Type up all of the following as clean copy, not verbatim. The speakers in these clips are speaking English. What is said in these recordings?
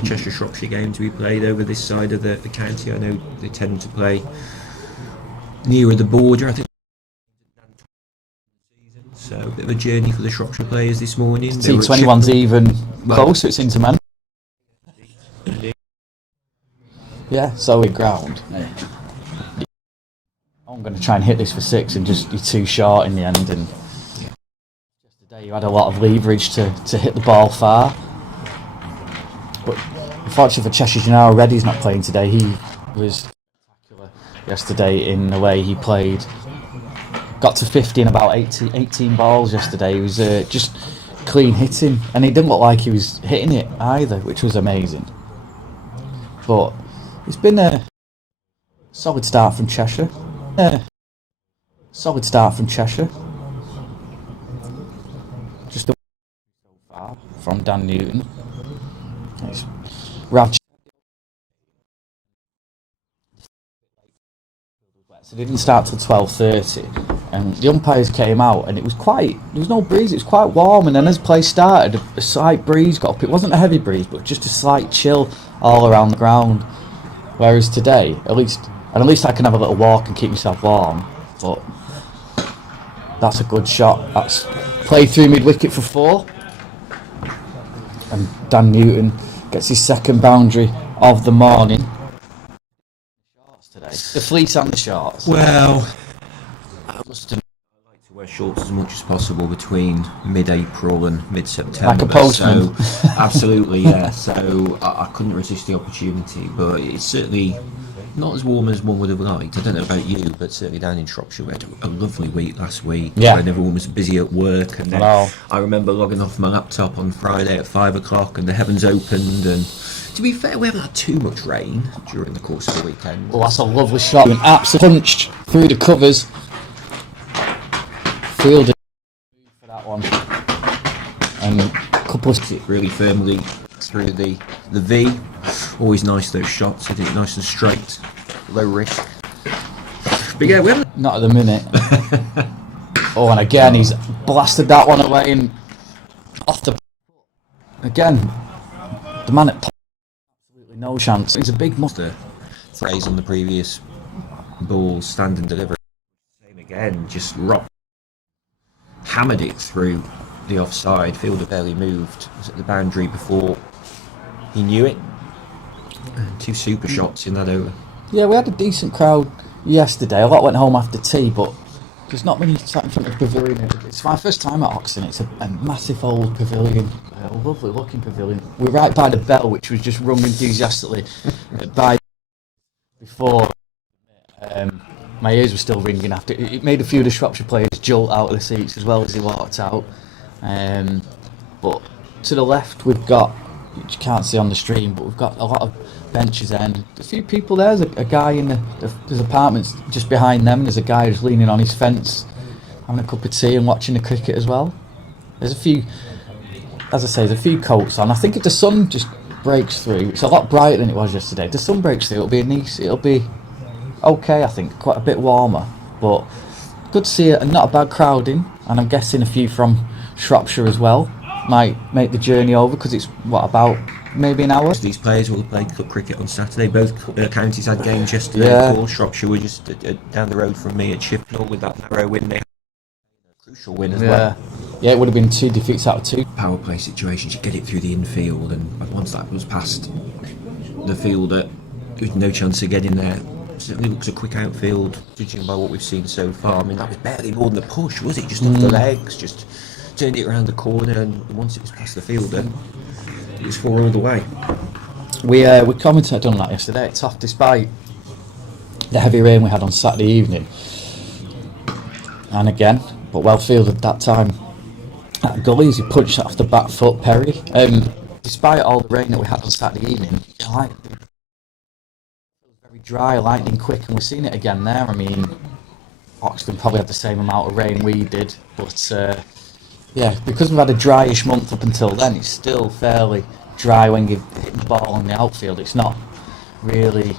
Cheshire Shropshire game to be played over this side of the county. I know they tend to play nearer the border. I think so. A bit of a journey for the Shropshire players this morning. T21's even closer. It's into man. Yeah, solid ground. I'm going to try and hit this for 6 and just be too short in the end. And just today you had a lot of leverage to hit the ball far. But unfortunately for Cheshire United, Reddy's not playing today. He was spectacular yesterday in the way he played. Got to 50 in about 18 balls yesterday. He was just clean hitting, and it didn't look like he was hitting it either, which was amazing. But it's been a solid start from Cheshire. Solid start from Cheshire. Just a so far from Dan Newton. It's so they didn't start till 12:30, and the umpires came out, and it was quite. There was no breeze. It was quite warm, and then as play started, a slight breeze got up. It wasn't a heavy breeze, but just a slight chill all around the ground. Whereas today, at least I can have a little walk and keep myself warm. But that's a good shot. That's played through mid-wicket for 4, and Dan Newton gets his second boundary of the morning. Today, the fleece and the shorts. Well, I like to wear shorts as much as possible between mid-April and mid-September. Like a postman. So, absolutely, yeah. So I couldn't resist the opportunity, but it's certainly not as warm as one would have liked. I don't know about you, but certainly down in Shropshire we had a lovely week last week. Yeah. And everyone was busy at work, and then I remember logging off my laptop on Friday at 5 o'clock and the heavens opened, and to be fair, we haven't had too much rain during the course of the weekend. Oh, that's a lovely shot. An absolute punched through the covers. Fielded for that one. And a couple of it really firmly through the V. Always nice, those shots. I think nice and straight, low risk. But yeah, we haven't. Not at the minute. Oh, and again he's blasted that one away and off the. Again, the man at absolutely no chance. It's a big monster. Phrase on the previous ball, stand and deliver. Same again, just hammered it through the offside. Fielder barely moved. Was at the boundary before he knew it. 2 super shots in that over. Yeah, we had a decent crowd yesterday. A lot went home after tea, but there's not many sat in front of the pavilion. It's my first time at Oxon. It's a massive old pavilion, a lovely looking pavilion. We're right by the bell, which was just rung enthusiastically by before. My ears were still ringing after. It made a few of the Shropshire players jolt out of the seats as well as they walked out. But to the left we've got, which you can't see on the stream, but we've got a lot of benches there, and a few people there. There's a guy in there's apartments just behind them, and there's a guy who's leaning on his fence having a cup of tea and watching the cricket as well. There's a few, as I say, there's a few coats on. I think if the sun just breaks through, it's a lot brighter than it was yesterday. If the sun breaks through, it'll be okay, I think, quite a bit warmer, but good to see it, and not a bad crowding, and I'm guessing a few from Shropshire as well might make the journey over, because it's about maybe an hour. These players will play club cricket on Saturday. Both counties had games yesterday. Yeah. Of course, Shropshire were just down the road from me at Shifnal with that narrow win. They had a crucial win as well. Yeah, it would have been 2 defeats out of 2. Power play situations, you get it through the infield, and once that was past the fielder, there was no chance of getting there. Certainly looks a quick outfield, judging by what we've seen so far. I mean, that was barely more than a push, was it? Just off the legs, just turned it around the corner, and once it was past the fielder, it was 4 all the way. We commented on that yesterday. It's off despite the heavy rain we had on Saturday evening, and again, but well fielded that time. At gullies, he punched it off the back foot, Perry. Despite all the rain that we had on Saturday evening, very dry, lightning quick, and we're seeing it again there. I mean, Oxford probably had the same amount of rain we did, but yeah, because we've had a dryish month up until then, it's still fairly dry when you hit the ball on the outfield. It's not really,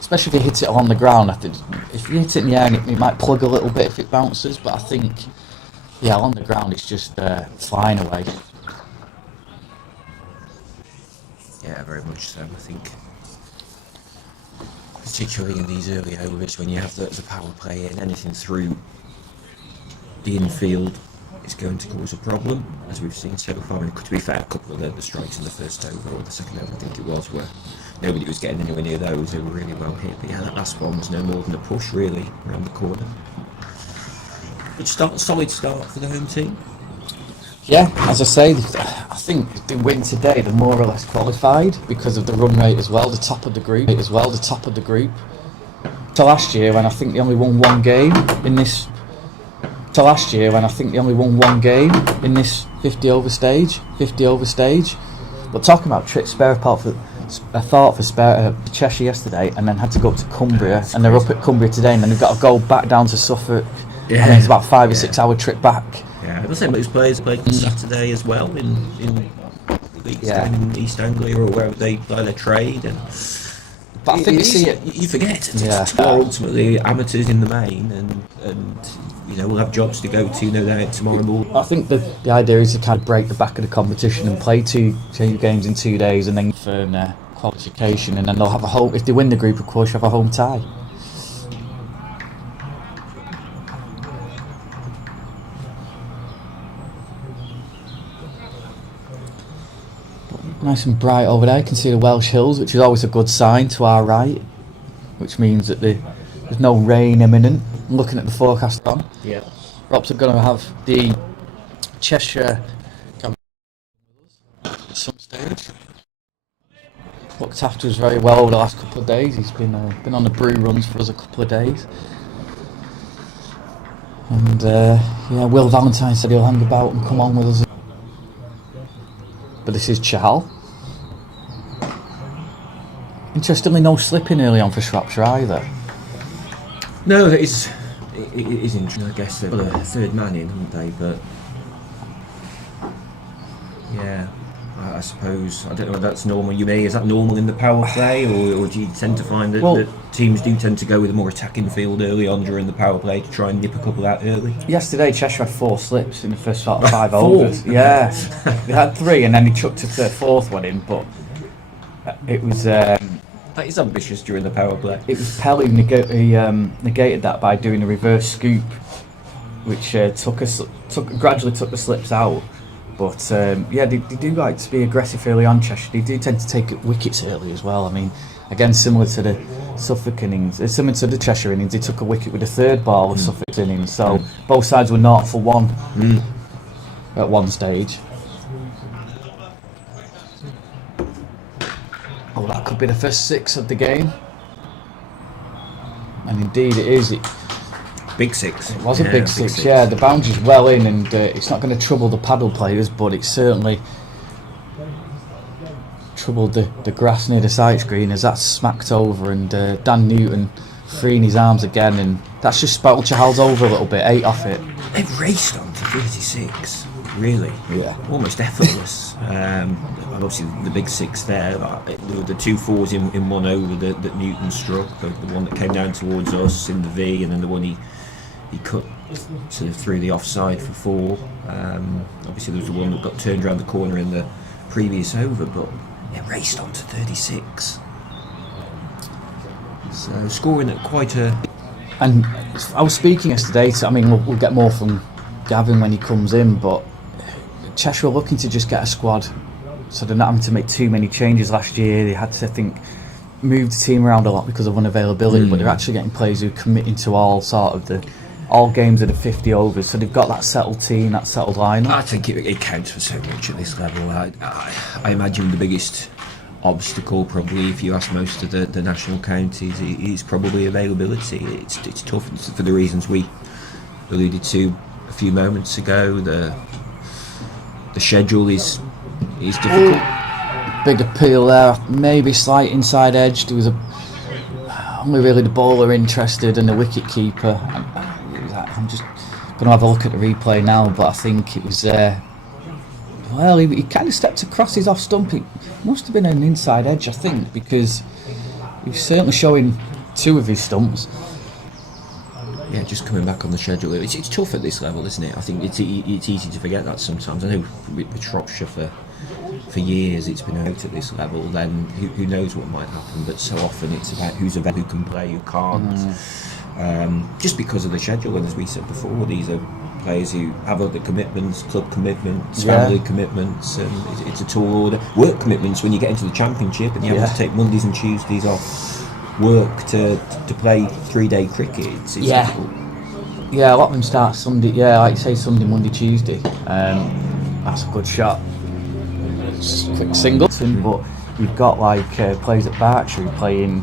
especially if you hit it on the ground. I think if you hit it in the air, it might plug a little bit if it bounces, but I think, yeah, on the ground it's just flying away. Yeah, very much so. I think, particularly in these early overs, when you have the power play in, anything through the infield is going to cause a problem, as we've seen so far. And to be fair, a couple of the strikes in the first over or the second over, I think it was, where nobody was getting anywhere near those. They were really well hit. But yeah, that last one was no more than a push, really, around the corner. But solid start for the home team. Yeah, as I say, I think if they win today, they're more or less qualified because of the run rate as well, the top of the group. To last year, when I think they only won one game in this. To last year, when I think they only won one game in this 50 over stage. But talking about trips, spare a thought for Cheshire yesterday, and then had to go up to Cumbria, and they're up at Cumbria today, and then they've got to go back down to Suffolk. Yeah. And it's about 5 or 6 hour trip back. Yeah, I was saying most players played on Saturday as well in leagues down in East Anglia or wherever they play their trade. And but I think you forget it's ultimately amateurs in the main, and we'll have jobs to go to no doubt tomorrow morning. I think the idea is to kind of break the back of the competition and play two games in 2 days and then confirm their qualification, and then they'll have a home. If they win the group, of course, you have a home tie. Nice and bright over there. You can see the Welsh Hills, which is always a good sign to our right, which means that there's no rain imminent. I'm looking at the forecast on. Yeah. Robs are going to have the Cheshire at some stage. Looked after us very well over the last couple of days. He's been on the brew runs for us a couple of days. And Will Valentine said he'll hang about and come on with us. But this is Chahal. Interestingly, no slipping early on for Shropshire either. No, it is interesting. I guess they've got a third man in, haven't they? But yeah, I suppose I don't know if that's normal. Is that normal in the power play, or do you tend to find that teams do tend to go with a more attacking field early on during the power play to try and nip a couple out early? Yesterday, Cheshire had 4 slips in the first 5 overs. Yeah, they had 3, and then they chucked a 4th one in, but it was. That is ambitious during the power play. It was Pell who negated that by doing a reverse scoop, which gradually took the slips out. But they do like to be aggressive early on, Cheshire. They do tend to take wickets early as well. I mean, again, similar to the Suffolk innings, similar to the Cheshire innings, they took a wicket with the 3rd ball of Suffolk's innings. So both sides were 0 for 1 at one stage. Oh, that could be the first 6 of the game. And indeed it is. Big 6. It was a big six, yeah. The boundary's well in, and it's not going to trouble the paddle players, but it's certainly troubled the grass near the sight screen as that's smacked over, and Dan Newton freeing his arms again, and that's just spelled Chahal's over a little bit, 8 off it. They've raced on to 36. Really, almost effortless. Obviously, the big 6 there. The 2 fours in one over that Newton struck. The one that came down towards us in the V, and then the one he cut sort of through the offside for 4. Obviously, there was the one that got turned around the corner in the previous over, but raced on to 36. So scoring at quite a. And I was speaking yesterday. I mean, we'll get more from Gavin when he comes in, but Cheshire were looking to just get a squad, so they're not having to make too many changes. Last year they had to, I think, move the team around a lot because of unavailability, but they're actually getting players who are committing to all games of the 50 overs, so they've got that settled team, that settled lineup. I think it counts for so much at this level. I imagine the biggest obstacle, probably, if you ask most of the national counties, is probably availability. It's tough for the reasons we alluded to a few moments ago. The schedule is difficult. Big appeal there, maybe slight inside edge. There was only really the bowler interested and the wicket keeper. I'm just going to have a look at the replay now, but I think it was he kind of stepped across his off stump. It must have been an inside edge, I think, because he was certainly showing 2 of his stumps. Yeah, just coming back on the schedule. It's tough at this level, isn't it? I think it's easy to forget that sometimes. I know with Shropshire for for years it's been out at this level, then who knows what might happen. But so often it's about who's available, who can play, who can't. Just because of the schedule, and as we said before, these are players who have other commitments, club commitments, family commitments, and it's a tall order. Work commitments when you get into the Championship and you have to take Mondays and Tuesdays off work to play 3-day cricket. It's difficult. Yeah, a lot of them start Sunday. Yeah, like you say, Sunday, Monday, Tuesday. That's a good shot. Just a quick single, but you've got like players at Berkshire playing.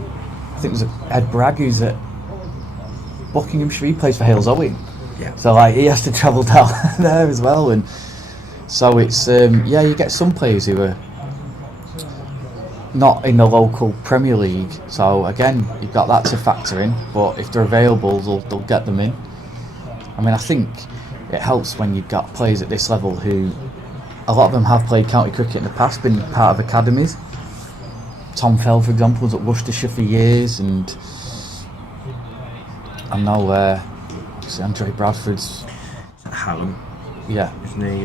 I think there's Ed Bragg who's at Buckinghamshire. He plays for Hales Owen. Yeah. So like he has to travel down there as well, and so it's you get some players who are not in the local Premier League. So again, you've got that to factor in. But if they're available, they'll get them in. I mean, I think it helps when you've got players at this level who, a lot of them have played county cricket in the past, been part of academies. Tom Fell, for example, was at Worcestershire for years, and I know obviously Andre Bradford's at Hallam, isn't he?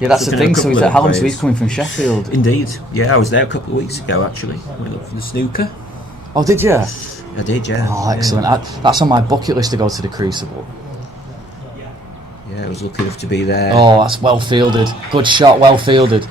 Yeah, that's the thing. So he's at Hallam, so he's coming from Sheffield. Indeed. Yeah, I was there a couple of weeks ago actually. Went up for the snooker. Oh, did you? I did, yeah. Oh, excellent. That's on my bucket list to go to the Crucible. Yeah, I was lucky enough to be there. Oh, that's well fielded. Good shot, well fielded.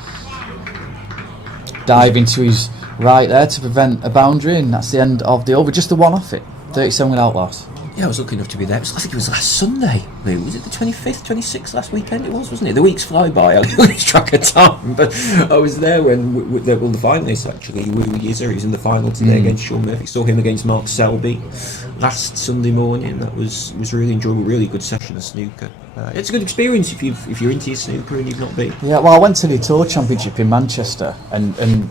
Dive into his right there to prevent a boundary, and that's the end of the over. Just the one off it. 37 without loss. Yeah, I was lucky enough to be there. I think it was last Sunday. Was it the 25th, 26th last weekend? It was, wasn't it? The weeks fly by. I lose track of time. But I was there when the finalists actually. Wu Yizer, he's in the final today against Sean Murphy. Saw him against Mark Selby last Sunday morning. That was really enjoyable. Really good session of snooker. It's a good experience if you're into your snooker and you've not been. Yeah, well, I went to the Tour Championship in Manchester, and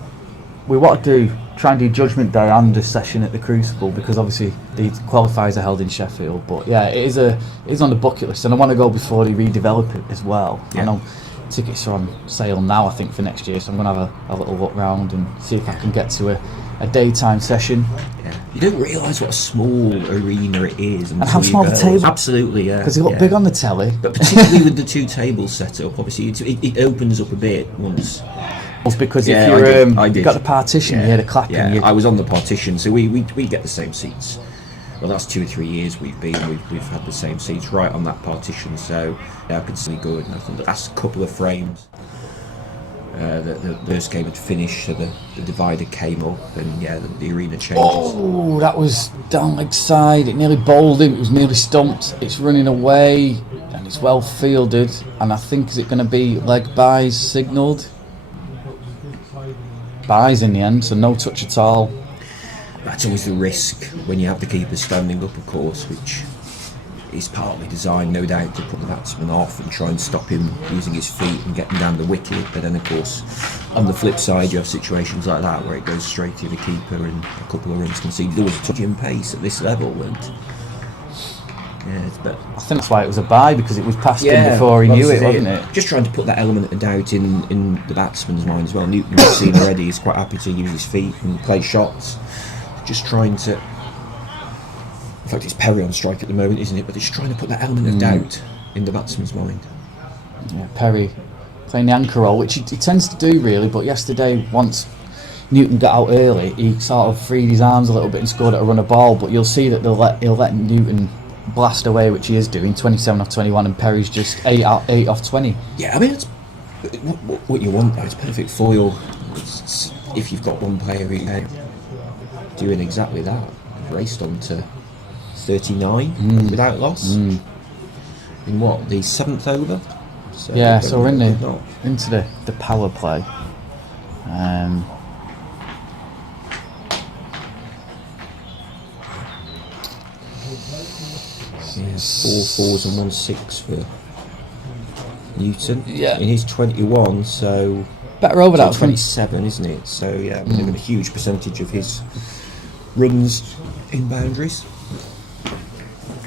we want to try and do Judgment Day and a session at the Crucible, because obviously the qualifiers are held in Sheffield. But yeah, it is on the bucket list, and I want to go before they redevelop it as well. Yeah. I know tickets are on sale now, I think, for next year, so I'm going to have a little look round and see if I can get to a daytime session. Yeah. You don't realise what a small arena it is, and how small the table. Absolutely, yeah. Because they look big on the telly, but particularly with the two tables set up, obviously it opens up a bit once. Because if you've got the partition, you hear the clapping. Yeah, I was on the partition, so we get the same seats. Well, that's 2 or 3 years we've had the same seats right on that partition, so I could see good. And I think the last couple of frames, the first game had finished, so the divider came up, and the arena changes. Oh, that was down leg side. It nearly bowled him. It was nearly stumped. It's running away, and it's well fielded. And I think, is it going to be leg byes signalled? Byes in the end, so no touch at all. That's always the risk when you have the keeper standing up, of course, which is partly designed, no doubt, to put the batsman off and try and stop him using his feet and getting down the wicket. But then, of course, on the flip side, you have situations like that where it goes straight to the keeper and a couple of runs conceded. There was a touch in pace at this level, and but I think that's why it was a bye, because it was past him before he knew it, wasn't it? Just trying to put that element of doubt in the batsman's mind as well. Newton, we've seen already, is quite happy to use his feet and play shots. Just trying to. In fact, it's Perry on strike at the moment, isn't it? But it's trying to put that element of doubt in the batsman's mind. Yeah, Perry playing the anchor role, which he tends to do really. But yesterday, once Newton got out early, he sort of freed his arms a little bit and scored at a run of ball. But you'll see that he'll let Newton blast away, which he is doing, 27 off 21, and Perry's just 8 off 20. Yeah, I mean, it's what you want, though. It's perfect foil. If you've got one player who's doing exactly that, raced on to 39 without loss in what, the 7th over? So so we're into the power play. Yes, 4 4s and 1 6 for Newton. Yeah, and he's 21, so better over that. 27, isn't it? So yeah, we've got a huge percentage of his runs in boundaries.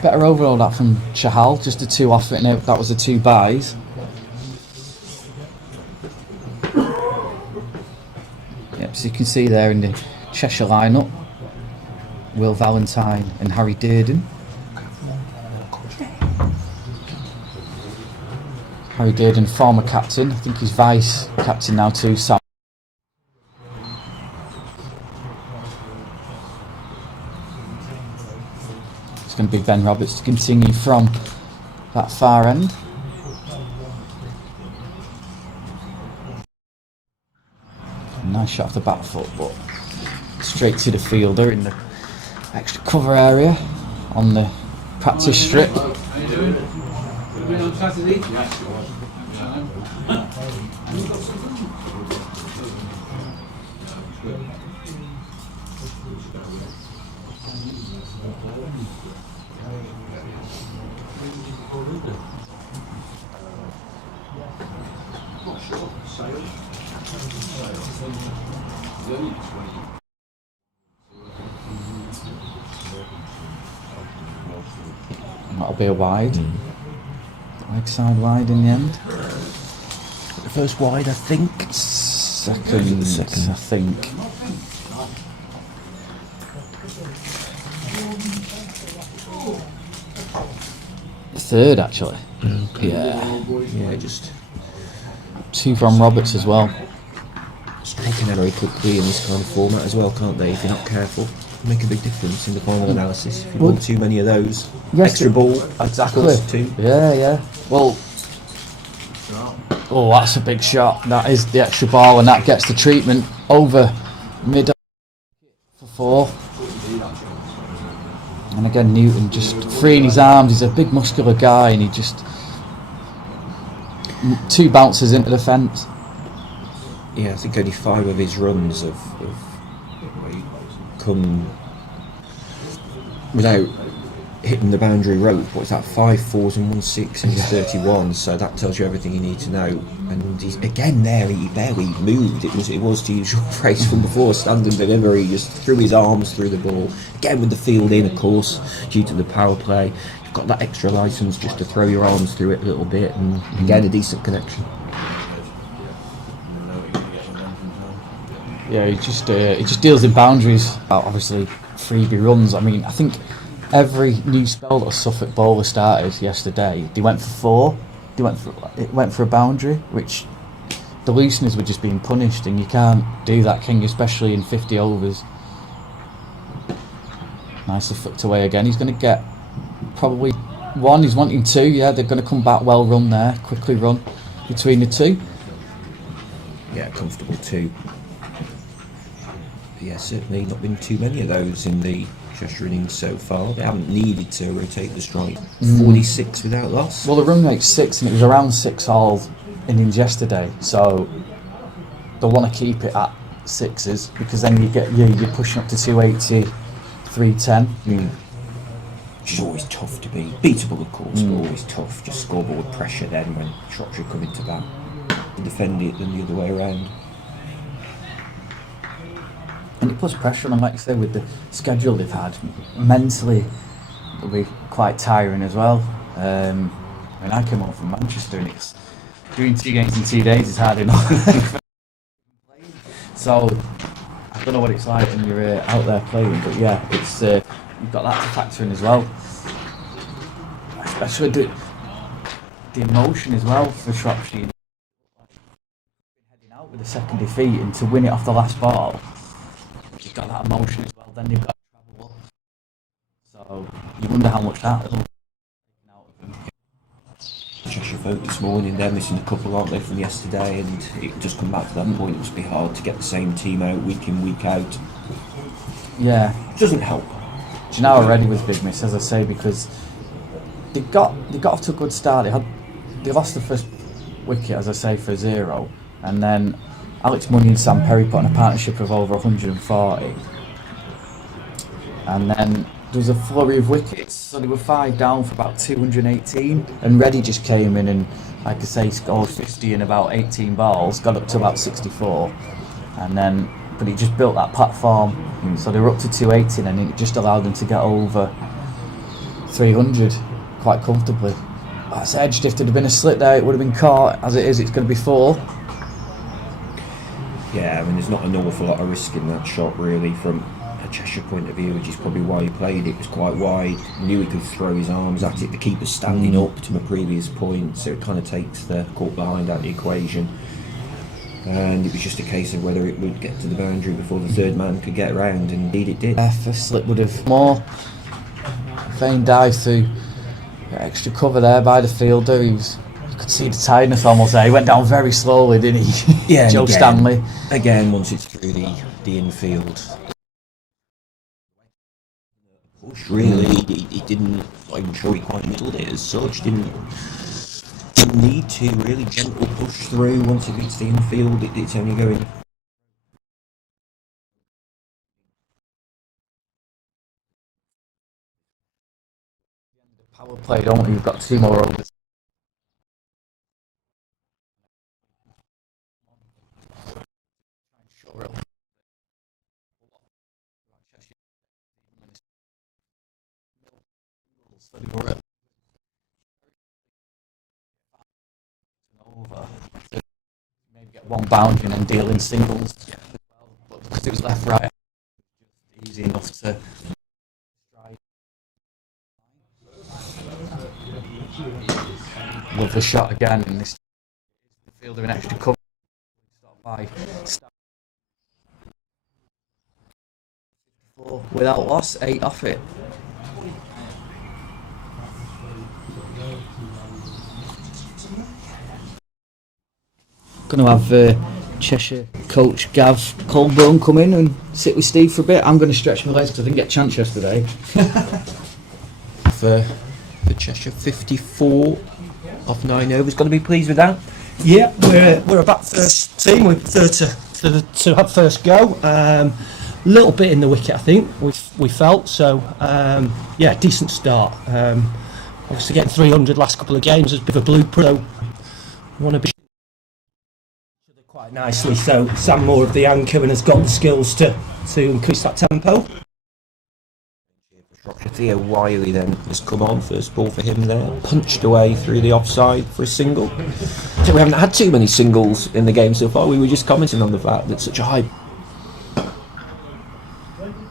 Better overall that from Chahal, just a 2 off it, and that was the 2 byes. Yep, so you can see there in the Cheshire lineup, Will Valentine and Harry Dearden. Harry Dearden, former captain. I think he's vice captain now too, Sam. It's going to be Ben Roberts to continue from that far end. Nice shot off the back foot, but straight to the fielder in the extra cover area on the practice strip. That'll be a wide. Leg side wide in the end. The first wide, I think. Second, I think. Third, actually. Okay. Yeah, just 2 from Roberts as well. they can very quickly in this kind of format as well, can't they? If you're not careful, make a big difference in the final analysis. If you want too many of those, extra ball, exactly. Too. Yeah. Well, oh, that's a big shot. That is the extra ball, and that gets the treatment over mid for 4. And again, Newton just freeing his arms. He's a big muscular guy, and he just 2 bounces into the fence. Yeah, I think only 5 of his runs have come without hitting the boundary rope. What's that? 5 4s and 1 6 and 31. So that tells you everything you need to know. And he's again there. He barely moved. It was the usual phrase from before. Standing delivery, just threw his arms through the ball. Again with the field in, of course, due to the power play. You've got that extra license just to throw your arms through it a little bit, and again a decent connection. Yeah, he just deals in boundaries. Obviously, freebie runs. I mean, I think every new spell that a Suffolk bowler started yesterday, they went for 4. It went for a boundary, which the looseners were just being punished, and you can't do that, can you? Especially in 50 overs. Nicely flicked away again. He's going to get probably 1. He's wanting 2. Yeah, they're going to come back well run there, quickly run between the 2. Yeah, comfortable 2. Yeah, certainly not been too many of those in the Cheshire innings so far. They haven't needed to rotate the strike. 46 without loss. Well, the run rate's 6, and it was around 6 all innings yesterday. So they'll want to keep it at 6s, because then you're pushing up to 280, 310. It's always tough to be beatable, of course, but always tough. Just scoreboard pressure then when Shropshire come into bat and defend it than the other way around. And it puts pressure on them, like you say, with the schedule they've had. Mentally, it'll be quite tiring as well. I mean, I came home from Manchester, and it's doing 2 games in 2 days is hard enough. So I don't know what it's like when you're out there playing, but yeah, it's you've got that to factor in as well. Especially the emotion as well for Shropshire. Heading out with a second defeat, and to win it off the last ball. You've got that emotion as well, then you've got to travel up. So you wonder how much that will taken out of them. Cheshire folk this morning, they're missing a couple, aren't they, from yesterday, and it just come back to that point. It must be hard to get the same team out week in, week out. Yeah. It doesn't help. Janelle already was big miss, as I say, because they got off to a good start. They lost the first wicket, as I say, for 0, and then Alex Money and Sam Perry put on a partnership of over 140, and then there was a flurry of wickets, so they were 5 down for about 218, and Reddy just came in and, like I say, scored 50 in about 18 balls, got up to about 64, but he just built that platform, so they were up to 280, and it just allowed them to get over 300 quite comfortably. That's edged. If there'd have been a slit there, it would have been caught. As it is, it's going to be 4. Yeah, I mean, there's not an awful lot of risk in that shot, really, from a Cheshire point of view, which is probably why he played it. It was quite wide, knew he could throw his arms at it. The keeper's standing up to my previous point, so it kind of takes the caught behind out of the equation. and it was just a case of whether it would get to the boundary before the third man could get around, and indeed it did. First slip would have more. Fine dive through extra cover there by the fielder. You could see the tiredness almost there. He went down very slowly, didn't he? Yeah, Joe again, Stanley. Again, once it's through the infield. Push, really, he didn't, not even sure he quite middled it as such, didn't need to, really gentle push through. Once it hits the infield, it's only going. Power play, don't we? We've got 2 more overs. Over. Maybe get 1 boundary and then deal in singles. Yeah. But because it was left right, easy enough to. Lovely shot again, and this fielder in extra cover. By without loss, 8 off it. Going to have Cheshire coach Gav Colburn come in and sit with Steve for a bit. I'm going to stretch my legs because I didn't get a chance yesterday. For Cheshire, 54 off 9 overs. Got to be pleased with that. Yeah, we're a back first team. We're third to have first go. Little bit in the wicket, I think we felt so. Yeah, decent start. Obviously, getting 300 last couple of games is a bit of a blueprint. So we want to be quite nicely. So Sam Moore of the anchor and has got the skills to increase that tempo. Shropshire, Theo Wiley then has come on, first ball for him there, punched away through the offside for a single. So we haven't had too many singles in the game so far. We were just commenting on the fact that such a high.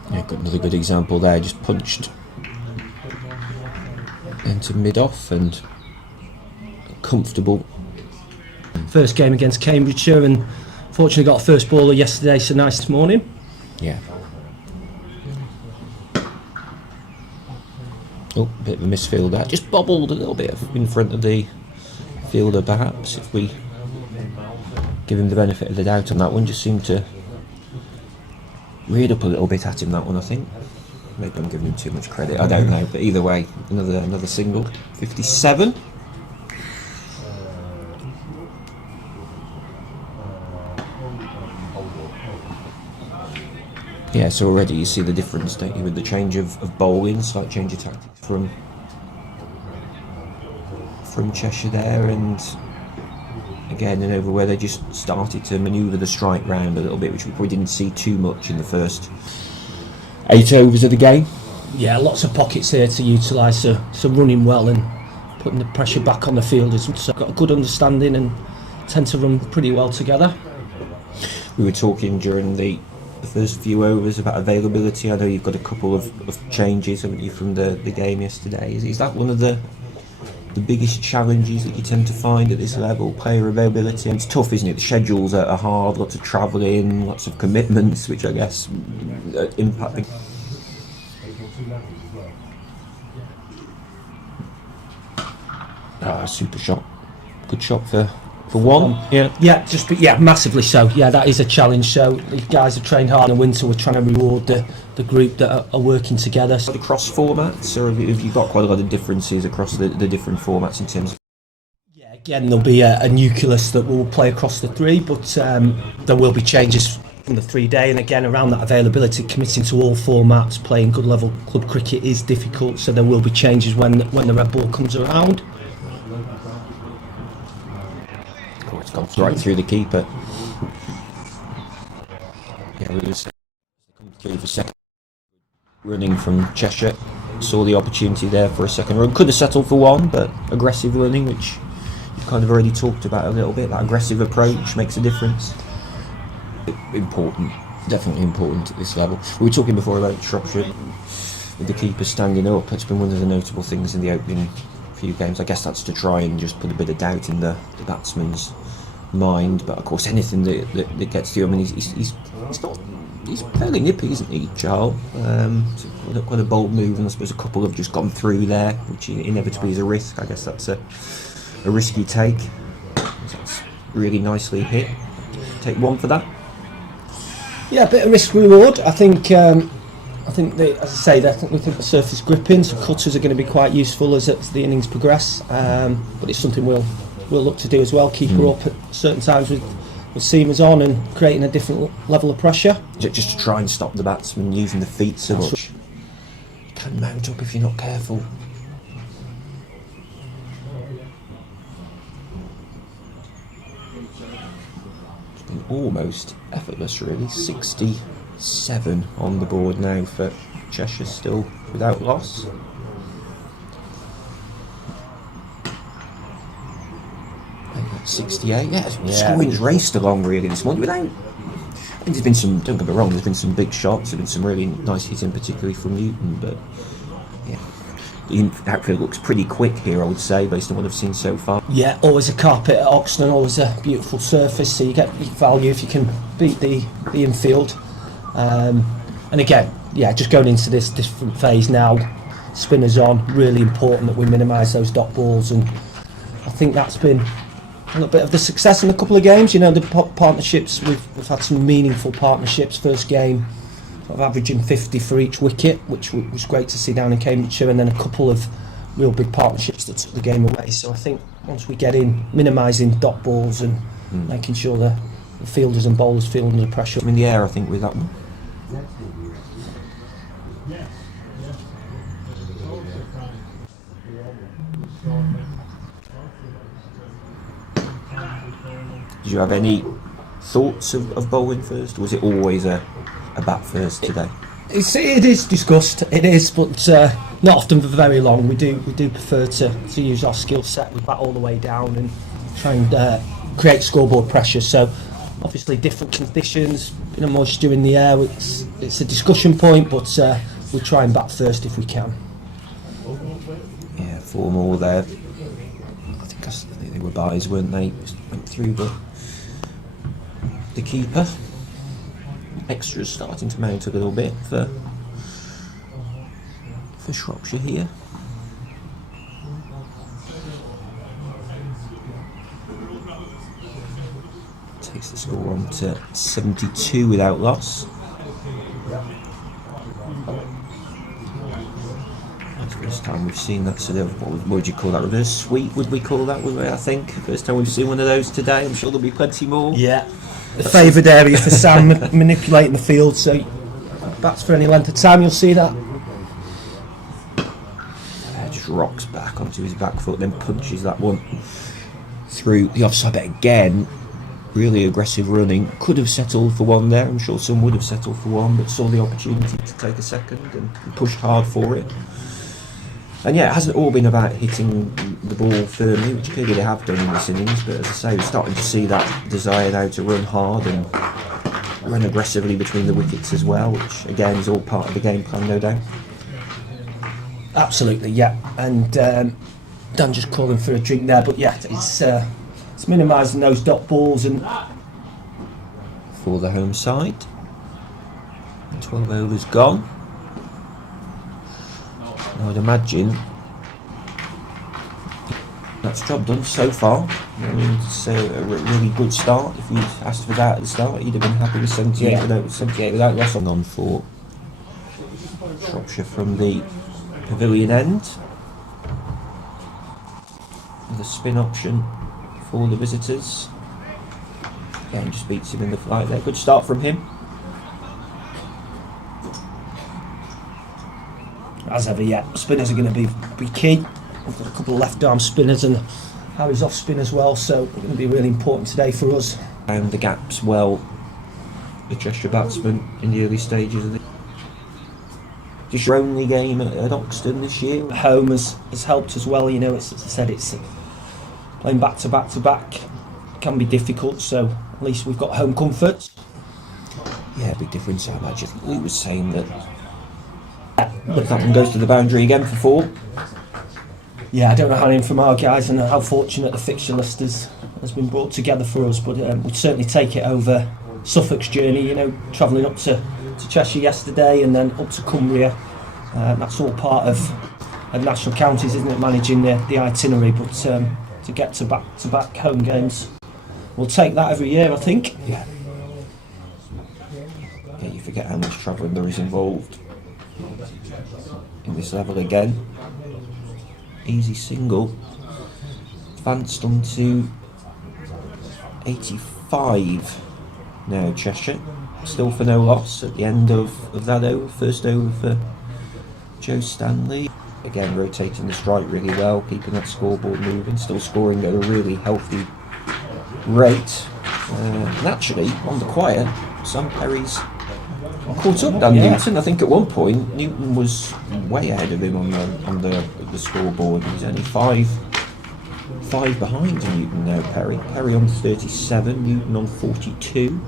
Yeah, got another good example there, just punched into mid-off and comfortable. First game against Cambridgeshire, and fortunately got a first baller yesterday, so nice this morning. Yeah. Oh, bit of a misfield there. Just bobbled a little bit in front of the fielder, perhaps. If we give him the benefit of the doubt on that one, just seemed to read up a little bit at him, that one, I think. Maybe I'm giving him too much credit, I don't know. But either way, another single. 57. Yeah, so already you see the difference, don't you, with the change of bowling, slight change of tactics from Cheshire there, and again an over where they just started to manoeuvre the strike round a little bit, which we probably didn't see too much in the first 8 overs of the game. Yeah, lots of pockets here to utilise, so running well and putting the pressure back on the fielders. So got a good understanding and tend to run pretty well together. We were talking during the first few overs about availability. I know you've got a couple of changes, haven't you, from the game yesterday. Is that one of the biggest challenges that you tend to find at this level, player availability? And it's tough, isn't it? The schedules are hard, lots of travelling, lots of commitments, which I guess impact the... Super shot. Good shot for one. Yeah, massively so. Yeah, that is a challenge. So these guys are trained hard in the winter. We're trying to reward the group that are working together. So across formats, or have you got quite a lot of differences across the different formats in terms of... Yeah, again, there'll be a nucleus that will play across the 3, but there will be changes from the 3-day, and again around that availability, committing to all formats, playing good level club cricket is difficult, so there will be changes when the red ball comes around. It's gone right through the keeper. Yeah, we was coming through for second running from Cheshire. Saw the opportunity there for a second run. Could have settled for 1, but aggressive running, which you've kind of already talked about a little bit. That aggressive approach makes a difference. Important, definitely important at this level. We were talking before about Shropshire with the keeper standing up. It's been one of the notable things in the opening few games. I guess that's to try and just put a bit of doubt in the batsman's mind, but of course anything that gets to him, and he's fairly nippy, isn't he, Charles? So quite a bold move, and I suppose a couple have just gone through there, which inevitably is a risk. I guess that's a risky take. That's really nicely hit. Take one for that. Yeah, a bit of risk reward. I think they, as I say, we think the surface gripping, so cutters are going to be quite useful as the innings progress. But it's something we'll look to do as well. Keep her up at certain times with seamers on and creating a different level of pressure. Just to try and stop the batsman using the feet so much. You can mount up if you're not careful. It's been almost effortless, really. 67 on the board now for Cheshire, still without loss. I think that's 68. Yeah, scoring's raced along really this morning without. I think there's been some. Don't get me wrong. There's been some big shots. There's been some really nice hitting, particularly from Newton. But yeah, the outfield looks pretty quick here, I would say, based on what I've seen so far. Yeah, always a carpet at Oxton, always a beautiful surface. So you get value if you can beat the infield. And again, yeah, just going into this different phase now. Spinners on. Really important that we minimise those dot balls, and I think that's been a little bit of the success in a couple of games. You know, the partnerships, we've had some meaningful partnerships. First game, sort of averaging 50 for each wicket, which was great to see down in Cambridgeshire, and then a couple of real big partnerships that took the game away. So I think once we get in minimising dot balls and making sure the fielders and bowlers feel under pressure. In the air, I think, with that one. Did you have any thoughts of bowling first, or was it always a bat first today? It is discussed, it is, but not often for very long. We do prefer to use our skill set with bat all the way down and try and create scoreboard pressure. So obviously different conditions, bit of moisture in the air, it's a discussion point, but we'll try and bat first if we can. Yeah, 4 more there. I think they were buys, weren't they? Just went through the keeper. Extras starting to mount a little bit for Shropshire here. Takes the score on to 72 without loss. That's the first time we've seen that sort of, what would you call that, reverse sweep, would we call that, would we, I think? First time we've seen one of those today. I'm sure there'll be plenty more. Yeah. The favoured area for Sam manipulating the field, so bats for any length of time, you'll see that. Just rocks back onto his back foot, then punches that one through the offside. But again, really aggressive running. Could have settled for one there. I'm sure some would have settled for one, but saw the opportunity to take a second and pushed hard for it. And yeah, it hasn't all been about hitting the ball firmly, which clearly they have done in this innings, but as I say, we're starting to see that desire now to run hard and run aggressively between the wickets as well, which again is all part of the game plan, no doubt. Absolutely, yeah. And Dan just calling for a drink there, but yeah, it's minimising those dot balls. And for the home side, 12 overs gone. I would imagine that's job done so far. I mean, it's a really good start. If you'd asked for that at the start, you'd have been happy with 78 without loss. On for Shropshire from the pavilion end. With a spin option for the visitors. Again, just beats him in the flight there. Good start from him. as ever, yeah, spinners are going to be key. We've got a couple of left arm spinners and Harry's off spin as well, so it's going to be really important today for us. And the gaps well, the Cheshire batsman in the early stages of the. Just your only game at Oxton this year. Home has helped as well, you know, it's, as I said, it's playing back to back to back can be difficult, so at least we've got home comfort. Yeah, big difference. I imagine we were saying that that one goes to the boundary again for 4. Yeah, I don't know how in from our guys and how fortunate the fixture list has has been brought together for us, but we'd certainly take it over Suffolk's journey, you know, travelling up to Cheshire yesterday and then up to Cumbria. That's all part of national counties, isn't it, managing the itinerary, but to get to back home games, we'll take that every year, I think. Yeah, you forget how much travelling there is involved in this level again. Easy single. Advanced on to 85 now, Cheshire. Still for no loss at the end of that over. First over for Joe Stanley. Again, rotating the strike really well, keeping that scoreboard moving, still scoring at a really healthy rate. And actually, on the quiet, Sam Perry's caught up Dan Newton. I think at one point Newton was way ahead of him on the scoreboard. He's only five behind Newton now. Perry on 37, Newton on 42.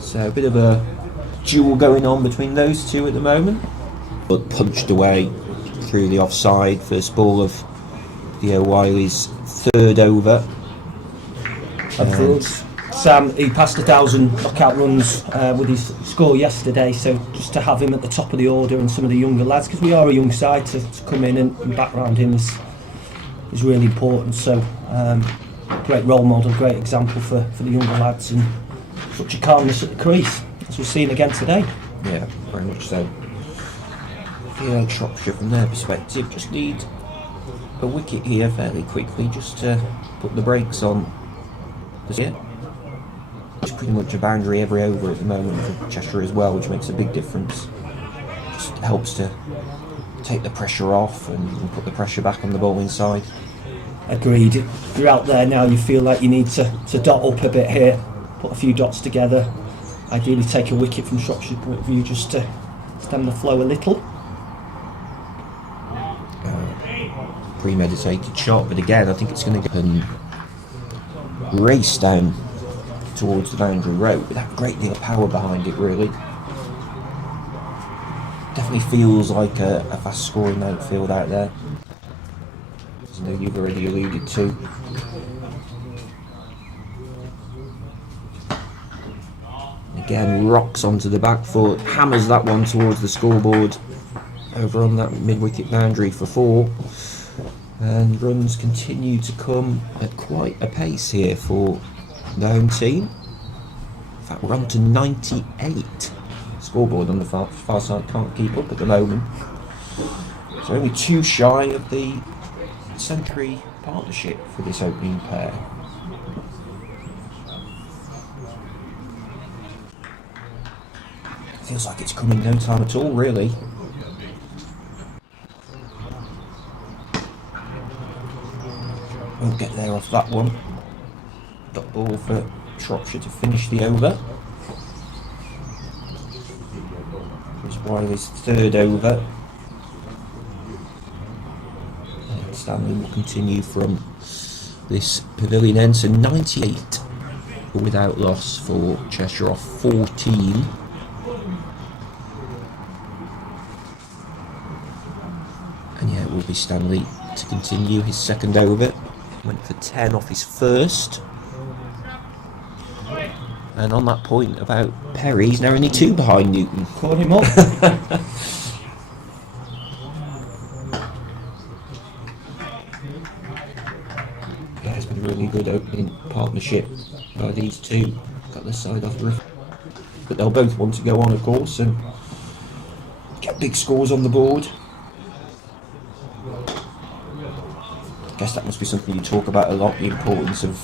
So a bit of a duel going on between those two at the moment. But punched away through the offside. First ball of Theo Wiley's third over. And for us, Sam, he passed 1,000 knockout runs with his score yesterday, so just to have him at the top of the order and some of the younger lads, because we are a young side, to come in and back round him is really important. So great role model, great example for the younger lads, and such a calmness at the crease, as we've seen again today. Yeah, very much so. Yeah, Shropshire from their perspective just need a wicket here fairly quickly just to put the brakes on. Yeah. It's pretty much a boundary every over at the moment for Cheshire as well, which makes a big difference. Just helps to take the pressure off and put the pressure back on the bowling side. Agreed. You're out there now, you feel like you need to dot up a bit here, put a few dots together, ideally take a wicket from Shropshire's point of view just to stem the flow a little. Premeditated shot, but again I think it's going to get race down towards the boundary road with that great deal of power behind it. Really definitely feels like a fast scoring outfield out there, as you've already alluded to. Again, rocks onto the back foot, hammers that one towards the scoreboard over on that mid-wicket boundary for 4. And runs continue to come at quite a pace here for the home team. In fact, we're on to 98. Scoreboard on the far side can't keep up at the moment. So only 2 shy of the century partnership for this opening pair. Feels like it's coming no time at all, really. Won't get there off that one. Dot ball for Shropshire to finish the over. Here's Wiley's third over. And Stanley will continue from this pavilion end. So 98 without loss for Cheshire off 14. And yeah, it will be Stanley to continue his second over. Went for 10 off his first. And on that point about Perry, he's now only 2 behind Newton. Caught him up. Yeah, it's been a really good opening partnership by these two. Got this side off the roof. But they'll both want to go on, of course, and get big scores on the board. I guess that must be something you talk about a lot, the importance of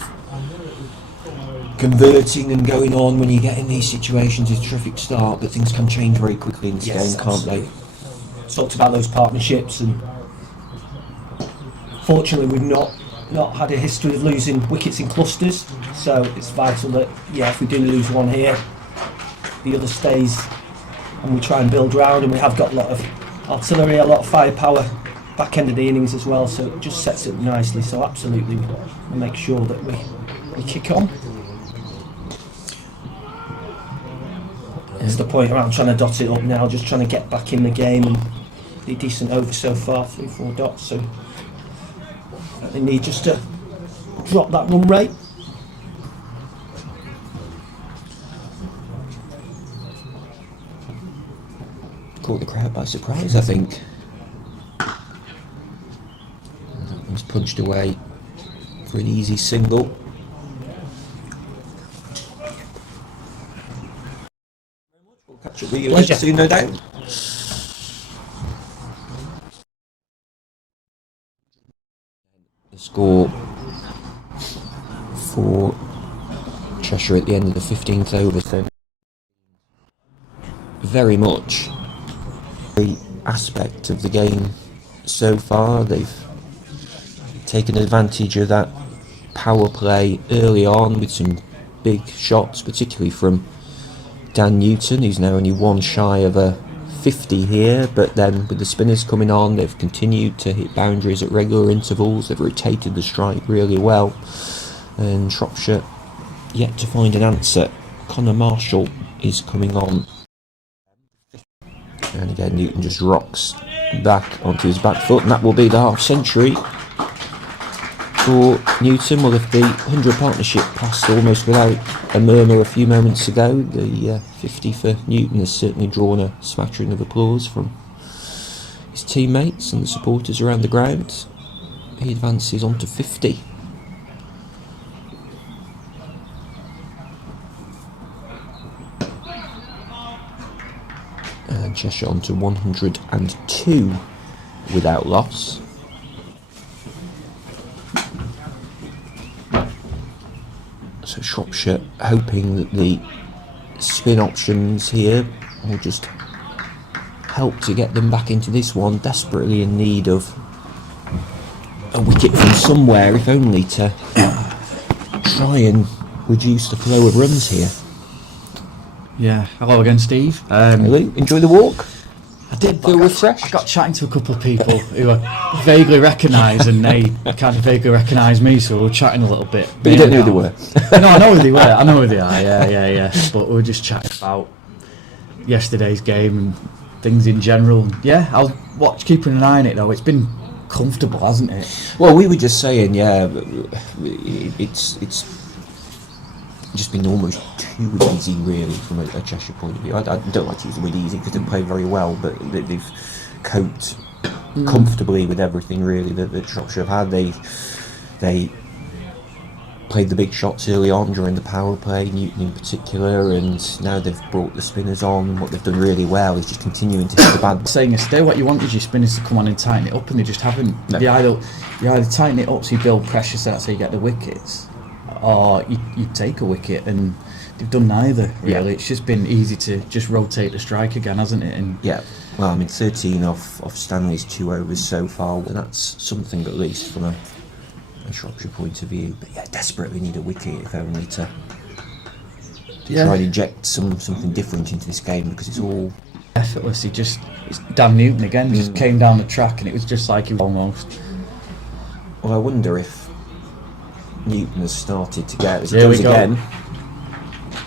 converting and going on when you get in these situations. Is a terrific start, but things can change very quickly in this game, can't they? Talked about those partnerships, and fortunately we've not had a history of losing wickets in clusters, so it's vital that, yeah, if we do lose one here, the other stays and we try and build round, and we have got a lot of artillery, a lot of firepower back end of the innings as well, so it just sets it nicely. So absolutely we'll make sure that we kick on. That's the point around trying to dot it up now, just trying to get back in the game, and be decent over so far, 3-4 dots, so they need just to drop that run rate. Caught the crowd by surprise, I think. That one's punched away for an easy single. We'll catch up with you Pleasure. soon, no doubt. The score for Cheshire at the end of the 15th over, so very much the aspect of the game so far. They've taken advantage of that power play early on with some big shots, particularly from Dan Newton, who's now only one shy of a 50 here, but then with the spinners coming on, they've continued to hit boundaries at regular intervals. They've rotated the strike really well, and Shropshire yet to find an answer. Connor Marshall is coming on, and again Newton just rocks back onto his back foot, and that will be the half century for Newton. Well, if the 100 partnership passed almost without a murmur a few moments ago, the 50 for Newton has certainly drawn a smattering of applause from his teammates and the supporters around the ground. He advances on to 50. And Cheshire on to 102 without loss. So Shropshire hoping that the spin options here will just help to get them back into this one, desperately in need of a wicket from somewhere, if only to try and reduce the flow of runs here. Yeah, hello again, Steve. Really? Enjoy the walk? I did Feel refreshed? I got chatting to a couple of people who I vaguely recognise, and they kind of vaguely recognise me, so we were chatting a little bit. But you don't know who they were? No, I know who they were. I know who they are, yeah. But we were just chatting about yesterday's game and things in general. Yeah, I'll keeping an eye on it though. It's been comfortable, hasn't it? Well, we were just saying, yeah, it's just been almost too easy, really, from a Cheshire point of view. I don't like to use the word easy because they play very well, but they've coped comfortably with everything, really, that Shropshire have had. They played the big shots early on during the power play, Newton in particular, and now they've brought the spinners on. What they've done really well is just continuing to hit the bad. Saying yesterday, what you want is your spinners to come on and tighten it up, and they just haven't. No. You either tighten it up so you build pressure, so that's how you get the wickets, or you take a wicket, and they've done neither, really. Yeah. It's just been easy to just rotate the strike again, hasn't it? And Yeah, well, I mean, 13 off Stanley's 2 overs so far, and that's something at least from a Shropshire point of view. But yeah, desperately need a wicket, if only to try and inject something different into this game, because it's all effortless. It's Dan Newton again, just came down the track, and it was just like he was almost. Well, I wonder if Newton has started to get, as he Here we goes go. again,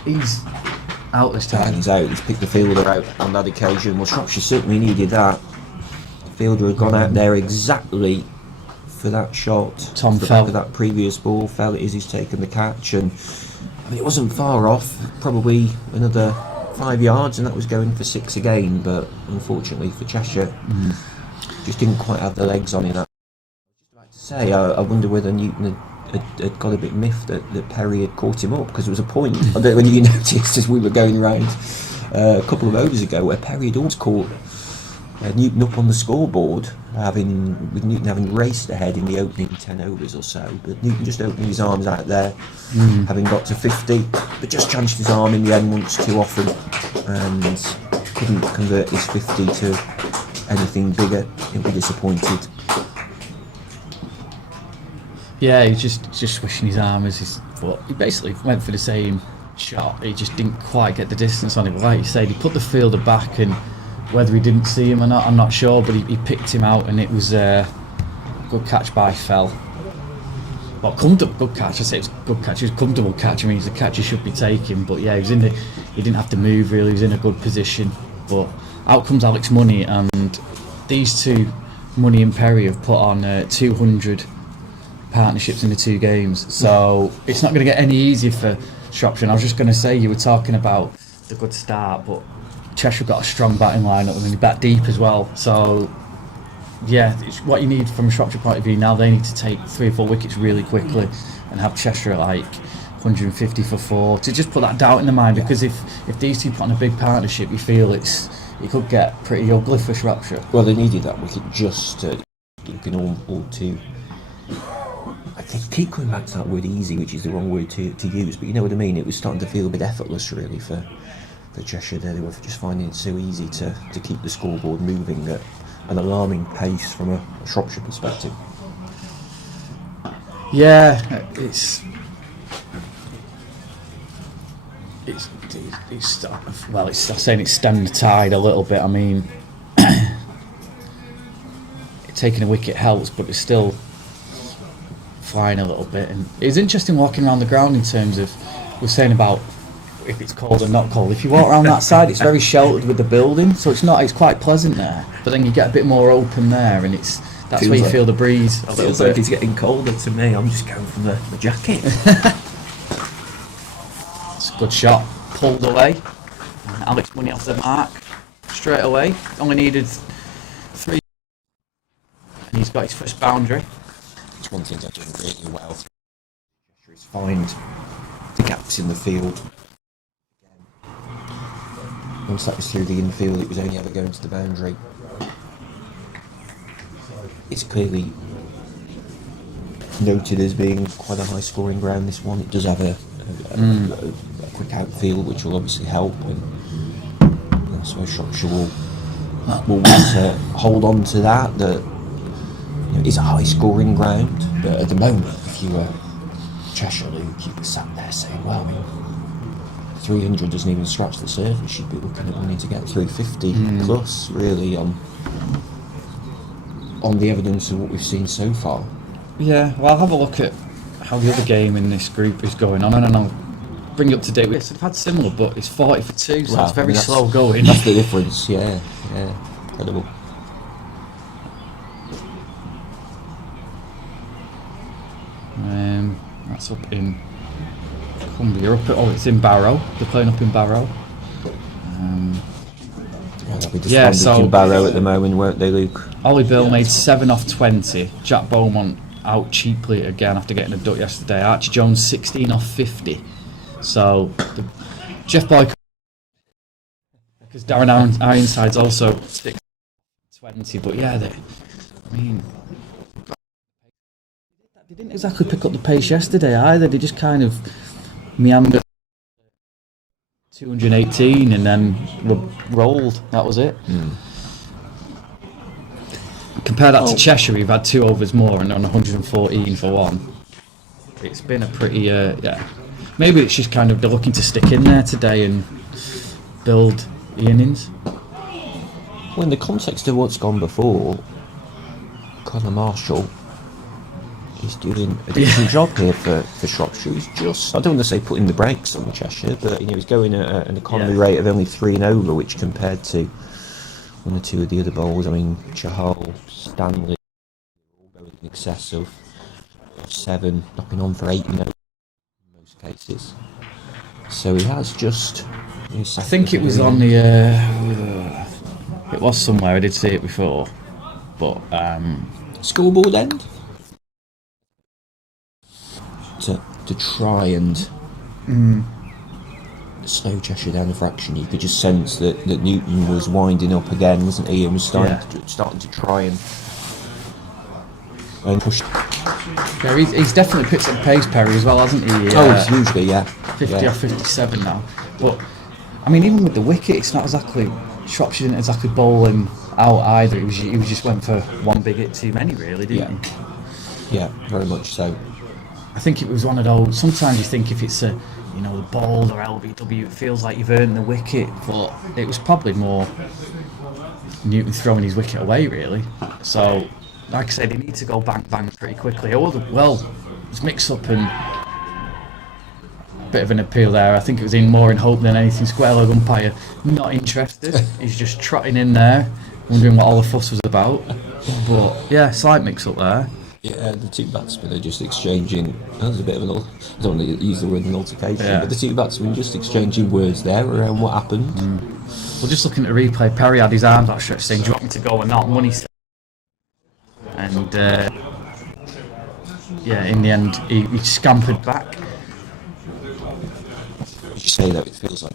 He's out this and time. he's out. He's picked the fielder out on that occasion. Well, Shropshire certainly needed that. The fielder had gone out there exactly for that shot. Tom for fell. that previous ball. Fell it is. He's taken the catch, and I mean, it wasn't far off. Probably another 5 yards, and that was going for 6 again. But unfortunately for Cheshire, just didn't quite have the legs on it. I was just about to say, I wonder whether Newton had got a bit miffed that Perry had caught him up, because there was a point I don't know when you noticed as we were going around a couple of overs ago where Perry had almost caught Newton up on the scoreboard, with Newton having raced ahead in the opening 10 overs or so, but Newton just opening his arms out there, having got to 50, but just chanced his arm in the end once too often and couldn't convert his 50 to anything bigger. He'll be disappointed. Yeah, he's just swishing his arm as his foot. He basically went for the same shot. He just didn't quite get the distance on it. But like you said, he put the fielder back, and whether he didn't see him or not, I'm not sure. But he picked him out, and it was a good catch by Fell. Well, comfortable, good catch. I say it was a good catch. It was a comfortable catch. I mean, it's a catch he should be taking. But yeah, he didn't have to move really. He was in a good position. But out comes Alex Money, and these two, Money and Perry, have put on £200 partnerships in the 2 games, so it's not going to get any easier for Shropshire. And I was just going to say, you were talking about the good start, but Cheshire got a strong batting lineup and they bat deep as well. So yeah, it's what you need from a Shropshire point of view. Now they need to take 3 or 4 wickets really quickly and have Cheshire at like 150 for 4 to just put that doubt in the mind, because if these two put on a big partnership, you feel it could get pretty ugly for Shropshire. Well, they needed that wicket just to looking all too. I think keep coming back to that word easy, which is the wrong word to use, but you know what I mean. It was starting to feel a bit effortless really for Cheshire. They were just finding it so easy to keep the scoreboard moving at an alarming pace from a Shropshire perspective. Yeah, it's I'm saying it's stemmed the tide a little bit. I mean, taking a wicket helps, but it's still flying a little bit. And it's interesting walking around the ground in terms of, we're saying about if it's cold or not cold. If you walk around that side, it's very sheltered with the building, so it's quite pleasant there. But then you get a bit more open there, and that's feels where you like, feel the breeze a little feels bit. like it's getting colder to me. I'm just going for the jacket. It's a good shot, pulled away. Alex Money off the mark straight away. Only needed 3, and he's got his first boundary. It's one thing they're doing really well. Is find the gaps in the field. Once that was through the infield, it was only ever going to the boundary. It's clearly noted as being quite a high scoring ground, this one. It does have a quick outfield, which will obviously help, and that's where Shropshire will want to hold on to that. It's a high scoring ground, but at the moment, if you were Cheshire, you were sat there saying, well, I mean, 300 doesn't even scratch the surface. You'd be looking at wanting to get 350 plus, really, on the evidence of what we've seen so far. Yeah, well, I'll have a look at how the other game in this group is going on, and I'll bring you up to date with it. I've had similar, but it's 40 for 2, so it's very slow going. That's the difference, yeah, incredible. That's up in Cumbria. It's in Barrow. They're playing up in Barrow. In Barrow at the moment, weren't they, Luke? Ollie Bill made 7 off 20. Jack Beaumont out cheaply again after getting a duck yesterday. Archie Jones 16 off 50. So Jeff Boyd, because Darren Ironside's also 6 20. But yeah, they didn't exactly pick up the pace yesterday either. They just kind of meandered 218 and then rolled. That was it. Compare that to Cheshire, we've had 2 overs more and on 114 for 1. It's been a pretty maybe it's just kind of they're looking to stick in there today and build the innings. Well, in the context of what's gone before, Conor Marshall is doing a decent job here for Shropshire. He's just, I don't want to say putting the brakes on Cheshire, but he's going at an economy rate of only 3 and over, which compared to 1 or 2 of the other bowlers, I mean, Chahal, Stanley, all going in excess of 7, knocking on for 8 and over in most cases. So he has just... I think it was on the... it was somewhere, I did see it before, but... scoreboard end? To try and slow Cheshire down a fraction. You could just sense that Newton was winding up again, wasn't he? And was starting to try and push. Yeah, he's definitely picked up pace, Perry, as well, hasn't he? It's hugely, 50 or 57 now. But I mean, even with the wicket, it's not exactly Shropshire didn't exactly bowl him out either. He was just went for one big hit too many, really, didn't he? Yeah, very much so. I think it was one of those. Sometimes you think if it's the ball or LBW, it feels like you've earned the wicket, but it was probably more Newton throwing his wicket away, really. So, like I said, they need to go bang pretty quickly. It's mix up and a bit of an appeal there. I think it was more in hope than anything. Square leg umpire not interested. He's just trotting in there, wondering what all the fuss was about. But yeah, slight mix up there. Yeah, the two batsmen are just exchanging. That was a bit of an. I don't want to use the word an altercation, Yeah. but the two batsmen just exchanging words there around what happened. Well, just looking at the replay, Perry had his arms outstretched saying, "Do you want me to go or not?" Money said, and yeah, in the end, he scampered back. As you say, though, it feels like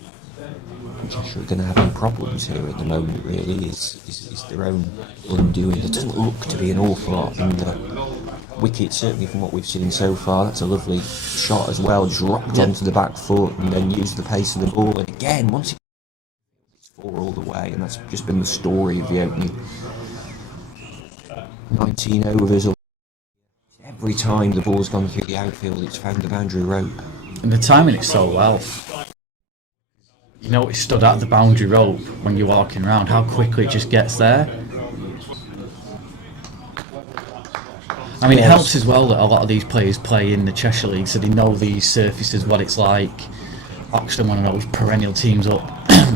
Cheshire are going to have any problems here at the moment. Really, is their own undoing. There doesn't look to be an awful lot in the wicket, certainly from what we've seen so far. That's a lovely shot as well, just rocked onto the back foot and then used the pace of the ball. And again, once it's 4 all the way, and that's just been the story of the opening 19 overs. Every time the ball's gone through the outfield, it's found the boundary rope. And the timing it so well. You know, it stood at the boundary rope when you're walking around, how quickly it just gets there. I mean, it helps as well that a lot of these players play in the Cheshire League, so they know these surfaces, what it's like. Oxford, one of those perennial teams up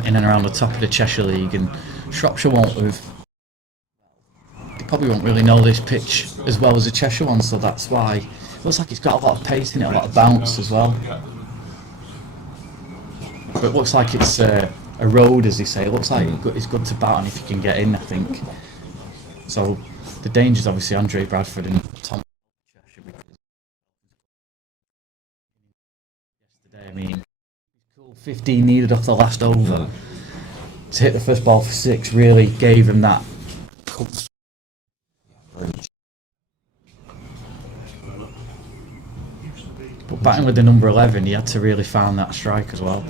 in and around the top of the Cheshire League, and Shropshire won't have. They probably won't really know this pitch as well as the Cheshire one, so that's why it looks like it's got a lot of pace in it, a lot of bounce as well. But it looks like it's a road, as they say. It looks like it's good to bat on if you can get in, I think. So the dangers, obviously, Andre Bradford and Tom. Yesterday, I mean, cool 15 needed off the last over to hit the first ball for 6. Really gave him that. But batting with the number 11, he had to really find that strike as well.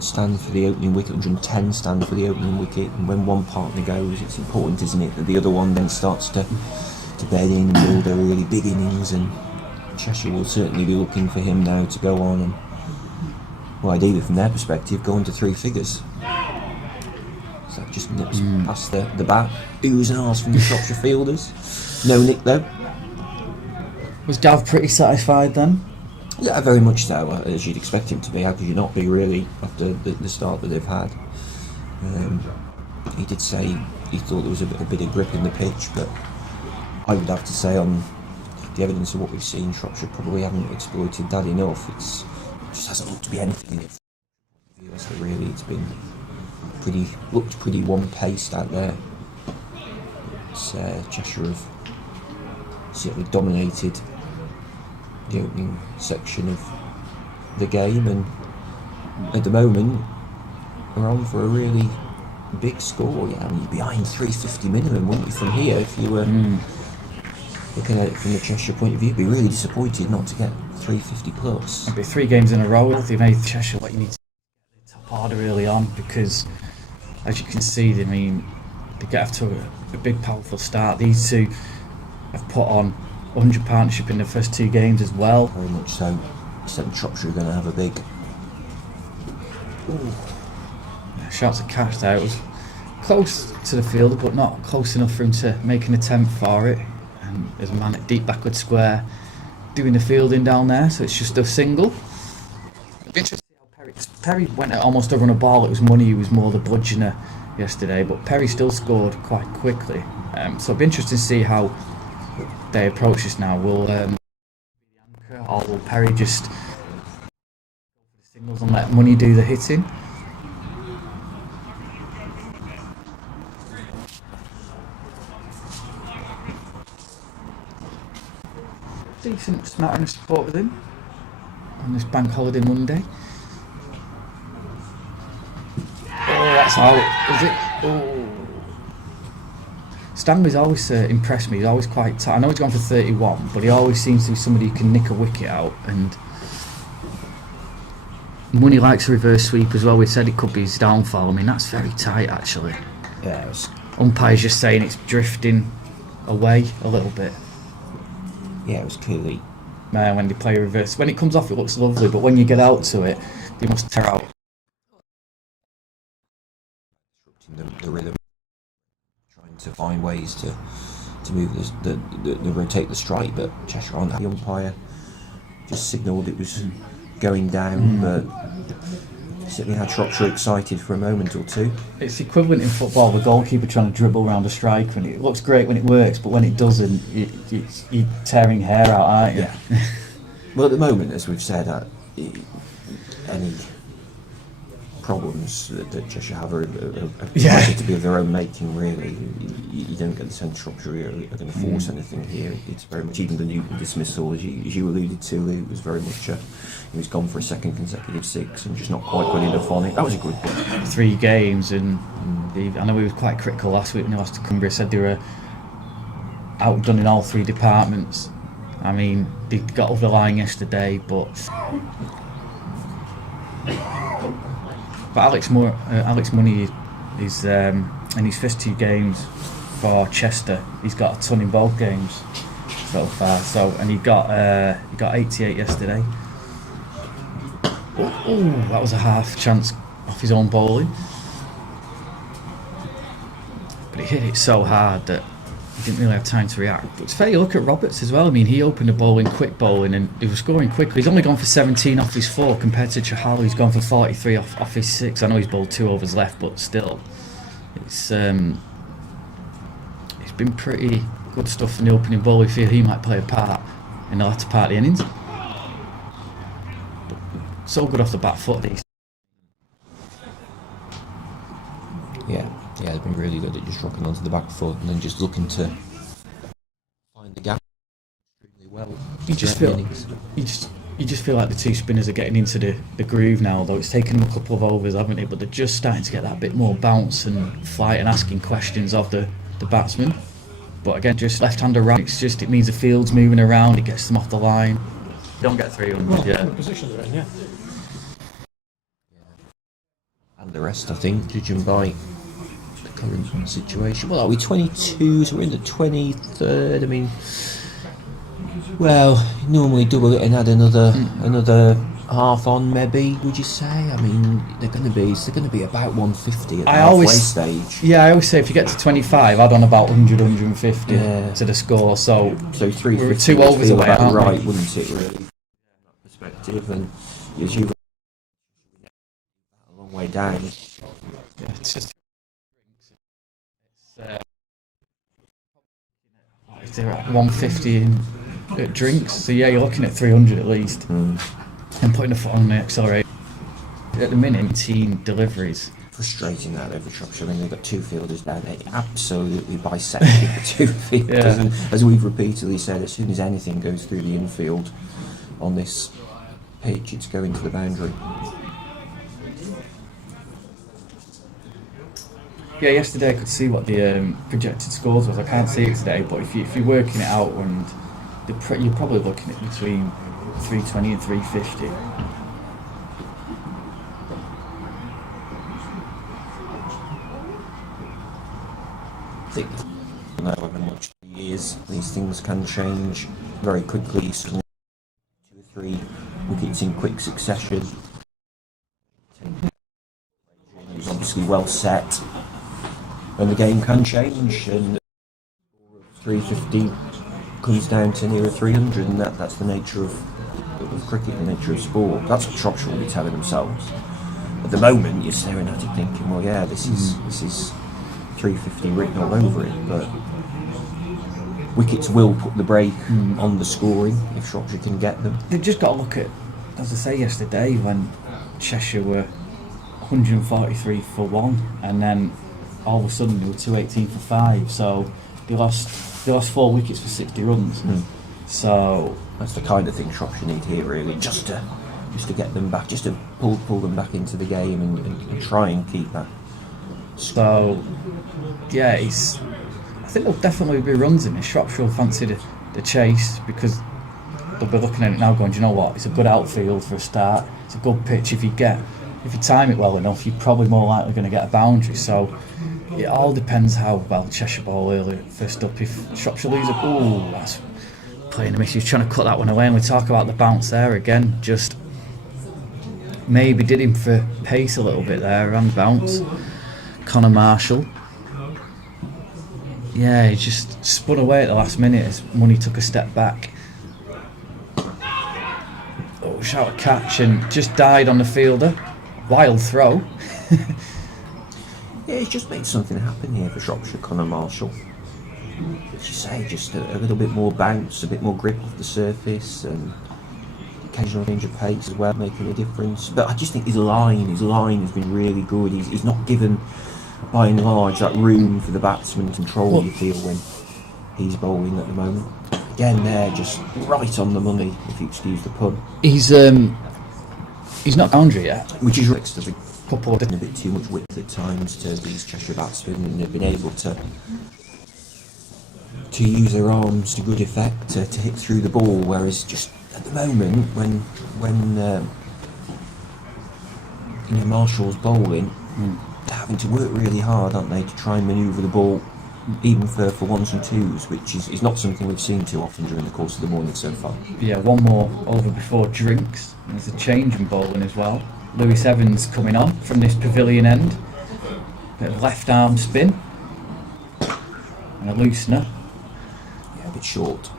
Stand for the opening wicket, 110 stand for the opening wicket, and when one partner goes, it's important, isn't it, that the other one then starts to bed in and build a really big innings, and Cheshire will certainly be looking for him now to go on and, well, ideally from their perspective, go into 3 figures. So that just nips past the bat. Oohs and ahs from the Shropshire fielders. No nick though. Was Dav pretty satisfied then? Yeah, very much so, as you'd expect him to be. How could you not be, really, after the start that they've had? He did say he thought there was a bit of grip in the pitch, but I would have to say, on the evidence of what we've seen, Shropshire probably haven't exploited that enough. It just hasn't looked to be anything in it. So really, it's been looked pretty one-paced out there. Cheshire have certainly dominated the opening section of the game, and at the moment we're on for a really big score. Yeah, I mean, you'd be behind 350 minimum, wouldn't you, from here, if you were looking at it from the Cheshire point of view? You'd be really disappointed not to get 350 plus. It'd be 3 games in a row. They made Cheshire what you need to get the top order early on, because as you can see, I mean, they get off to a big powerful start. These two have put on 100 partnership in the first 2 games as well. Very much so. Except Shropshire are going to have a big. Shouts a catch there. It was close to the fielder, but not close enough for him to make an attempt for it. And there's a man at deep backward square doing the fielding down there, so it's just a single. It'd be interesting how Perry went at almost over on a ball. It was Money who was more the bludgeoner yesterday, but Perry still scored quite quickly. So it'd be interesting to see how they approach this now. Will or will Perry just go for the signals and let Money do the hitting? Decent smattering of support with him on this bank holiday Monday. Oh, that's out. Is it? Oh. Stanley's always impressed me. He's always quite tight. I know he's gone for 31, but he always seems to be somebody who can nick a wicket out. And Money likes a reverse sweep as well. We said it could be his downfall. I mean, that's very tight, actually. Yeah. Umpire's just saying it's drifting away a little bit. Yeah, it was clearly. Man, when they play a reverse, when it comes off, it looks lovely, but when you get out to it, they must tear out. The rhythm, trying to find ways to move the rotate the strike, but Cheshire on the umpire just signalled it was going down, but certainly had Shropshire excited for a moment or two. It's equivalent in football, the goalkeeper trying to dribble around a striker, and it looks great when it works, but when it doesn't, you're tearing hair out, aren't you? Yeah. Well, at the moment, as we've said, any problems that Cheshire have are likely to be of their own making, really. You don't get the sense Shropshire are going to force anything here. It's very much, even the Newton dismissal, as you alluded to, it was very much he was gone for a second consecutive six and just not quite good enough on it. That was a good game. 3 games, and I know we were quite critical last week when they lost to Cumbria, said they were outdone in all 3 departments. I mean, they got over the line yesterday, but Alex Money is in his first 2 games for Chester. He's got a ton in both games so far. And he got 88 yesterday. That was a half chance off his own bowling, but he hit it so hard that he didn't really have time to react. But it's fair you look at Roberts as well. I mean, he opened a quick bowling, and he was scoring quickly. He's only gone for 17 off his 4 compared to Chahal, who's gone for 43 off his 6. I know he's bowled 2 overs left, but still, it's been pretty good stuff in the opening bowl. We feel he might play a part in the latter part of the innings. But so good off the back foot, these. Yeah, they've been really good at just dropping onto the back foot and then just looking to find the gap extremely well. You just feel like the 2 spinners are getting into the groove now, although it's taken them a couple of overs, haven't it? But they're just starting to get that bit more bounce and flight and asking questions of the batsman. But again, just left hand or right, it means the field's moving around, it gets them off the line. Don't get 300, yeah. The position they're in, yeah. And the rest, I think, judging by the current situation. Well, are we 22? So we're in the 23rd. I mean, well, normally double it and add another half on, maybe. Would you say? I mean, they're going to be about 150 at the halfway stage. Yeah, I always say if you get to 25, add on about 100, 150 to the score. So 350 we're 2 overs away, aren't we? Right, wouldn't it? Really, from that perspective, and as you a long way down. Yeah, it's just. They're at 150 at drinks, so yeah, you're looking at 300 at least. And putting a foot on the accelerator. At the minute, 18 deliveries. Frustrating that over Shropshire. I mean, they've got 2 fielders down there, absolutely bisected the 2 fielders. Yeah. And as we've repeatedly said, as soon as anything goes through the infield on this pitch, it's going to the boundary. Yeah, yesterday I could see what the projected scores was. I can't see it today, but if you're working it out, and you're probably looking at between 320 and 350. I think however much the years, these things can change very quickly. Suddenly 2 or 3 wickets in quick succession. It's obviously well set, and the game can change, and 350 comes down to nearer 300, and that's the nature of cricket, the nature of sport. That's what Shropshire will be telling themselves. At the moment, you're staring at it thinking, well, yeah, this is 350 written all over it, but Wickets will put the brake on the scoring if Shropshire can get them. They've just got to look at, as I say yesterday, when Cheshire were 143 for 1, and then all of a sudden they were 218 for 5, so they lost 4 wickets for 60 runs. So that's the kind of thing Shropshire need here, really, just to get them back, just to pull them back into the game and try and keep that. So yeah, I think there'll definitely be runs in this. Shropshire will fancy the chase, because they'll be looking at it now going, do you know what, it's a good outfield for a start, it's a good pitch. If you time it well enough, you're probably more likely going to get a boundary. So it all depends how well Cheshire bowl early first up. If Shropshire lose that's playing a miss. He's trying to cut that one away, and we talk about the bounce there again. Just maybe did him for pace a little bit there and bounce. Connor Marshall. Yeah, he just spun away at the last minute as Money took a step back. Oh, shot a catch and just died on the fielder. Wild throw. Yeah, he's just made something happen here for Shropshire, Connor Marshall. As you say, just a little bit more bounce, a bit more grip off the surface, and occasional change of pace as well, making a difference. But I just think his line has been really good. He's not given, by and large, that room for the batsman to control, you feel, when he's bowling at the moment. Again, they're just right on the money, if you excuse the pun. He's not boundary yet. Which is next to the Couple of a bit too much width at times to these Cheshire batsmen, and they've been able to use their arms to good effect to hit through the ball, whereas just at the moment when Marshall's bowling, they're having to work really hard, aren't they, to try and manoeuvre the ball even for ones and twos, which is not something we've seen too often during the course of the morning so far. Yeah, one more over before drinks. There's a change in bowling as well. Lewis Evans coming on from this pavilion end. Bit of left arm spin. And a loosener. Yeah, a bit short.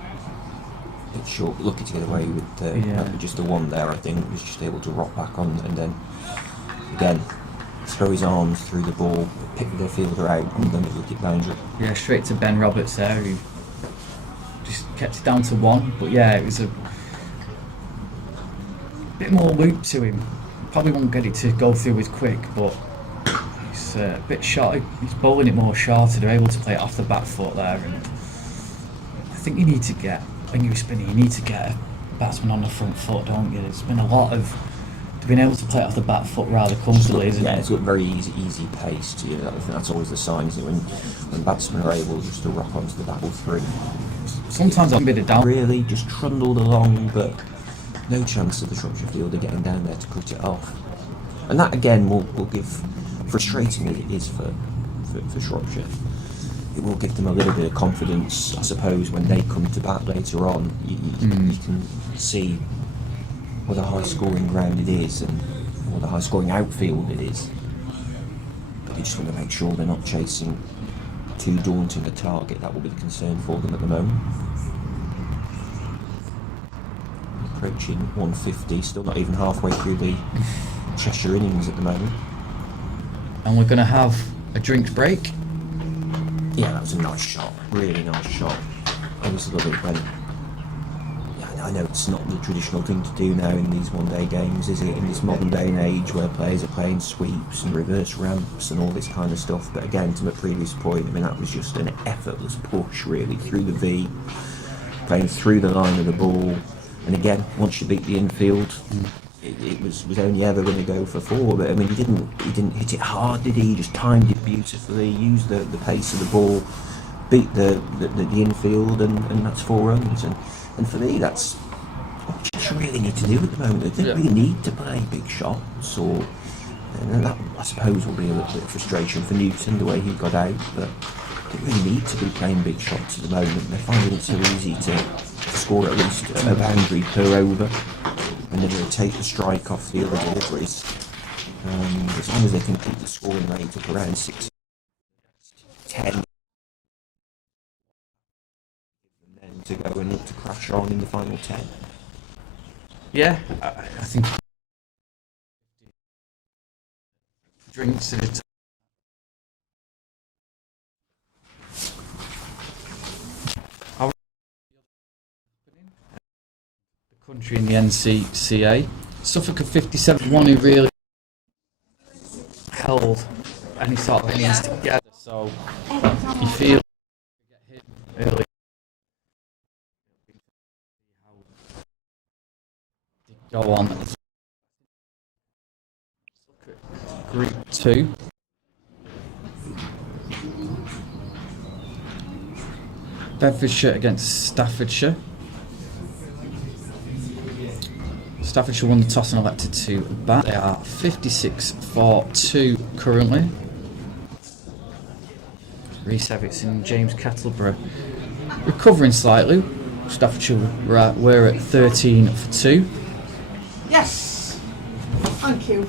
But lucky to get away with just the one there, I think. He was just able to rock back on and then, again, throw his arms through the ball, pick the fielder out and then the wicket boundary. Yeah, straight to Ben Roberts there, who just kept it down to one. But yeah, it was a bit more loop to him. Probably won't get it to go through as quick, but he's a bit short. He's bowling it more shorter. They're able to play it off the back foot there, and I think you need to get, when you're spinning, you need to get a batsman on the front foot, don't you? There's been a lot of being able to play it off the back foot rather comfortably, isn't it? Yeah, it's got very easy pace to you. I think that's always the sign, isn't it? When batsmen are able just to rock onto the back foot through. Sometimes I'm a bit down. Really just trundled along, but no chance of the Shropshire fielder getting down there to cut it off. And that again will give, frustratingly it is for Shropshire, it will give them a little bit of confidence, I suppose, when they come to bat later on. You can see what a high scoring ground it is and what a high scoring outfield it is. But they just want to make sure they're not chasing too daunting a target. That will be the concern for them at the moment. Approaching 150, still not even halfway through the Cheshire innings at the moment. And we're going to have a drinks break. Yeah, that was a nice shot, really nice shot. I was a little bit when, yeah, I know it's not the traditional thing to do now in these one-day games, is it? In this modern day and age where players are playing sweeps and reverse ramps and all this kind of stuff. But again, to my previous point, I mean, that was just an effortless push, really, through the V, playing through the line of the ball. And again, once you beat the infield, it was only ever going to go for four. But I mean, he didn't hit it hard, did he? He just timed it beautifully, used the pace of the ball, beat the infield, and that's 4 runs. And for me, that's what you just really need to do at the moment. They don't really need to play big shots, and that I suppose will be a little bit of frustration for Newton the way he got out. But they really need to be playing big shots at the moment. They're finding it so easy to score at least a boundary per over, and then they take the strike off the other deliveries. As long as they can keep the scoring rate up around 6, 10, and then to go and look to crash on in the final 10. Yeah, I think drinks at a time. Country in the NCCA. Suffolk of 57 who really held any sort of innings together, so you feel get hit early. Go on. Let's look at Group 2. Bedfordshire against Staffordshire. Staffordshire won the toss and elected to bat. They are 56 for 2 currently. Rhys Evans and James Kettleborough recovering slightly. Staffordshire were at 13 for 2. Yes, thank you.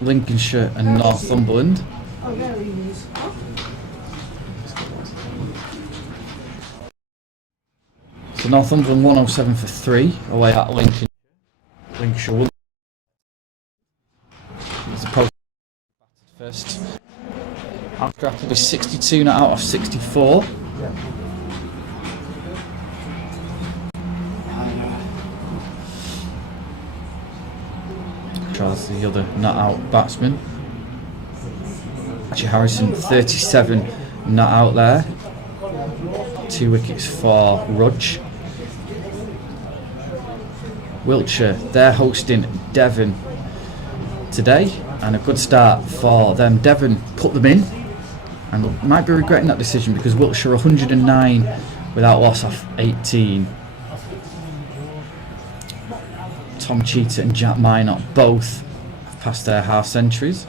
Lincolnshire and Northumberland. Oh, there he is. So Northumberland 107 for 3 away at Lincolnshire. There's the post first. After to be 62 not out of 64. Charles, the other not out batsman. Actually, Harrison 37 not out there. 2 wickets for Rudge. Wiltshire, they're hosting Devon today, and a good start for them. Devon put them in, and might be regretting that decision because Wiltshire 109 without loss off 18. Tom Cheetah and Jack Minot both have passed their half centuries.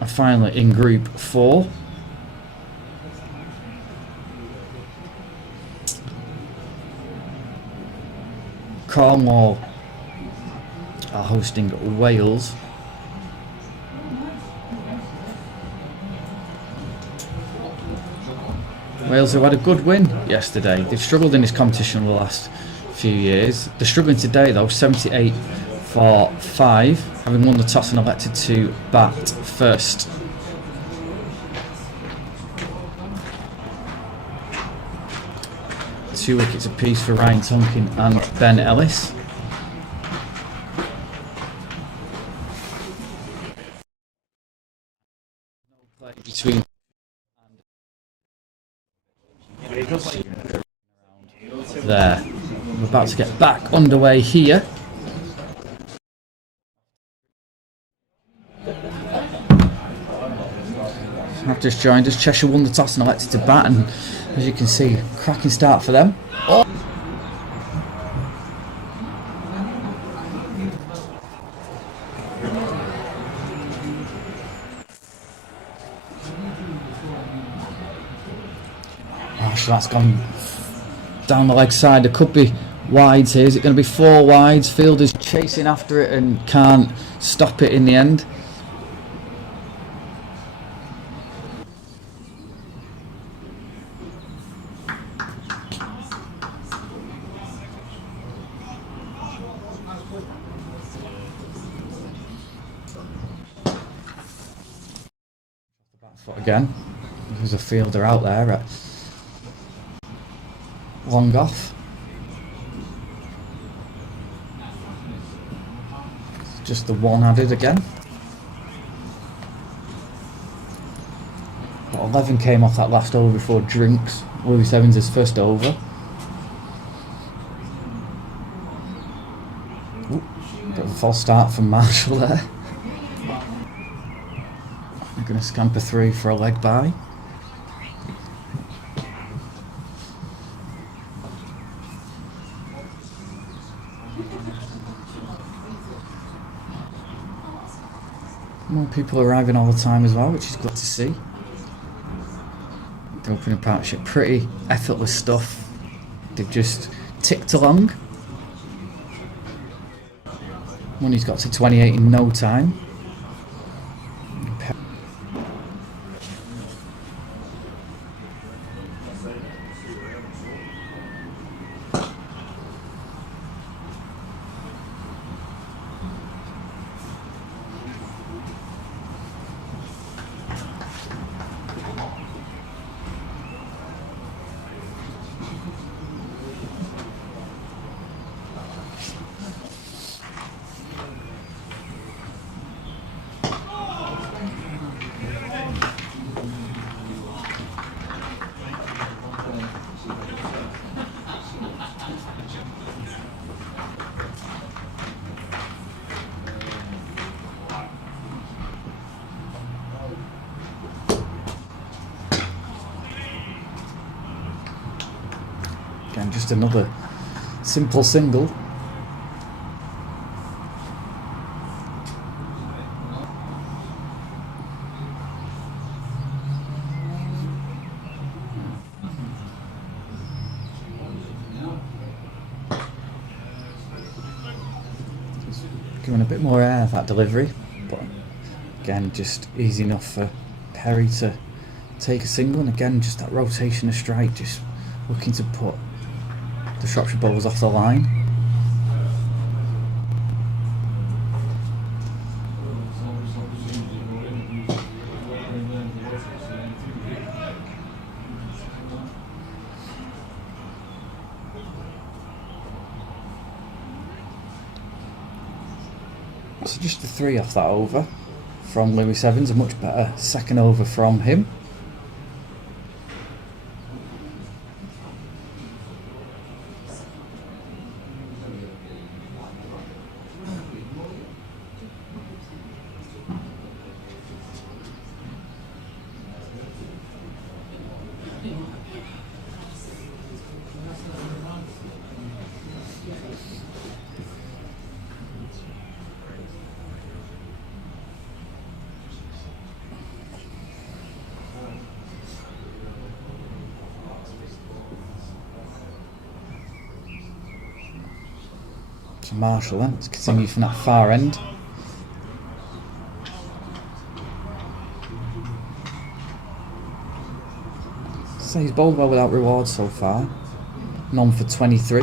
And finally, in Group 4, Cornwall are hosting Wales. Wales have had a good win yesterday. They've struggled in this competition the last few years. They're struggling today though, 78 for 5, having won the toss and elected to bat first. Two wickets apiece for Ryan Tonkin and Ben Ellis. Between there. We're about to get back underway here. I've just joined us. Cheshire won the toss and elected to bat, and as you can see, cracking start for them. Oh. So that's gone down the leg side. There could be wides here. Is it going to be 4 wides? Fielder's chasing after it and can't stop it in the end. Back foot again. There's a fielder out there at long off. Just the one added again. But 11 came off that last over before drinks. Lewis Evans' first over. Ooh, bit of a false start from Marshall there. I'm going to scamper through for a leg by. More people arriving all the time as well, which is good to see. The opening partnership, pretty effortless stuff. They've just ticked along. Money's got to 28 in no time. Again, just another simple single. Giving a bit more air that delivery, but again, just easy enough for Perry to take a single, and again just that rotation of strike, just looking to put the Shropshire bowlers off the line. So just the 3 off that over from Lewis Evans, a much better second over from him. So Marshall then, let's continue from that far end. So he's bowled well without reward so far. None for 23.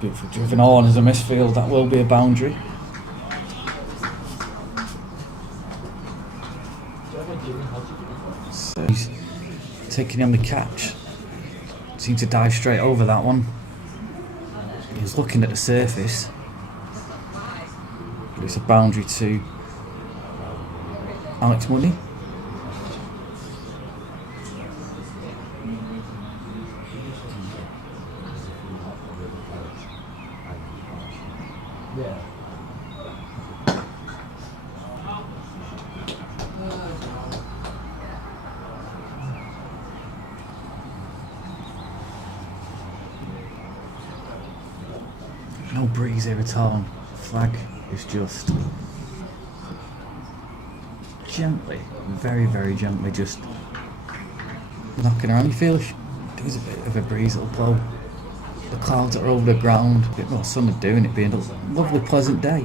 Beautiful driven on as a misfield, that will be a boundary. So he's taking on the catch. Seemed to dive straight over that one. He was looking at the surface. But it's a boundary to Alex Money. No breeze here at all. Flag is just gently, very, very gently, just knocking around. You feel there's a bit of a breeze that'll blow the clouds that are over the ground. A bit more sun of doing it being a lovely, pleasant day.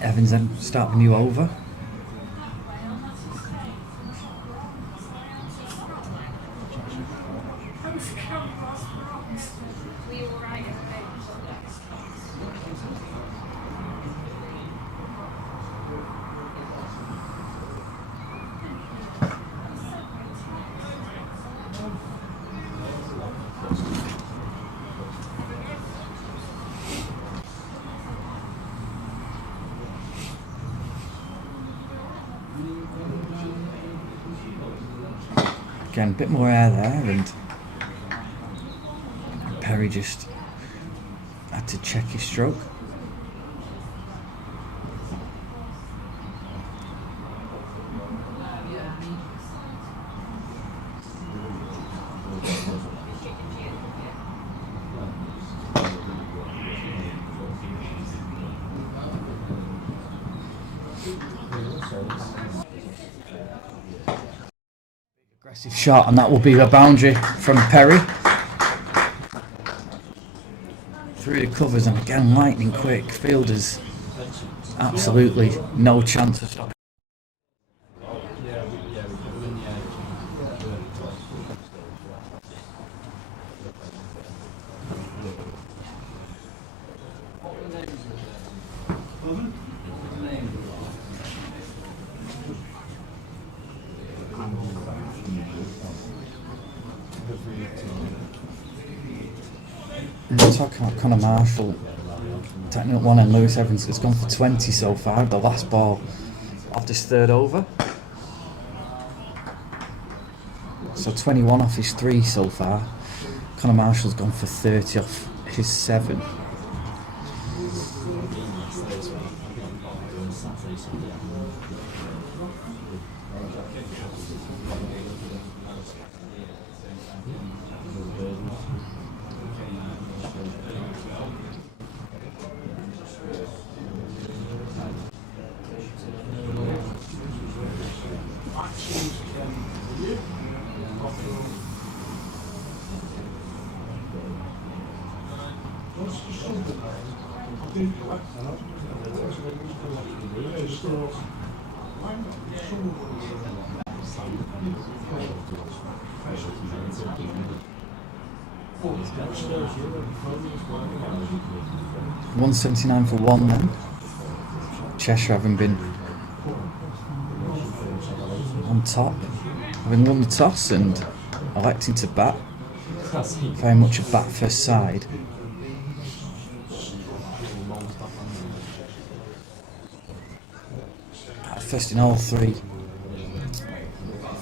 Evans then start the new over. Again, a bit more air there, and Perry just had to check his stroke. Aggressive shot, and that will be a boundary from Perry. Through the covers, and again lightning quick. Fielders absolutely no chance of stopping. We're talking about Connor Marshall taking up one, and Lewis Evans has gone for 20 so far. The last ball of this third over. So 21 off his 3 so far. Connor Marshall's gone for 30 off his 7. $179 for 1 then. Cheshire having been on top, having won the toss and electing to bat. Very much a bat first side. First in all 3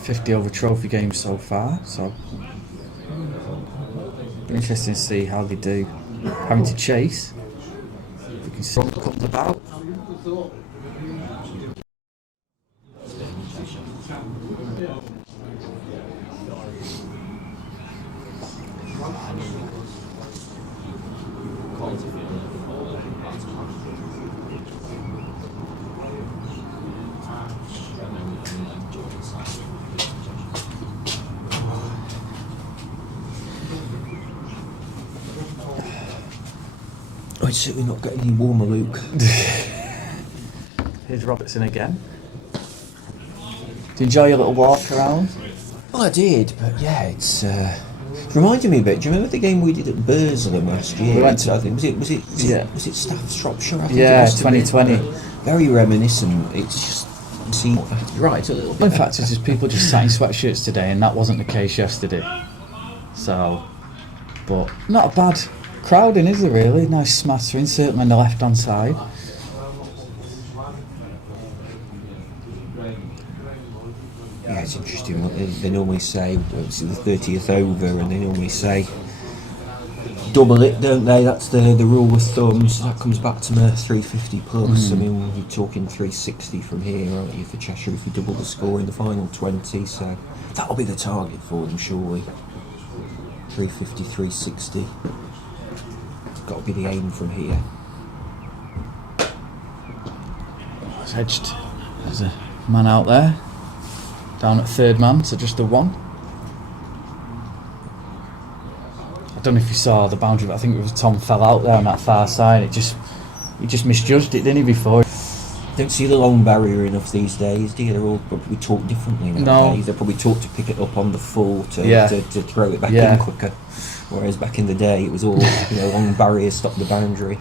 50 over trophy games so far, so interesting to see how they do having to chase. If we can see what comes about. I'd certainly not get any warmer, Luke. Here's Robertson again. Do you enjoy your little walk around? Well, I did, but yeah, it's reminded me a bit. Do you remember the game we did at Burslem last year? We went to, I think was it Staff Shropshire? I think yeah, it must have been. 2020. Very reminiscent. It's just you're right a little bit. In fact, it's just people just sat in sweatshirts today, and that wasn't the case yesterday. So, but not a bad crowding, is there really? Nice smattering, certainly on the left hand side. Yeah, it's interesting what they normally say. It's the 30th over, and they normally say double it, don't they? That's the rule of thumb. So that comes back to my 350 plus. I mean, we're talking 360 from here, aren't you, for Cheshire if we double the score in the final 20? So that'll be the target for them, surely. 350, 360. Got to be the aim from here. It's edged. There's a man out there, down at third man, so just the one. I don't know if you saw the boundary, but I think it was Tom fell out there on that far side. He just misjudged it, didn't he, before? Don't see the long barrier enough these days, do you? They're all probably taught differently nowadays. No. They're probably taught to pick it up on the full to throw it back in quicker. Whereas back in the day, it was all long barriers stop the boundary.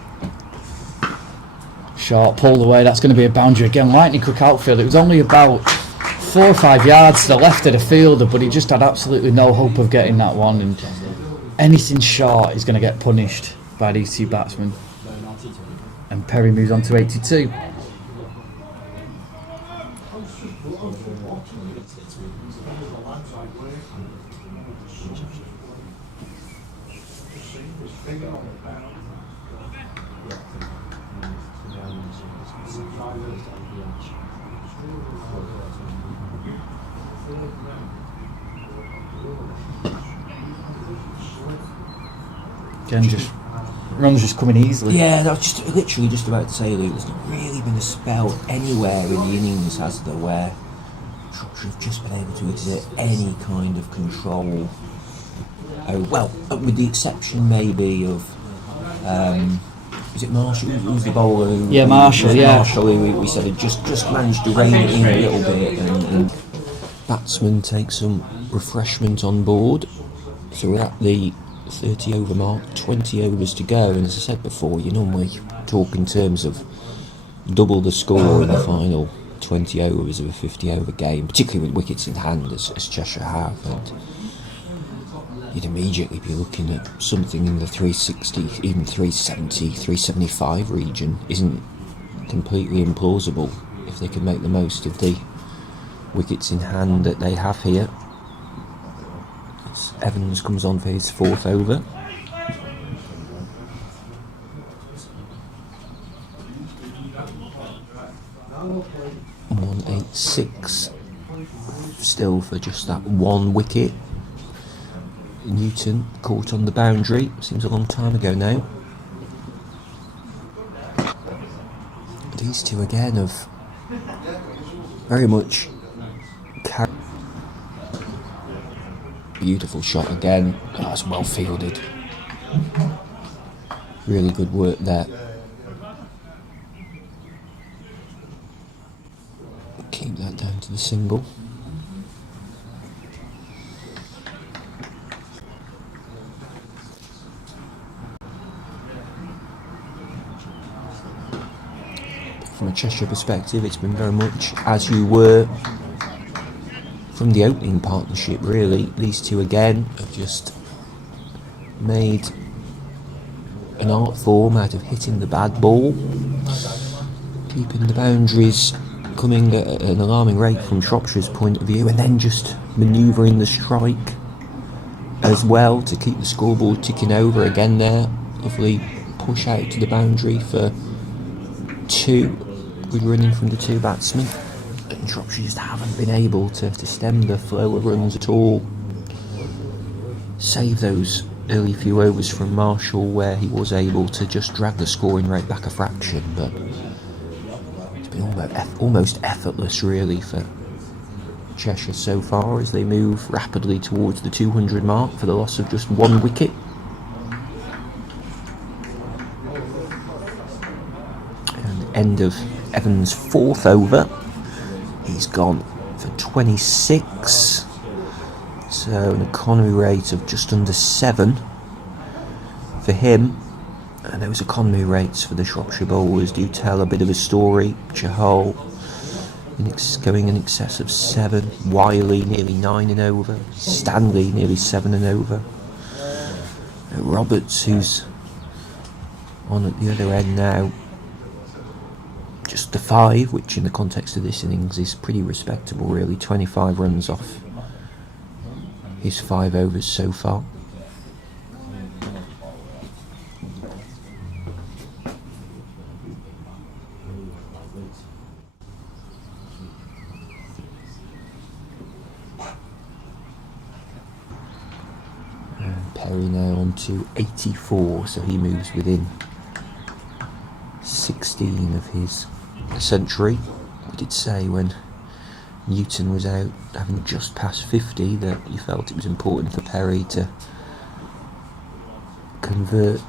Short, pulled away. That's going to be a boundary again. Lightning quick outfield. It was only about 4 or 5 yards to the left of the fielder, but he just had absolutely no hope of getting that one. And anything short is going to get punished by these 2 batsmen. And Perry moves on to 82. Again, just runs just coming easily. Yeah, I was just literally just about to say, Luke, there's not really been a spell anywhere in the innings, has there, where Shropshire have just been able to exert any kind of control. Well, with the exception maybe of, is it Marshall? Who's the bowler? Marshall, Marshall, who we said had just managed to rein it in a little bit, and batsmen take some refreshment on board. So we're at the 30 over mark, 20 overs to go, and as I said before, you normally talk in terms of double the score in the final 20 overs of a 50 over game, particularly with wickets in hand as Cheshire have. And you'd immediately be looking at something in the 360, even 370, 375 region. Isn't completely implausible if they can make the most of the wickets in hand that they have here. As Evans comes on for his 4th over. And 186 still for just that 1 wicket. Newton caught on the boundary, seems a long time ago now. These two again have very much carried. Beautiful shot again. Oh, that's well fielded. Really good work there. Keep that down to the single. From a Cheshire perspective, it's been very much as you were from the opening partnership, really. These two again have just made an art form out of hitting the bad ball, keeping the boundaries coming at an alarming rate from Shropshire's point of view, and then just manoeuvring the strike as well to keep the scoreboard ticking over again there. Lovely push out to the boundary for 2. Good running from the 2 batsmen, and Shropshire just haven't been able to stem the flow of runs at all. Save those early few overs from Marshall where he was able to just drag the scoring rate back a fraction, but it's been almost effortless really for Cheshire so far as they move rapidly towards the 200 mark for the loss of just 1 wicket. And end of Evans' 4th over. He's gone for 26, so an economy rate of just under 7 for him. And those economy rates for the Shropshire bowlers do tell a bit of a story. Chahal going in excess of 7, Wiley nearly 9 and over, Stanley nearly 7 and over, Roberts, who's on at the other end now, just the 5, which in the context of this innings is pretty respectable really. 25 runs off his 5 overs so far. And Perry now on to 84, so he moves within 16 of his century. We did say when Newton was out, having just passed 50, that you felt it was important for Perry to convert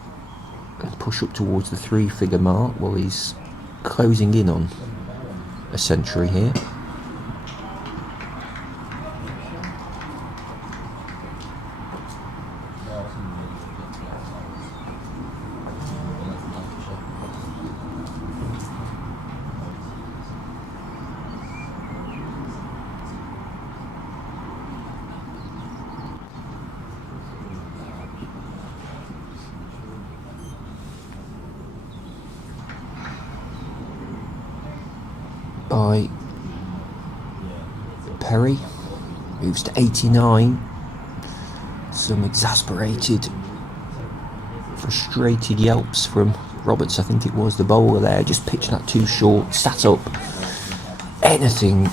and push up towards the 3-figure mark. Well, he's closing in on a century here. By Perry, moves to 89. Some exasperated, frustrated yelps from Roberts, I think it was the bowler there, just pitched that too short, sat up. Anything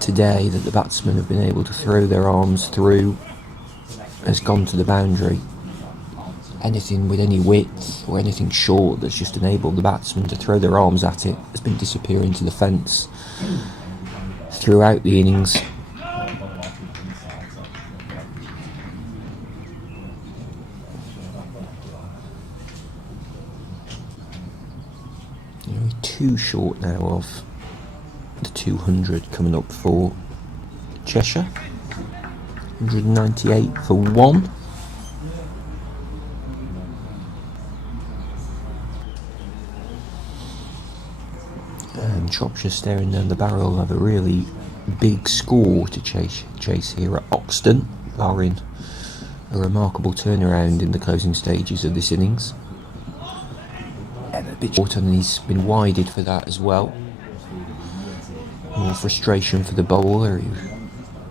today that the batsmen have been able to throw their arms through has gone to the boundary. Anything with any width or anything short that's just enabled the batsmen to throw their arms at it has been disappearing to the fence throughout the innings. We're too short now of the 200 coming up for Cheshire. 198 for 1. And Shropshire staring down the barrel of a really big score to chase here at Oxton. barring a remarkable turnaround in the closing stages of this innings. And a bit short, and he's been wided for that as well. More frustration for the bowler, who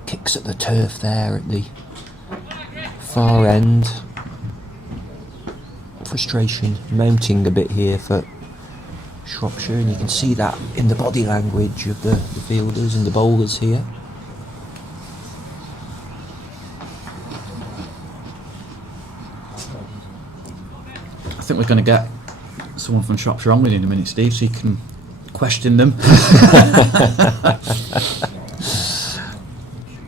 kicks at the turf there at the far end. Frustration mounting a bit here for Shropshire, and you can see that in the body language of the fielders and the bowlers here. I think we're going to get someone from Shropshire on with you in a minute, Steve, so you can question them.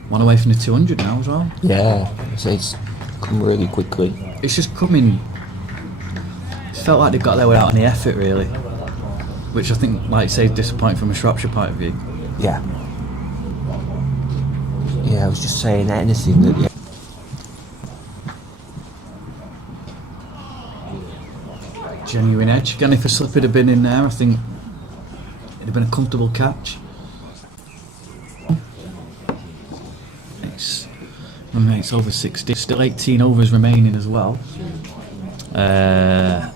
One away from the 200 now as well. Yeah, so it's come really quickly. It's just coming. It felt like they got there without any effort, really, which I think, like you say, is disappointing from a Shropshire point of view. Yeah. Yeah, I was just saying anything that. Yeah. Genuine edge. Again, if a slip had been in there, I think it'd have been a comfortable catch. It's over 60. Still 18 overs remaining as well. But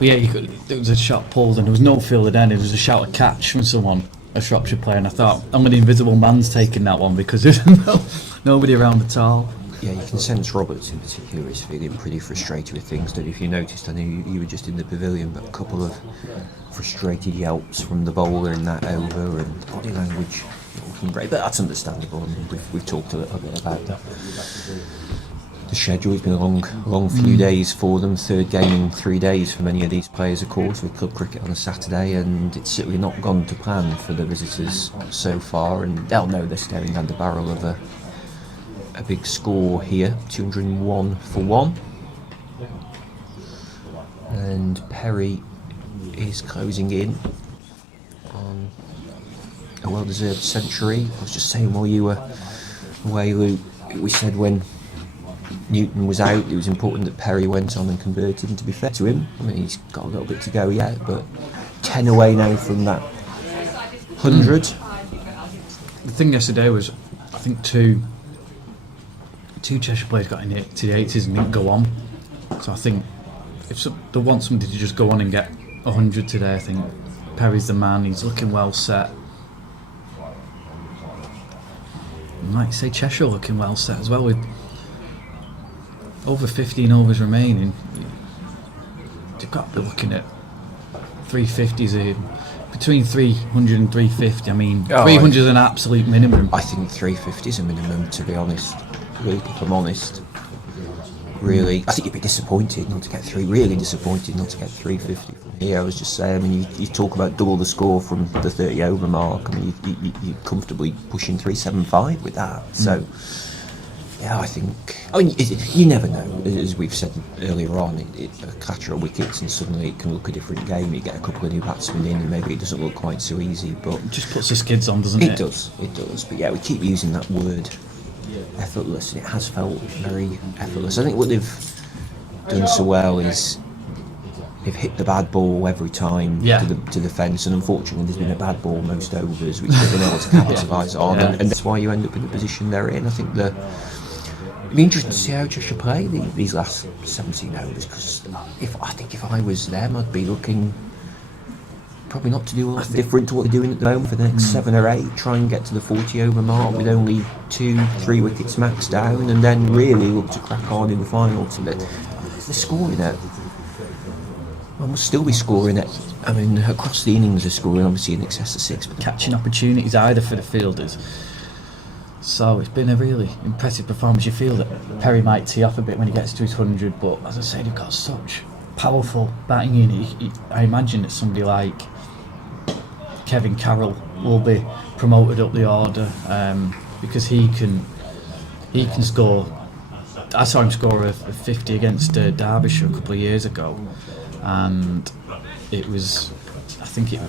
yeah, there was a shot pulled and there was no fielder then. It was a shout of catch from someone, a Shropshire player, and I thought, only the invisible man's taking that one because there's nobody around at all. Yeah, you can sense Roberts in particular is feeling pretty frustrated with things. That if you noticed, I know you were just in the pavilion, but a couple of frustrated yelps from the bowler in that over, and body language not looking great. But that's understandable. I mean, we've talked a little bit about that. The schedule has been a long few days for them. Third game in 3 days for many of these players, of course, with club cricket on a Saturday, and it's certainly not gone to plan for the visitors so far. And they'll know they're staring down the barrel of a big score here, 201 for 1. And Perry is closing in on a well-deserved century. I was just saying while you were away, Luke, we said when Newton was out, it was important that Perry went on and converted, and to be fair to him, I mean, he's got a little bit to go yet, but 10 away now from that 100. The thing yesterday was, I think two Cheshire players got in to the 80s and didn't go on. So I think if they want somebody to just go on and get 100 today, I think Perry's the man. He's looking well set. And like you say, Cheshire looking well set as well with over 15 overs remaining. They've got to be looking at 350s in. Between 300 and 350, I mean, 300 is an absolute minimum. I think 350 is a minimum, to be honest. Luke, if I'm honest. Really, I think you'd be disappointed not to get really disappointed not to get 350 from here. I was just saying, I mean, you talk about double the score from the 30 over mark. I mean, you're comfortably pushing 375 with that. So, yeah, I mean, you never know. As we've said earlier on, a catcher of wickets and suddenly it can look a different game. You get a couple of new batsmen in and maybe it doesn't look quite so easy. But it just puts the skids on, doesn't it? It does. But yeah, we keep using that word. Effortless, and it has felt very effortless. I think what they've done so well is they've hit the bad ball every time to the fence, and unfortunately there's been a bad ball most overs which they've been able to capitalise on, and that's why you end up in the position they're in. I think it'd be interesting to see how Cheshire play these last 17 overs, because if I was them, I'd be looking probably not to do a lot different to what they're doing at the moment for the next 7 or 8. Try and get to the 40 over mark with only 2-3 wickets max down, and then really look to crack on in the final. They're scoring it. Well, must still be scoring it. I mean, across the innings they're scoring obviously in excess of 6. But catching opportunities either for the fielders. So it's been a really impressive performance. You feel that Perry might tee off a bit when he gets to his 100, but as I say, they've got such powerful batting in. I imagine that somebody like Kevin Carroll will be promoted up the order because he can score. I saw him score a 50 against Derbyshire a couple of years ago, and it was, I think he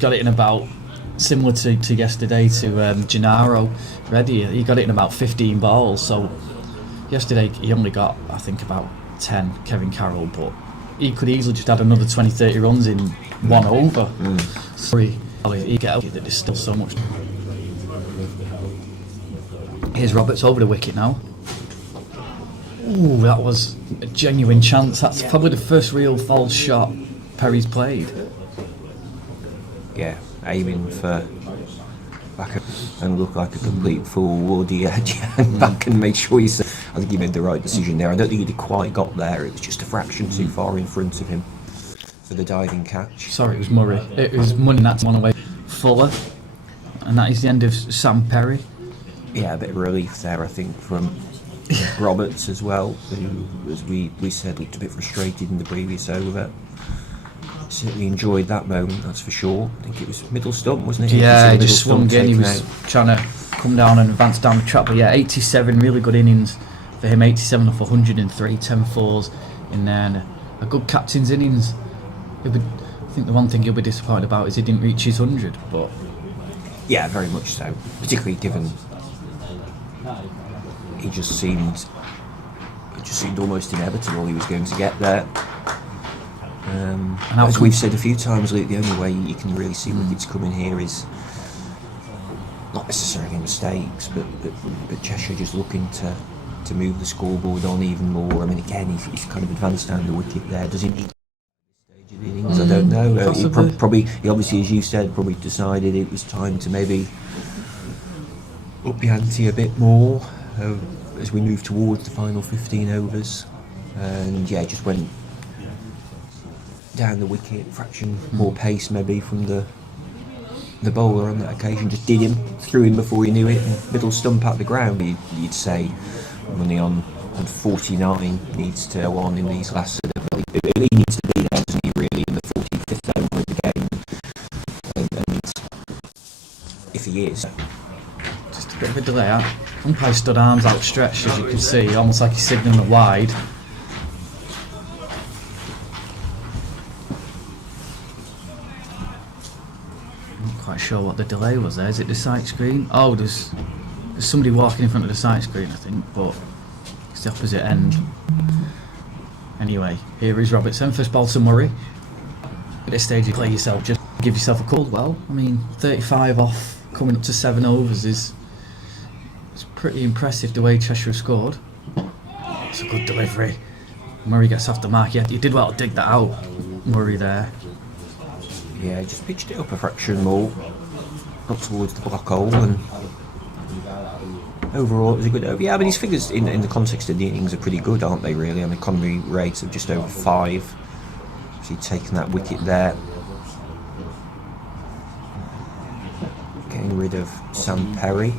got it in about similar to yesterday to Gennaro Reddy. He got it in about 15 balls. So yesterday he only got, I think, about 10, Kevin Carroll, but he could easily just add another 20-30 runs in one over. Sorry, he get out that there's still so much. Here's Roberts over the wicket now. Ooh, that was a genuine chance. That's probably the first real false shot Perry's played. Yeah, aiming for back and looked like a complete fool. Would he hang back and make sure he's... I think he made the right decision there. I don't think he'd quite got there. It was just a fraction too far in front of him for the diving catch. Sorry, it was Murray. It was Munning that one away. Fuller. And that is the end of Sam Perry. Yeah, a bit of relief there, I think, from Roberts as well, who, as we said, looked a bit frustrated in the previous over. Certainly enjoyed that moment, that's for sure. I think it was middle stump, wasn't it? Yeah, he Middle just swung stump in. He taken was out. trying to come down and advance down the track. But yeah, 87, really good innings for him. 87 off 103, 10 fours in there. And a good captain's innings. I think the one thing he'll be disappointed about is he didn't reach his 100. But Yeah, very much so. Particularly given it just seemed almost inevitable he was going to get there. As we've said a few times, Luke, the only way you can really see wickets coming here is not necessarily mistakes, but Cheshire just looking to move the scoreboard on even more. I mean, again, he's kind of advanced down the wicket there. Does he need stage of the innings? I don't know. He obviously, as you said, probably decided it was time to maybe up the ante a bit more as we move towards the final 15 overs. And yeah, just went down the wicket, fraction more pace maybe from the bowler on that occasion. Just did him, threw him before he knew it, middle stump at the ground. You'd say money on 49 needs to go on in these last sort of, he needs to be there, doesn't he, really, in the 45th over of the game. And if he is, just a bit of a delay. Umpire stood arms outstretched, as you can see, almost like he's signalling it wide. Quite sure what the delay was there. Is it the sight screen? Oh, there's somebody walking in front of the sight screen, I think, but it's the opposite end. Anyway, here is Robertson, first ball to Murray. At this stage, you play yourself, just give yourself a call. Well, I mean, 35 off, coming up to 7 overs is pretty impressive the way Cheshire have scored. It's a good delivery. Murray gets off the mark. He did well to dig that out, Murray there. yeah, just pitched it up a fraction more, up towards the black hole, and overall it was a good over. Yeah, I mean, his figures in the context of the innings are pretty good, aren't they, really? An economy rate of just over 5. So he'd taken that wicket there, getting rid of Sam Perry.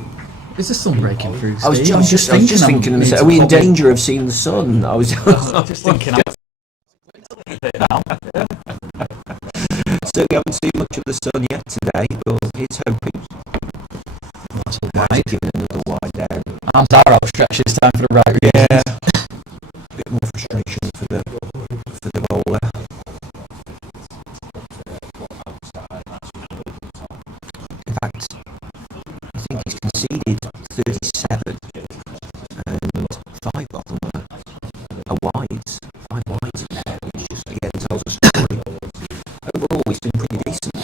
Is the sun breaking through, Steve? I was just thinking, are we in danger of seeing the sun? I was just thinking. So we haven't seen much of the sun yet today, but he's hoping. That's a wide. Giving another wide there. Arms are outstretched. It's time for the right reasons. Yeah. A bit more frustration for the bowler. In fact, I think he's conceded 37, and 5 of them are wides. 5 wides in there, which just again tells a story. Overall, he's been pretty decent.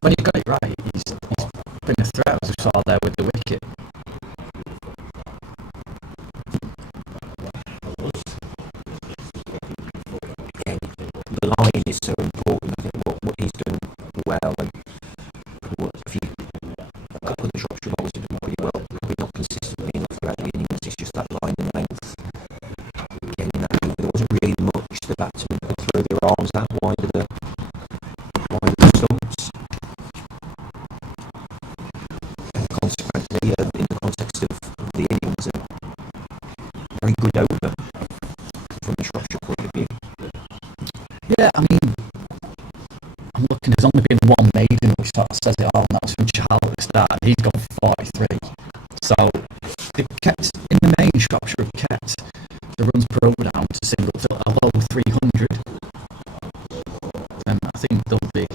When he got it right, he's been a threat, as we saw there with the wicket. Yeah, the line is so important. I think what he's done well, and a couple of the Shropshire bowlers have done pretty well, probably not consistently enough throughout the innings. It's just that line and length. Getting that over, there wasn't really much the batsmen could throw their arms that wide of the stumps. And consequently, in the context of the innings, a very good over from the Shropshire point of view. Yeah, I mean, I'm looking, there's only been one maiden, which sort of says it all, and that was from Charles at the start, and he's gone for 43. So, they've kept, in the main, Shropshire have kept the runs per over down to single to below 300. And I think they'll be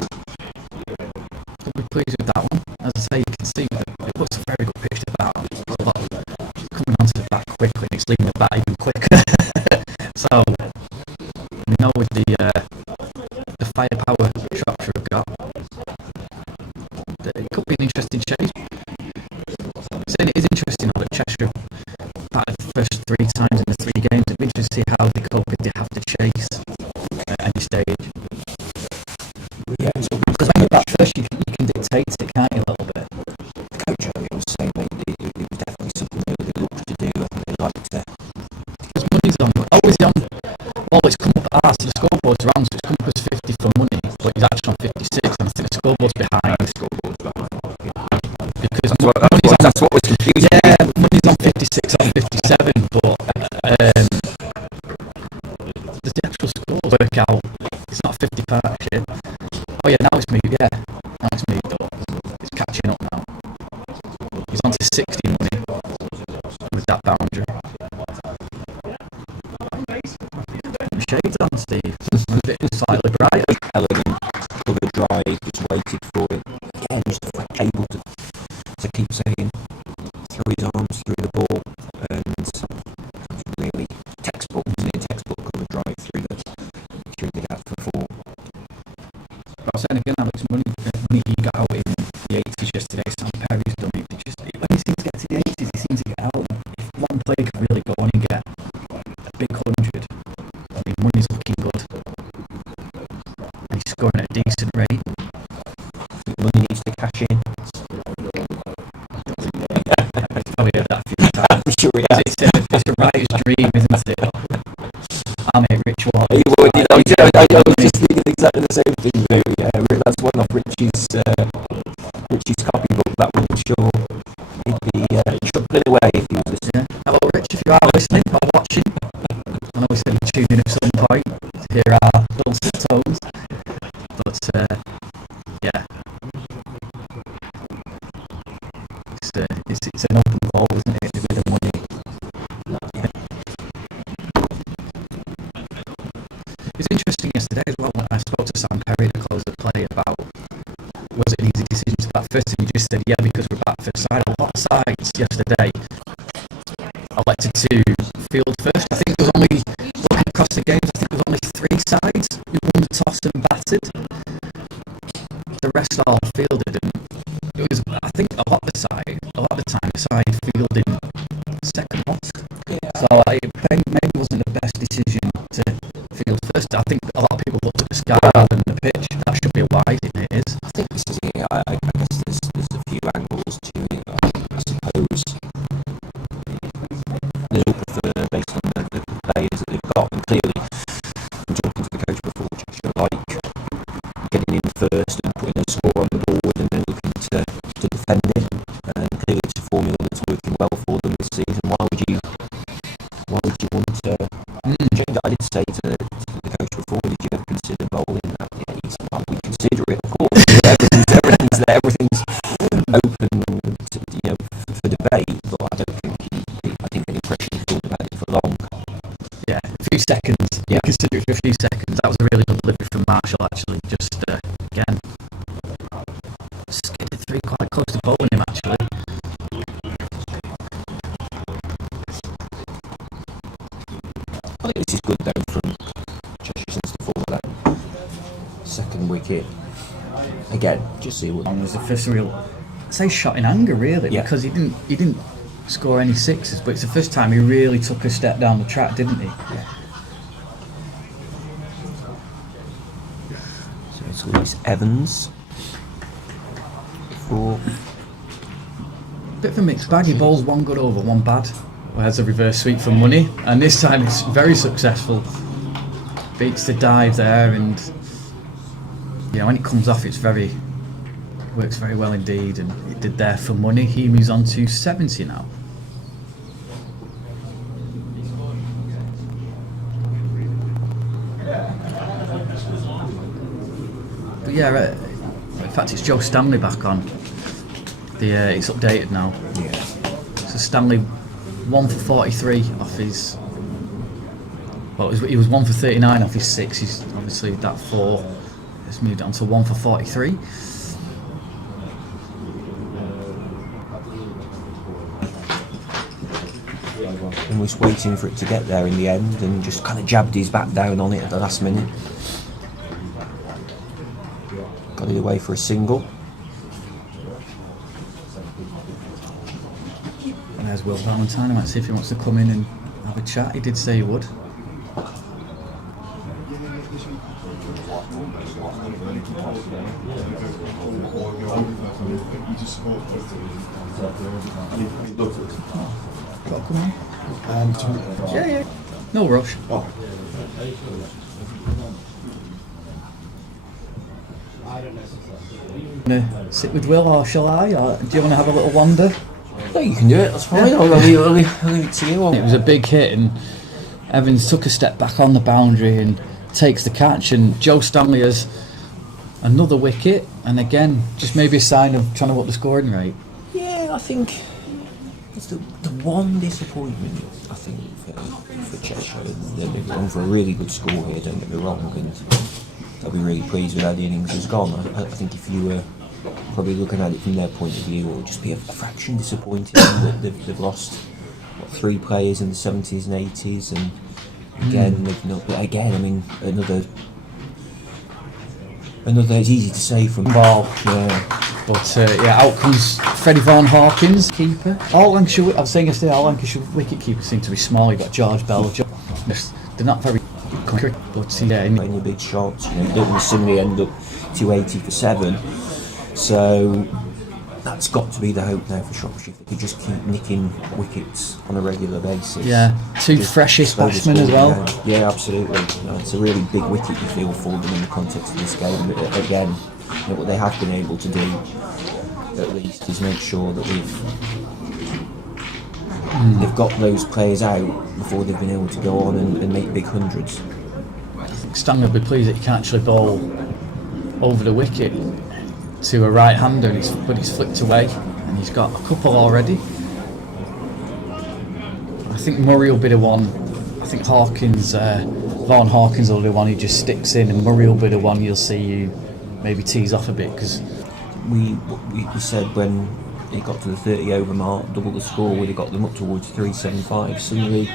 pleased with that one. As I say, you can see that it looks a very good pitch to bat on. It's a lot coming onto the bat quickly, and it's leaving the bat even quicker. So, we know with the firepower Shropshire have got, that it could be an interesting chase. Saying it is interesting, batted the first 3 times in the 3 games. It'd be interesting to see how they cope if they have to chase at any stage. Yeah, so Because when you bat first, you can dictate it, can't you, a little bit? the coach earlier was saying that it was definitely something that they looked to do, and they liked to. Because money's on. Oh, is he on? Well, it's come up at so the scoreboard's around, so it's come up as 50 for money, but he's actually on 56, and I think the scoreboard's behind. Because That's what was confusing. yeah, money's on 56 or 57, but does the actual scores work out? It's not 50 partnership. Oh yeah, now it's moved. Yeah, now it's moved up. It's catching up now. He's on to 60 money with that boundary. Shades on, Steve. A bit slightly brighter. Elegant, cover drive, just waited for it. Again, just able to, as I keep saying, throw his arms through the ball, and it's really textbook, isn't it? Textbook cover drive through the gap for 4. But I was saying again, Alex, money he got out in the 80s yesterday. Sam Perry's done it. When he seems to get to the 80s, he seems to get out. If one player can really go on and get a big 100, I mean, money's looking good. And he's scoring at a decent rate. Money needs to cash in. Oh, yeah, that a few times. I'm sure he has. It's a writer's dream, isn't it? I made Rich walk. I was just thinking exactly the same thing, really. That's one of Richie's copybook. That one, sure, he'd be chuckling away if he was listening. Yeah. Hello, Rich, if you are listening or watching. I know we said we'd tune in at some point to hear our dulcet tones. But, yeah. It's an open ball, isn't it, with the money. It was interesting yesterday as well when I spoke to Sam Perry to close the play about was it an easy decision to bat first, and he just said yeah, because we're bat first side. A lot of sides yesterday elected to field first. I think there was only, looking across the games, I think there was only 3 sides who won the toss and batted. The rest all fielded, and it was, I think a lot of the time the side fielding second most. Yeah. So maybe wasn't the best decision to field first. I think a lot of people looked at the sky rather than the pitch. That should be a wide, and it is. I think this is it. I guess there's a few angles to it. I suppose they'll prefer based on the players that they've got, and clearly, I'm talking to the coach before, Cheshire like getting in first and putting a score on the board, and then looking to defend it. And clearly, it's a formula that's working well for them this season. Why would you want to change that? I did say to the coach before, did you ever consider bowling that? Yeah, he said, well, we consider it, of course. Everything's there, everything's open to, for debate, but I didn't get the impression he thought about it for long. Yeah, a few seconds. Yeah, consider it for a few seconds. That was a really good delivery from Marshall, actually. Just again, skidded through quite close to bowling him, actually. I think this is good though from Cheshire since the fall of that second wicket. Again, just see what. And was the first real, I'd say, shot in anger, really, Yeah. because he didn't score any sixes, but it's the first time he really took a step down the track, didn't he? Yeah. So it's Lewis Evans. 4. Bit of a mixed bag. He bowls 1 good over, 1 bad. Has a reverse sweep for money, and this time it's very successful. Beats the dive there, and when it comes off, works very well indeed, and it did there for money. He moves on to 70 now. But yeah, in fact, it's Joe Stanley back on. It's updated now. Yeah. So Stanley 1 for 43 off his. Well, he was 1 for 39 off his 6. He's obviously that 4 has moved on to 1 for 43. And was waiting for it to get there in the end, and just kind of jabbed his back down on it at the last minute. Got it away for a single. And there's There's Will Valentine. I might see if he wants to come in and have a chat. He did say he would. Got to come on. Yeah. No rush. Sit with Will, or shall I? Or do you want to have a little wander? No, you can do it. That's fine. I'll leave it to you. It was a big hit, and Evans took a step back on the boundary and takes the catch. And Joe Stanley has another wicket, and again, just maybe a sign of trying to up the scoring rate. Yeah, I think it's the one disappointment. I think for Cheshire, they've gone for a really good score here. Don't get me wrong, and they'll be really pleased with how the innings has gone. I think if you were probably looking at it from their point of view, it would just be a fraction disappointing that they've lost 3 players in the 70s and 80s, and again they've not. But again, I mean, another. It's easy to say from Ball. Yeah. But out comes Freddie Vaughan Hawkins, keeper. All Lancashire, I was saying yesterday, all Lancashire wicket keepers seem to be small. You've got George Bell, they're not very quick, but playing your big shots, you don't want to suddenly end up 280 for 7. So that's got to be the hope now for Shropshire. If they could just keep nicking wickets on a regular basis. Yeah, 2 freshest batsmen as well. Yeah, absolutely. It's a really big wicket you feel for them in the context of this game. But again, what they have been able to do, at least, is make sure that they've got those players out before they've been able to go on and make big hundreds. I think Stanley will be pleased that he can actually bowl over the wicket to a right-hander, but he's flicked away, and he's got a couple already. I think Murray will be the one. I think Vaughan Hawkins will be the one who just sticks in, and Murray will be the one you'll see you maybe tease off a bit, because we said when it got to the 30 over mark, double the score, we'd have got them up towards 375. Suddenly,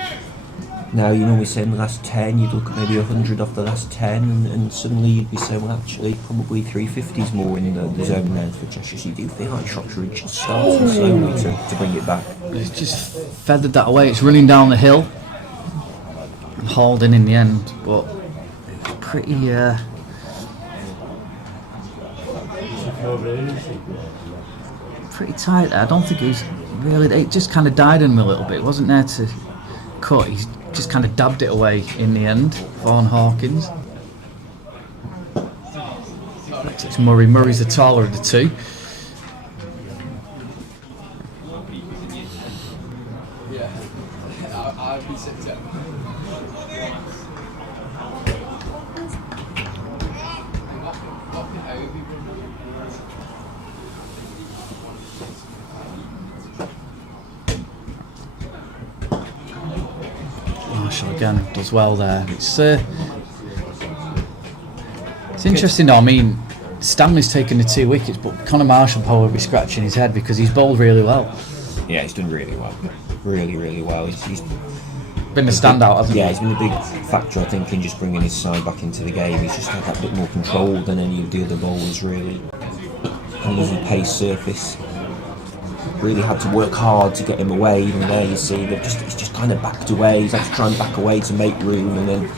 now you normally say in the last 10, you'd look at maybe 100 off the last 10, and suddenly you'd be saying, well, actually, probably 350s more in the zone now for Cheshire. So you do feel like Shropshire are just starting slowly to bring it back. it's just feathered that away. It's running down the hill and hauled in the end, but it's pretty tight there. I don't think it just kind of died in him a little bit. It wasn't there to cut. He just kind of dabbed it away in the end. Vaughan Hawkins. It's Murray. Murray's the taller of the two. Marshall again does well there. It's interesting though. I mean, Stanley's taken the 2 wickets, but Connor Marshall will probably be scratching his head because he's bowled really well. Yeah, he's done really well. Really well. He's been a standout, hasn't he? Yeah, he's been a big factor, I think, in just bringing his side back into the game. He's just had that bit more control than any of the other bowlers, really. And using pace surface. Really had to work hard to get him away. Even there, you see, he's just kind of backed away. He's had to try and back away to make room, and then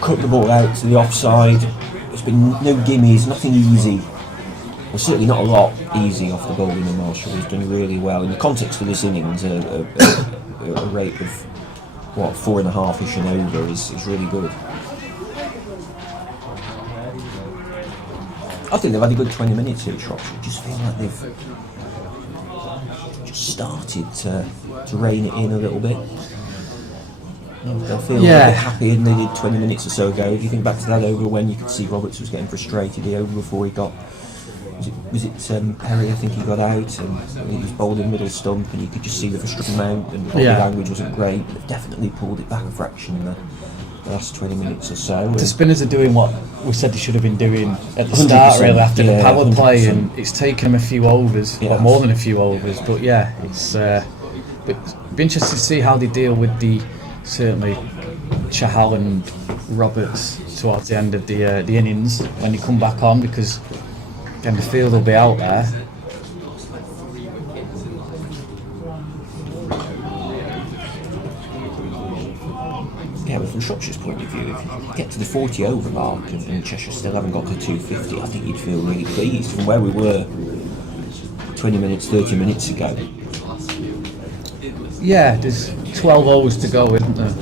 cut the ball out to the offside. There's been no gimmies, nothing easy. Well, certainly not a lot easy off the bowling of Marshall. He's done really well in the context of this innings. A rate of 4.5ish and over is really good. I think they've had a good 20 minutes here at Shropshire. Just feel like they've just started to rein it in a little bit. They'll feel a little bit happier than they did 20 minutes or so ago. If you think back to that over when you could see Roberts was getting frustrated, the over before he got, was it Perry, I think he got out, and he was bowled in middle stump, and you could just see the frustration mount, and the body language wasn't great, but they've definitely pulled it back a fraction in the last 20 minutes or so. The spinners are doing what we said they should have been doing at the start, really, after the power play, and it's taken them a few overs, or more than a few overs, but it's but it'd be interesting to see how they deal with certainly Chahal and Roberts towards the end of the innings when they come back on, because again the field will be out there. Yeah, but from Shropshire's point of view, if you get to the 40 over mark and Cheshire still haven't got to 250, I think you'd feel really pleased from where we were 20 minutes, 30 minutes ago. Yeah, there's 12 overs to go, isn't there?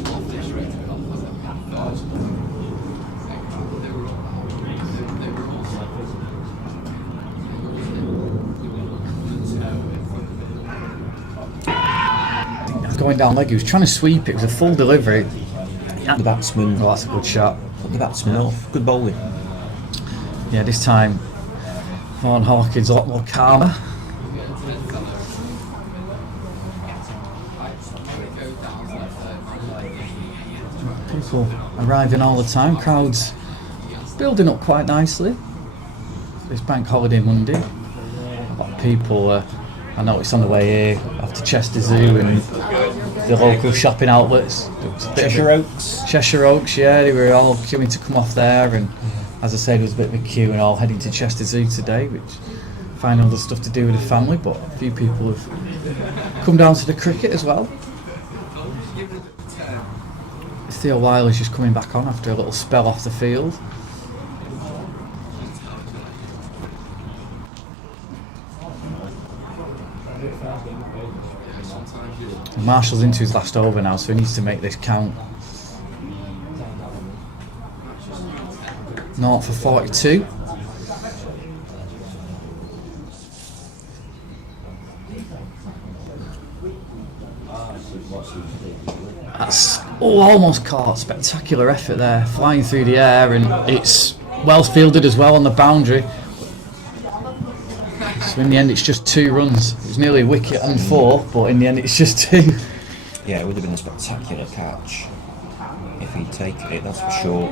Going down leg, he was trying to sweep it. It was a full delivery. The batsman, Oh, that's a good shot. put the batsman off. Good bowling. Yeah, this time Vaughan Hawkins a lot more calmer. People arriving all the time. Crowds building up quite nicely. It's bank holiday Monday. A lot of people. I noticed on the way here after Chester Zoo and the local shopping outlets. Cheshire Oaks, yeah, they were all queuing to come off there, and as I said, there was a bit of a queue and all heading to Chester Zoo today, which find other stuff to do with the family, but a few people have come down to the cricket as well. Theo Wiley's just coming back on after a little spell off the field. Marshall's into his last over now, so he needs to make this count. 0 for 42. That's almost caught. Spectacular effort there, flying through the air, and it's well fielded as well on the boundary. So in the end, it's just 2 runs. It was nearly a wicket and 4, but in the end, it's just 2. Yeah, it would have been a spectacular catch if he'd taken it, that's for sure.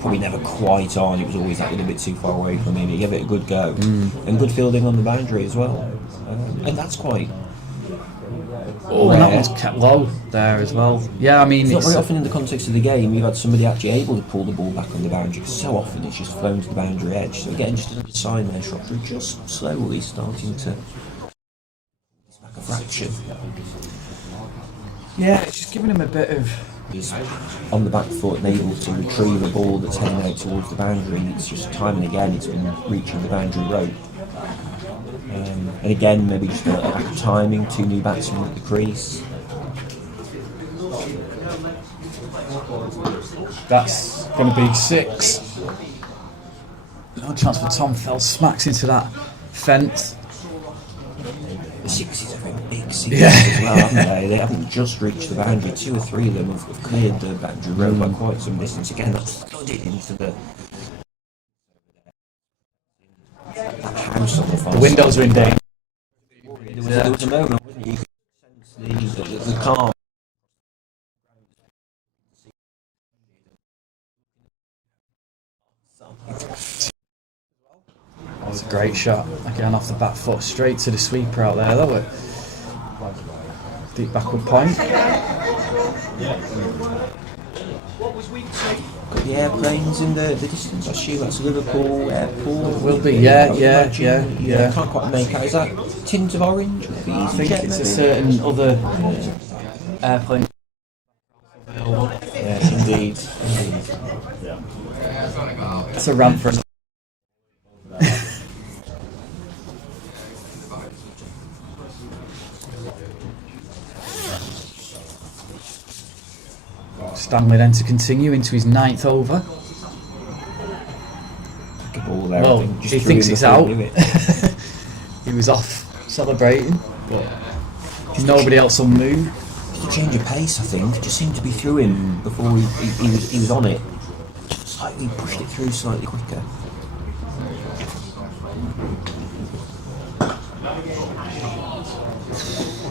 Probably never quite on, it was always that little bit too far away from him. He gave it a good go. And good fielding on the boundary as well. And that's quite... Oh, and that one's kept low there as well. Yeah, I mean... It's not very often in the context of the game you've had somebody actually able to pull the ball back on the boundary, because so often it's just flown to the boundary edge. So again, just another sign there, Shropshire just slowly starting to... It's like a fraction. Yeah, it's just giving him a bit of... He's on the back foot and able to retrieve a ball that's heading out towards the boundary. It's just time and again it's been reaching the boundary rope. And again, maybe just a lack of timing, 2 new batsmen at the crease. That's going to be 6. No chance for Tom Fell, smacks into that fence. The 6s are very big 6s as well, haven't they? They haven't just reached the boundary. 2 or 3 of them have cleared the boundary rope by quite some distance. Again, that's flooded into the that house on the far The windows are in danger. There was a moment, wasn't it? You could sense the calm. That was a great shot. Again, off the back foot, straight to the sweeper out there. That was deep backward point. Got the airplanes in the distance. I assume that's Liverpool Airport. It will be, yeah. Can't quite make out. Is that tint of orange? I think it's a certain other airplane. Yes, indeed. It's a ramp for Stanley then to continue into his 9th over. Good ball there, Well, just he threw thinks him it's before out. he knew it. He was off celebrating, but nobody else will move. Just a change of pace, I think. Just seemed to be through him before he was on it. Just slightly pushed it through slightly quicker.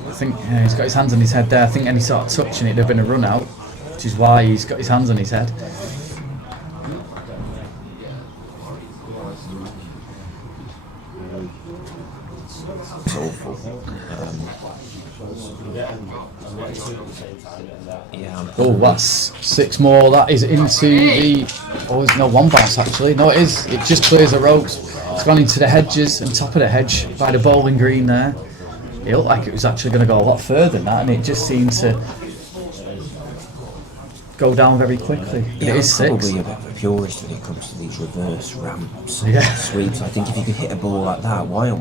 I think he's got his hands on his head there. I think any sort of touch and it'd have been a run out, which is why he's got his hands on his head. It's awful. Oh, that's 6 more. That is into the... Oh, there's no 1 bounce actually. No, it is. It just clears the ropes. It's gone into the hedges and top of the hedge by the bowling green there. It looked like it was actually going to go a lot further than that, and it just seemed to go down very quickly. Yeah, It is I'm 6. probably a bit of a purist when it comes to these reverse ramps, Yeah. sweeps. I think if you could hit a ball like that, why do you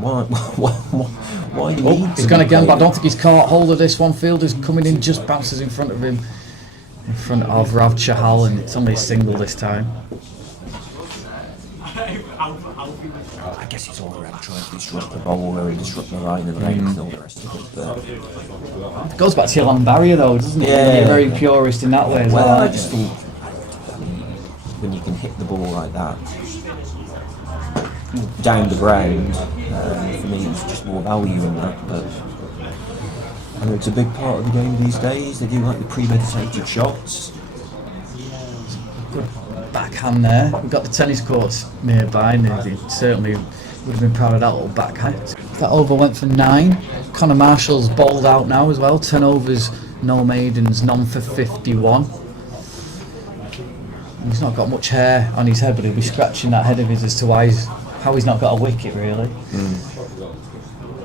need He's to gone be again, but I playing? don't think he's caught hold of this one. Fielder's coming in, just bounces in front of him, in front of Rav Chahal, and it's only a single this time. I guess it's all around trying to disrupt the bowler and disrupt the line and length and all the rest of it. But It goes back to your long barrier though, doesn't it? Yeah. You're very purist in that way as well. well, I aren't just you? think when you can hit the ball like that down the ground, for me it's just more value in that. But I know it's a big part of the game these days. They do like the premeditated shots. Backhand there. We've got the tennis courts nearby, and they certainly would have been proud of that little backhand. That over went for 9. Connor Marshall's bowled out now as well. 10 overs, no maidens, none for 51. And he's not got much hair on his head, but he'll be scratching that head of his as to how he's not got a wicket really.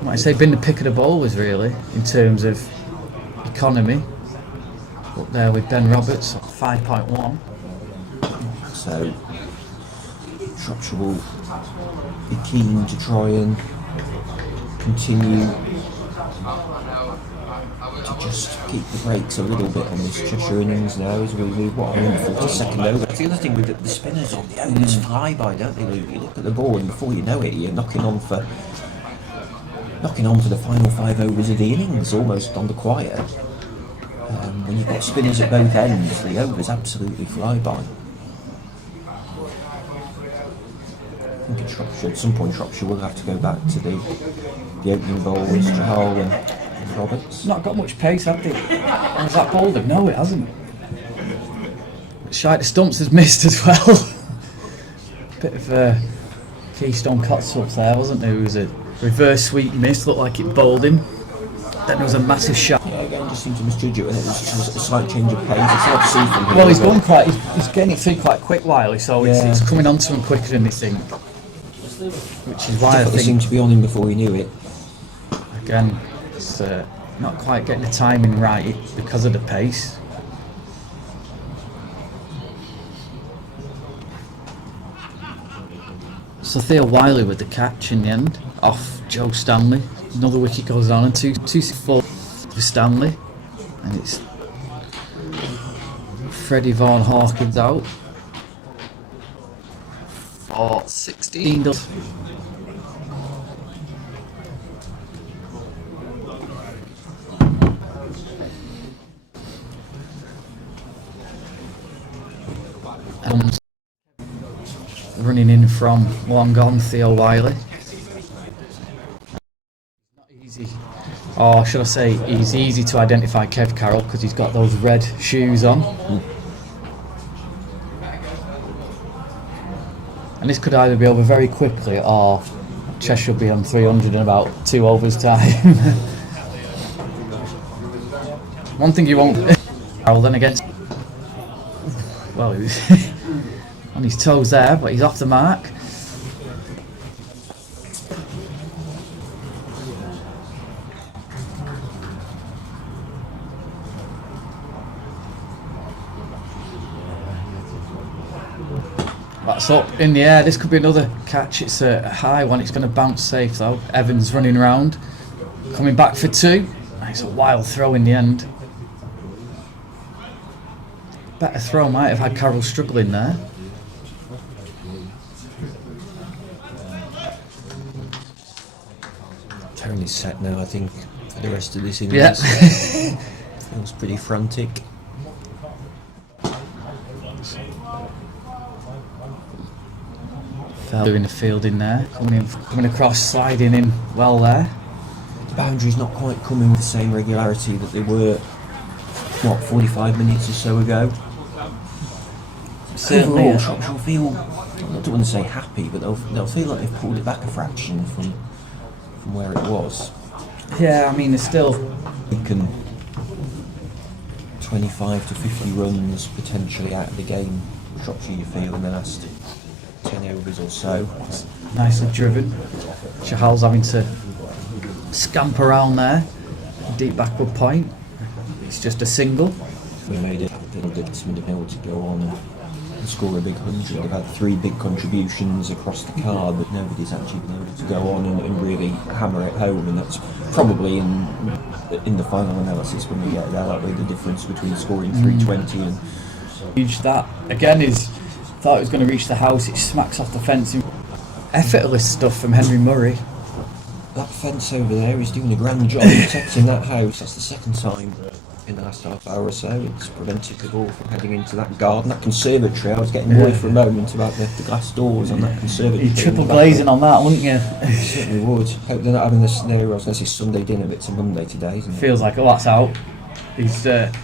I might say been the pick of the bowlers really in terms of economy. Up there with Ben Roberts, 5.1. So Shropshire will be keen to try and continue to just keep the brakes a little bit on this Cheshire innings now as we move on in the 42nd over. That's the other thing with the spinners on the overs fly by, don't they, Luke? You look at the ball and before you know it you're knocking on for the final 5 overs of the innings, almost on the quiet. When you've got spinners at both ends, the overs absolutely fly by. I think in Shropshire, at some point Shropshire will have to go back to the opening bowlers, Chahal and Roberts. Not got much pace, have they? Has that bowled him? No, it hasn't. Shite Stumps has missed as well. Bit of a Keystone cuts up there, wasn't there? It was a reverse sweep miss, looked like it bowled him. Then there was a massive shot. Yeah, again, just seemed to misjudge it, and it was just a slight change of pace. It's hard to see from here. Well, he's getting it through quite quick, Wiley, so Yeah. it's coming onto him quicker than they think. Which is why I It think, seemed to be on him before he knew it. again, it's not quite getting the timing right because of the pace. So Theo Wiley with the catch in the end, off Joe Stanley. Another wicket goes on, and 2-4 for Stanley, and it's Freddie Vaughan Hawkins out for 16. Running in from long gone, Theo Wiley. Not easy, or should I say, he's easy to identify Kev Carroll because he's got those red shoes on. And this could either be over very quickly or Cheshire will be on 300 in about 2 overs time. One thing you won't Carroll then against, well, he was on his toes there, but he's off the mark. That's up in the air. This could be another catch. It's a high one. It's going to bounce safe though. Evans running round, coming back for 2. It's a wild throw in the end. Better throw might have had Carroll struggling there. Tone is set now, I think, for the rest of this innings. Yeah. Feels pretty frantic. Fell doing the field in there, coming across, sliding in well there. The boundaries not quite coming with the same regularity that they were, 45 minutes or so ago. Certainly, Overall, yeah. Shropshire will feel, I don't want to say happy, but they'll feel like they've pulled it back a fraction from where it was. Yeah, I mean, there's still. We can 25 to 50 runs potentially out of the game, Shropshire you feel, in the last 10 overs or so. Nicely driven. Chahal's having to scamper around there. Deep backward point. It's just a single. We made it the batsmen have been able to go on and score a big 100. They've had 3 big contributions across the card, but nobody's actually been able to go on and really hammer it home, and that's probably in the final analysis when we get there, that'll be the difference between scoring 320 and... Huge that, again, is thought it was going to reach the house, it smacks off the fence. Effortless stuff from Henry Murray. That fence over there is doing a grand job protecting that house. That's the second time in the last half hour or so it's prevented the ball from heading into that garden, that conservatory. I was getting worried for a moment about the glass doors on that conservatory. You're triple glazing on that, wouldn't you? Certainly would. Hope they're not having the scenario. I was going to say Sunday dinner, but it's a Monday today, isn't it? Feels like, oh, that's out. He's just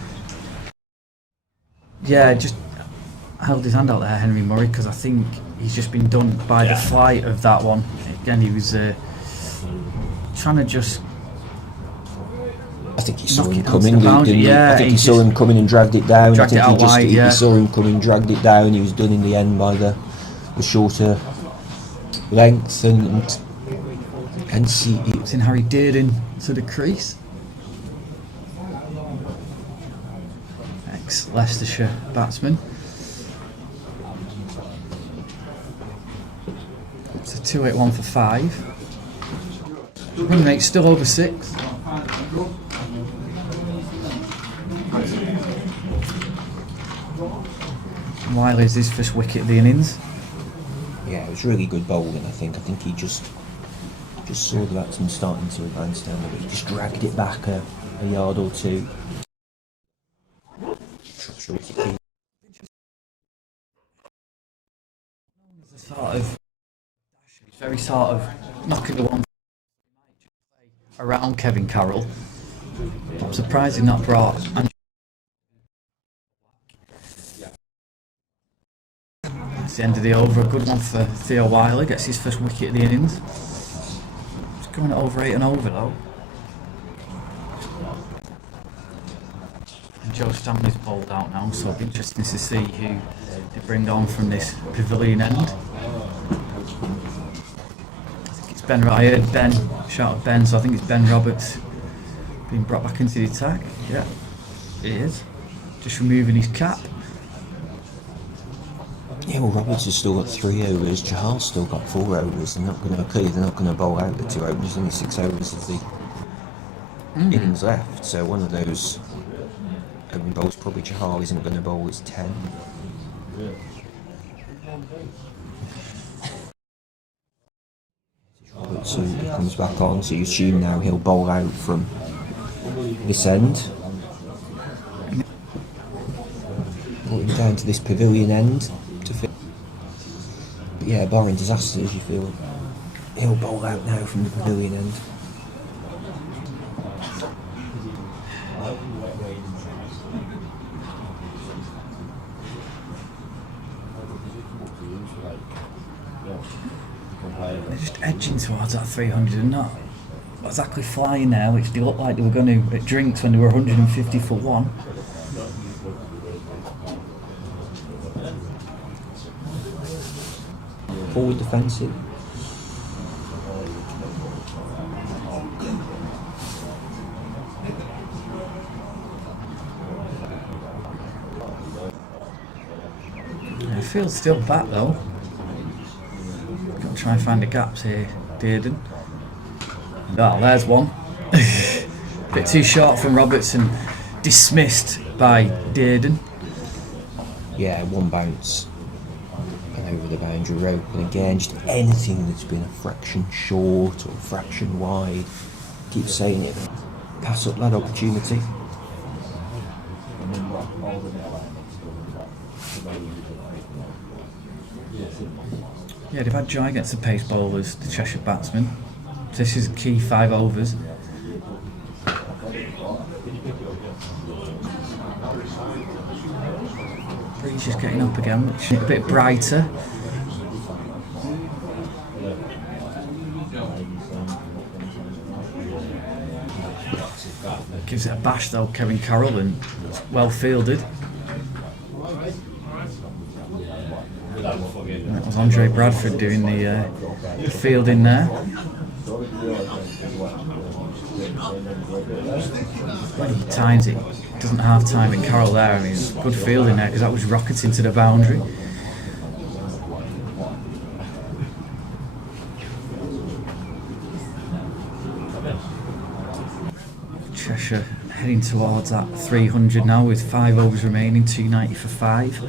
held his hand out there, Henry Murray, because I think he's just been done by the flight of that one. Again, he was trying to just... I think he saw him knock it coming, onto the didn't he? boundary. I think he saw him coming and dragged it down. Dragged I think it out wide, he saw him coming, dragged it down. He was done in the end by the shorter length, and see It's in Harry Dearden to the crease. Ex-Leicestershire batsman. It's a 281 for 5. Run rate's still over 6. Wiley's his first wicket of the innings. yeah, it was really good bowling. I think he just saw the batsman starting to advance down the wicket. He just dragged it back a yard or two. Shropshire wicket-keeping. He's very sort of knocking the one around Kevin Carroll. I'm surprised he's not brought. That's the end of the over. A good one for Theo Wiley. Gets his first wicket of the innings. He's going over 8 and over though. And Joe Stanley's bowled out now, so it'll be interesting to see who they bring on from this pavilion end. I think it's Ben. I heard Ben shout at Ben, so I think it's Ben Roberts being brought back into the attack. Yeah, it is. Just removing his cap. Yeah, well, Roberts has still got 3 overs. Chahal's still got 4 overs. They're not going to bowl out the 2 overs. There's only 6 overs of the innings left. So one of those opening bowls, probably Chahal, isn't going to bowl his 10. Roberts who comes back on, so you assume now he'll bowl out from this end. Brought him down to this pavilion end. But yeah, barring disasters, you feel he'll bowl out now from the pavilion end. They're just edging towards that 300 and not exactly flying there, which they looked like they were going to at drinks when they were 150 for 1. Forward defensive. The field's still back though. Got to try and find the gaps here, Dearden. Oh, there's one. Bit too short from Robertson. Dismissed by Dearden. Yeah, one bounce and over the boundary rope, and again, just anything that's been a fraction short or a fraction wide, keep saying it, pass up that opportunity. Yeah, they've had joy against the pace bowlers, the Cheshire batsmen. This is key 5 overs. Breeze just getting up again, which is a bit brighter. Gives it a bash though, Kevin Carroll, and it's well fielded. And that was Andre Bradford doing the fielding there. When he times it doesn't half time it Carroll there. I mean, it's good fielding there because that was rocketing to the boundary. Cheshire heading towards that 300 now with 5 overs remaining, 290 for 5.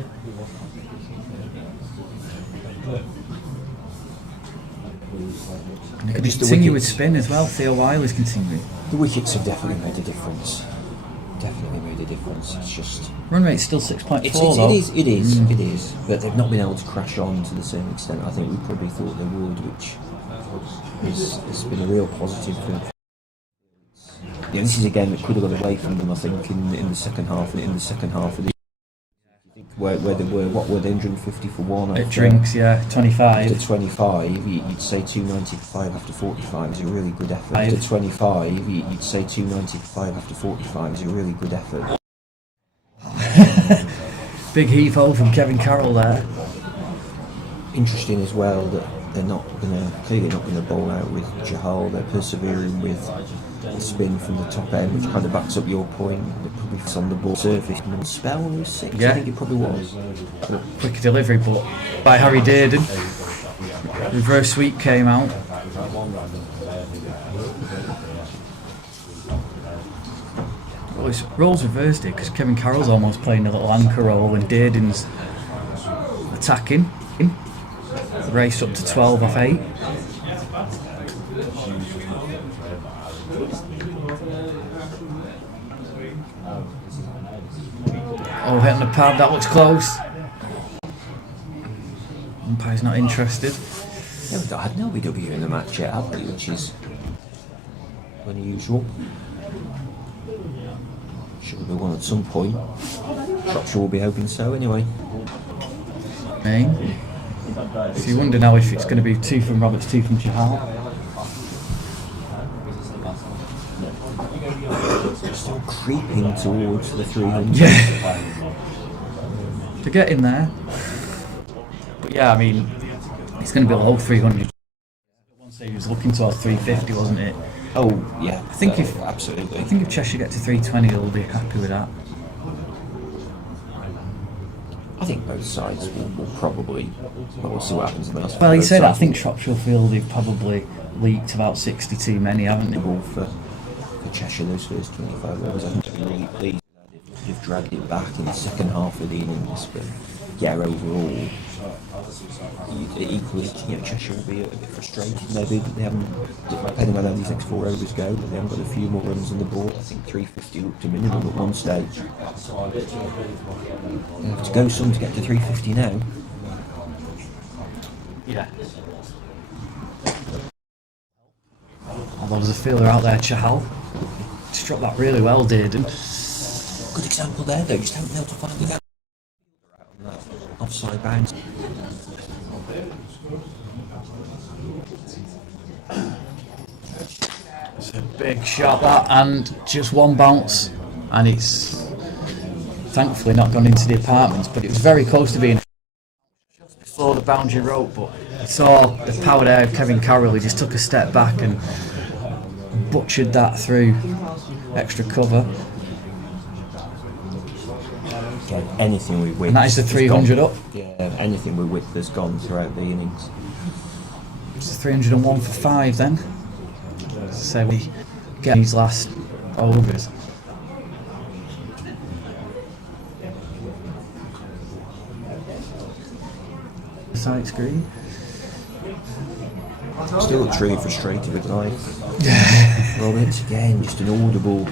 And they could continue with spin as well. Theo Wiley's continuing. The wickets have definitely made a difference. Definitely made a difference. It's just Run rate's still 6.4 it is. But they've not been able to crash on to the same extent I think we probably thought they would, which has been a real positive for. This is a game that could have got away from them, I think, in the second half. In the second half of the where they were, what were they, 150 for one? It drinks, yeah, 25. After 25, you'd say 295 after 45 is a really good effort. After 25, you'd say 295 after 45 is a really good effort. Big heave ho from Kevin Carroll there. Interesting as well that they're clearly not going to bowl out with Jahal. They're persevering with the spin from the top end, which kind of backs up your point. They're probably on the ball surface. And spell was 6, yeah. I think it probably was. Quicker delivery, but by Harry Dearden. Reverse sweep came out. Well, it's roles reversed here because Kevin Carroll's almost playing a little anchor role and Dearden's attacking. Race up to 12 off 8. Oh, hitting the pad, that looks close. Umpire's not interested. They've not had no BW in the match yet, have they? Which is unusual. Should be one at some point. Shropshire will be hoping so anyway. Hey. So you wonder now if it's going to be 2 from Roberts, 2 from Chahal. Still creeping towards the 300. Yeah. To get in there. But yeah, I mean, it's going to be a low 300. One stage he was looking towards 350, wasn't it? Oh yeah. I think absolutely. I think if Cheshire get to 320, they'll be happy with that. I think both sides will probably. We'll see what happens in the last. Well, he said I think Shropshire feel they've probably leaked about 60 too many, haven't they? For Cheshire, those first 25 overs, I think they're really pleased. They've dragged it back in the second half of the innings, but yeah, overall, equally, Cheshire will be a bit frustrated maybe that they haven't, depending on how these next 4 overs go, but they haven't got a few more runs on the board. I think 350 looked a minimum at one stage. They have to go some to get to 350 now. Yeah. Although there's a fielder out there, Chahal. Struck that really well, Dearden. Good example there though, just haven't been able to find the gap on that offside bounce. It's a big shot that, and just one bounce, and it's thankfully not gone into the apartments, but it was very close to being just before the boundary rope, but I saw the power there of Kevin Carroll. He just took a step back and butchered that through extra cover. Again, anything with width. And that is the 300 up. Yeah, anything with width has gone throughout the innings. It's 301 for 5 then. So we get these last overs. Side screen. Still looks really frustrated with life. Roberts again, just an audible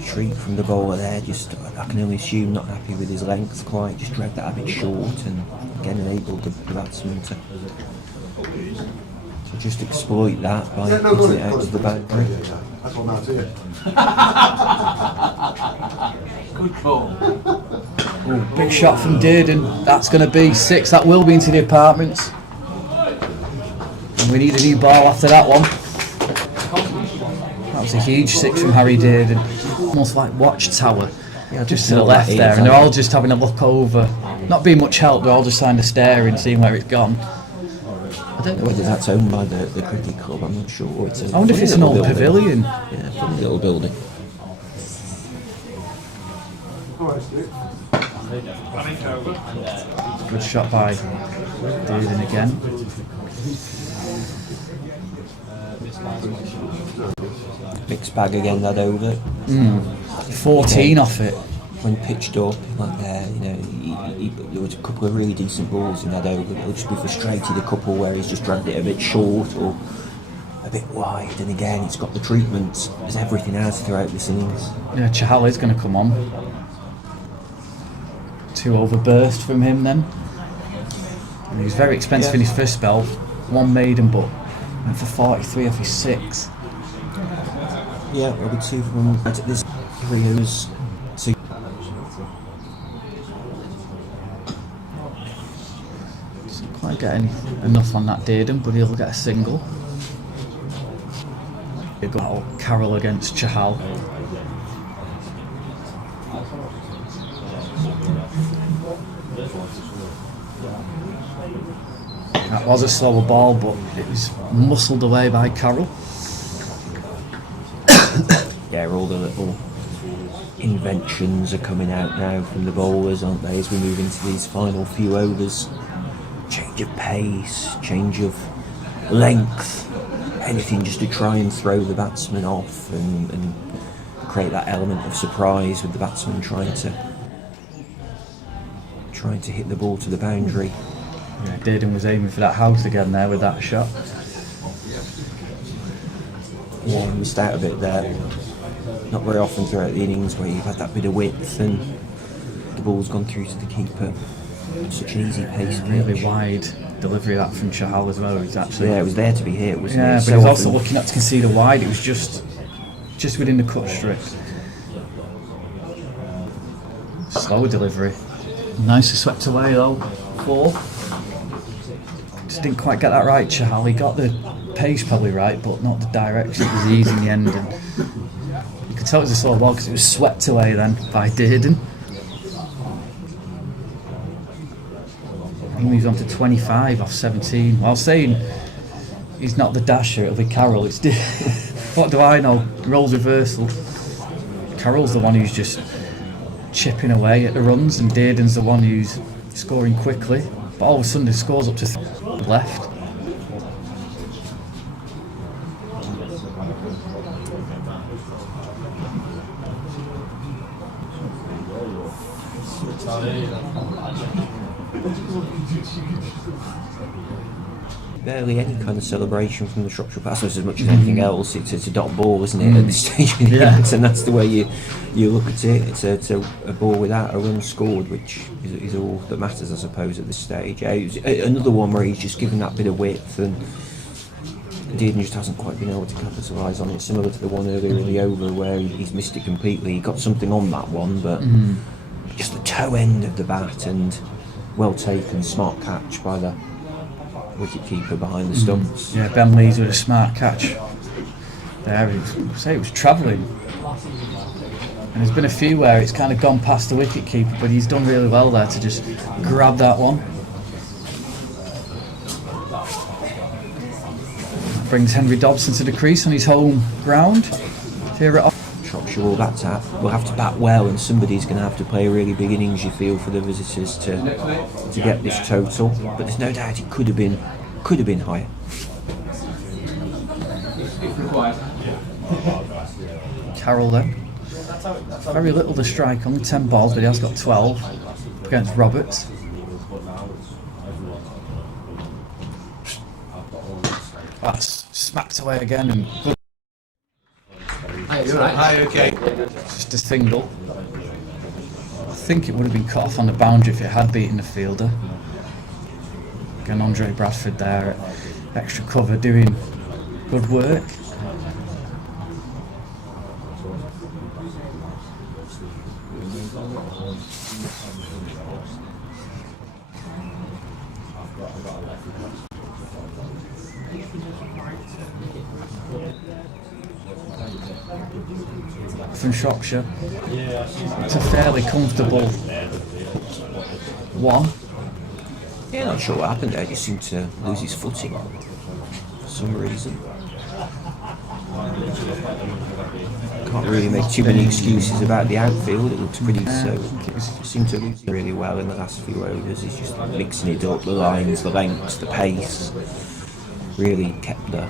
shriek from the bowler there. Just I can only assume not happy with his length quite. Just dragged that a bit short and again enabled the batsman to just exploit that by putting it out to the boundary. Good call. Ooh, big shot from Dearden. That's going to be 6. That will be into the apartments. And we need a new ball after that one. That was a huge 6 from Harry Dearden. Almost like Watchtower. Yeah, just to the left there. And they're all just having a look over. Not being much help, they're all just kind of staring, seeing where it's gone. I don't know whether that's owned by the cricket club, I'm not sure. I wonder if it's an old pavilion. Yeah, funny little building. Good shot by Dearden again. Mixed bag again, that over. 14 off it. When pitched up like there, there was a couple of really decent balls in that over. He'll just be frustrated a couple where he's just dragged it a bit short or a bit wide, and again it's got the treatment as everything has throughout this innings. Yeah, Chahal is going to come on. 2 over burst from him then. And he was very expensive in his first spell. 1 maiden, but went for 43 off his 6. Yeah, well, the 2 from this Rio's. So doesn't quite get enough on that Dearden, but he'll get a single. We've got Carroll against Chahal. That was a slower ball, but it was muscled away by Carroll. yeah, all the little inventions are coming out now from the bowlers, aren't they, as we move into these final few overs. Change of pace, change of length, anything just to try and throw the batsman off and create that element of surprise with the batsman trying to hit the ball to the boundary. Yeah, Dearden was aiming for that house again there with that shot. Yeah, missed out a bit there. Not very often throughout the innings where you've had that bit of width and the ball's gone through to the keeper. Such an easy pace. Really wide delivery of that from Chahal as well. He's actually, yeah, it was there to be hit, wasn't it? Yeah, but So he was often, also looking up to concede a wide. It was just within the cut strip. Slow delivery. Nicely swept away though. 4. Just didn't quite get that right, Chahal. He got the pace probably right, but not the direction. It was easy in the end, and you could tell it was a slow ball because it was swept away then by Dearden. He moves on to 25 off 17. While saying he's not the dasher, it'll be Carroll. It's what do I know? Roles reversal. Carroll's the one who's just chipping away at the runs, and Dearden's the one who's scoring quickly. But all of a sudden, he scores up to left. barely any kind of celebration from the Shropshire Passers as much as anything else. It's a dot ball, isn't it, at this stage of the innings, and that's the way you look at it. It's a ball without a run scored, which is all that matters, I suppose, at this stage. It was another one where he's just given that bit of width, and Dearden just hasn't quite been able to capitalise on it, similar to the one earlier in the over where he's missed it completely. He got something on that one, but just the toe end of the bat, and well taken, smart catch by the wicket keeper behind the stumps. Yeah, Ben Lees with a smart catch there. It was travelling, and there's been a few where it's kind of gone past the wicket keeper, but he's done really well there to just grab that one. Brings Henry Dobson to the crease on his home ground here at Shropshire will have to bat well, and somebody's going to have to play a really big innings, you feel, for the visitors to get this total. But there's no doubt it could have been higher. Carroll then. Very little to strike, only 10 balls, but he has got 12 against Roberts. That's smacked away again, and good. Hi, okay. Just a single. I think it would have been cut off on the boundary if it had beaten the fielder. Again, Andre Bradford there at extra cover doing good work. From Shropshire, it's a fairly comfortable one. Yeah, not sure what happened there. He seemed to lose his footing for some reason. can't really make too many excuses about the outfield. It looks pretty so. It seemed to lose really well in the last few overs. He's just mixing it up, the lines, the lengths, the pace. Really kept the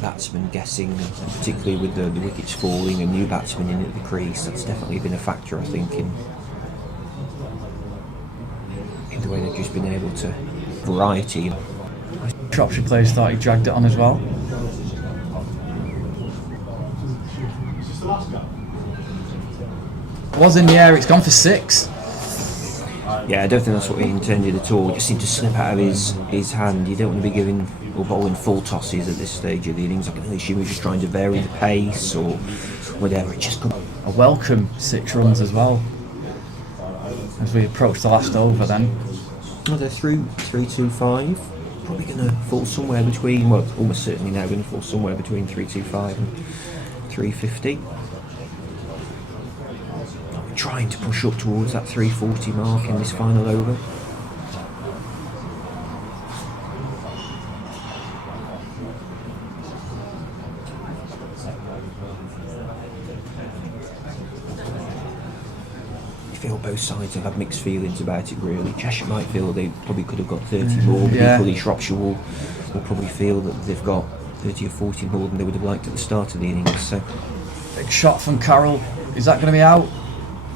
batsmen guessing, and particularly with the wickets falling and new batsmen in at the crease. That's definitely been a factor, I think, in the way they've just been able to variety. Shropshire players thought he dragged it on as well. It was in the air, it's gone for 6. Yeah, I don't think that's what he intended at all. It just seemed to slip out of his hand. You don't want to be giving or bowling full tosses at this stage of the innings. I can only assume he was just trying to vary the pace or whatever. It just couldn't. A welcome 6 runs as well as we approach the last over then. Well, they're through 325. Probably going to fall somewhere between, well, almost certainly now going to fall somewhere between 325 and 350. I'm trying to push up towards that 340 mark in this final over. Both sides have had mixed feelings about it really. Cheshire might feel they probably could have got 30 more, but equally Shropshire will probably feel that they've got 30 or 40 more than they would have liked at the start of the innings. So big shot from Carroll. Is that going to be out?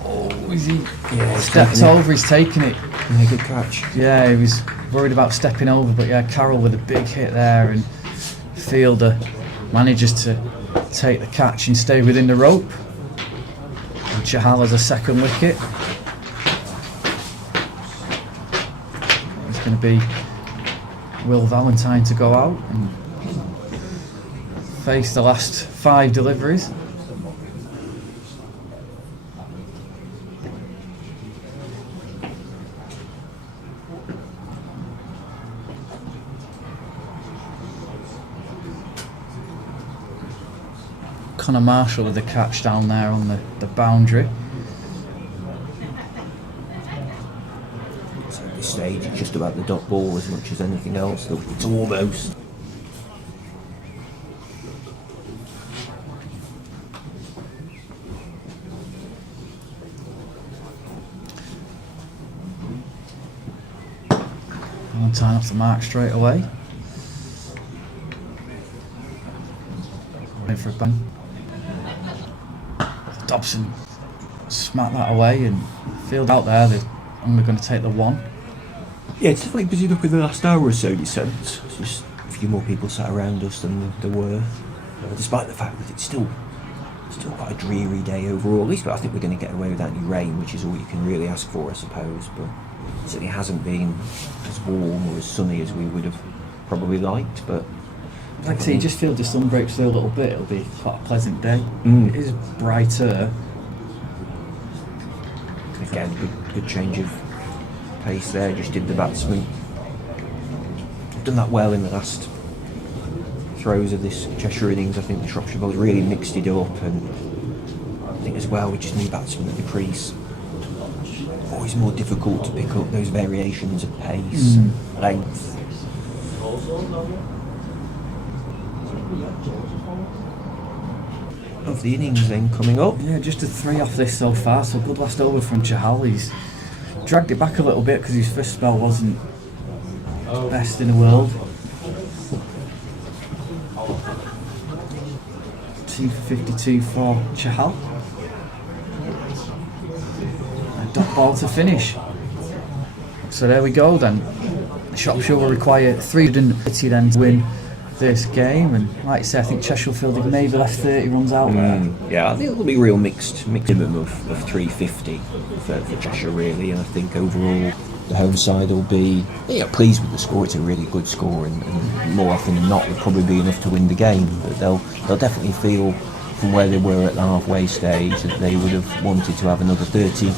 Oh, is he? Yeah, he's stepped over, he's taken it. Yeah, good catch. Yeah, he was worried about stepping over, but yeah, Carroll with a big hit there, and fielder manages to take the catch and stay within the rope. And Chahal has a second wicket. It's going to be Will Valentine to go out and face the last 5 deliveries. Connor Marshall with the catch down there on the boundary. So at this stage it's just about the dot ball as much as anything else. It's almost. Valentine off the mark straight away. Waiting for a bang. Dobson smacked that away, and field out there, they're only going to take the 1. Yeah, it's definitely busied up in the last hour or so, in a sense. It's just a few more people sat around us than there were, despite the fact that it's still quite a dreary day overall. At least, but I think we're going to get away without any rain, which is all you can really ask for, I suppose. But it certainly hasn't been as warm or as sunny as we would have probably liked. But like I say, you just feel the sun breaks through a little bit, it'll be quite a pleasant day. It is brighter. Again, good change of pace there, just did the batsman. Done that well in the last throws of this Cheshire innings. I think the Shropshire bowlers really mixed it up, and I think as well with just new batsmen at the crease, always more difficult to pick up those variations of pace and length. Of the innings then coming up. Yeah, just a 3 off this so far, so good last over from Chahal. He's dragged it back a little bit because his first spell wasn't best in the world. 252 for Chahal. A dot ball to finish. So there we go then. Shropshire will require 380 then to win this game, and like I say, I think Cheshire Field have maybe left 30 runs out there. Yeah, I think it'll be real mixed minimum of 350 for Cheshire really, and I think overall the home side will be pleased with the score. It's a really good score, and more often than not will probably be enough to win the game, but they'll definitely feel from where they were at the halfway stage that they would have wanted to have another 30.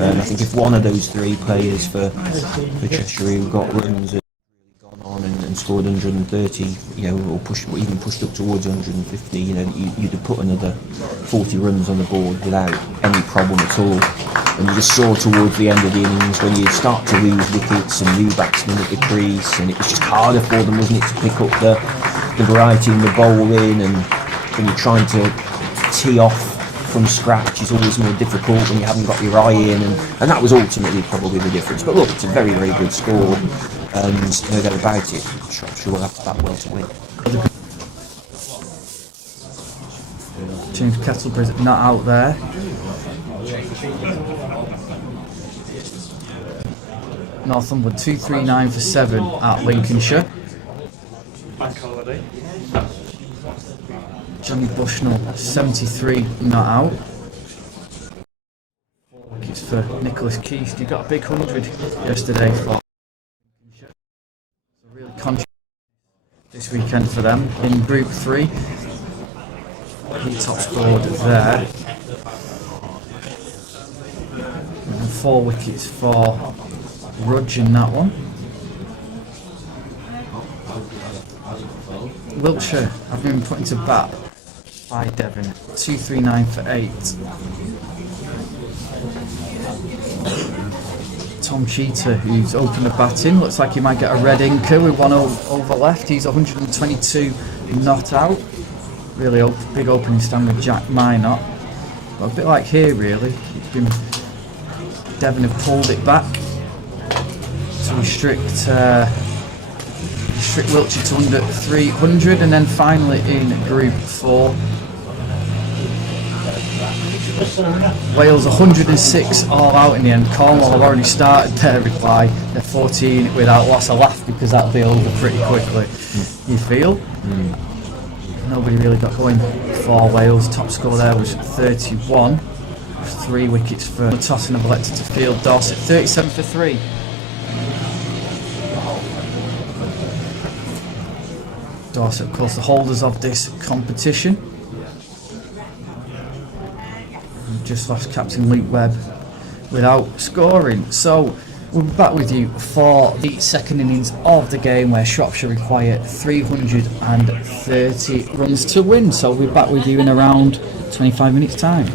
I think if one of those 3 players for Cheshire who got runs on and scored 130, or even pushed up towards 150, you'd have put another 40 runs on the board without any problem at all. And you just saw towards the end of the innings when you start to lose wickets and new batsmen at the crease, and it was just harder for them, wasn't it, to pick up the variety in the bowling, and when you're trying to tee off from scratch is always more difficult when you haven't got your eye in, and that was ultimately probably the difference. But look, it's a very, very good score, and no doubt about it, Shropshire will have to bat well to win. James Kettlebury's not out there. Northumberland 239 for 7 at Lincolnshire. Bank holiday. Johnny Bushnell 73 not out. 4 wickets for Nicholas Keast. He got a big 100 yesterday for Lincolnshire. So really conscious this weekend for them in Group 3. He top scored there. And 4 wickets for Rudge in that one. Wiltshire have been put into bat by Devon. 239 for 8. Tom Cheetah, who's opened the batting, looks like he might get a red inker with one over left. He's 122 not out. Really big opening stand with Jack Minot. But a bit like here, really. Devon have pulled it back to restrict Wiltshire to under 300, and then finally in Group 4, Wales 106 all out in the end. Cornwall have already started their reply. They're 14 without loss. I laugh because that'll be over pretty quickly. You feel? Nobody really got going for Wales. Top score there was 31. 3 wickets for Tossin have elected to field Dorset. 37 for 3. Dorset, of course, the holders of this competition. We've just lost Captain Luke Webb without scoring. So we'll be back with you for the second innings of the game, where Shropshire require 330 runs to win. So we'll be back with you in around 25 minutes' time.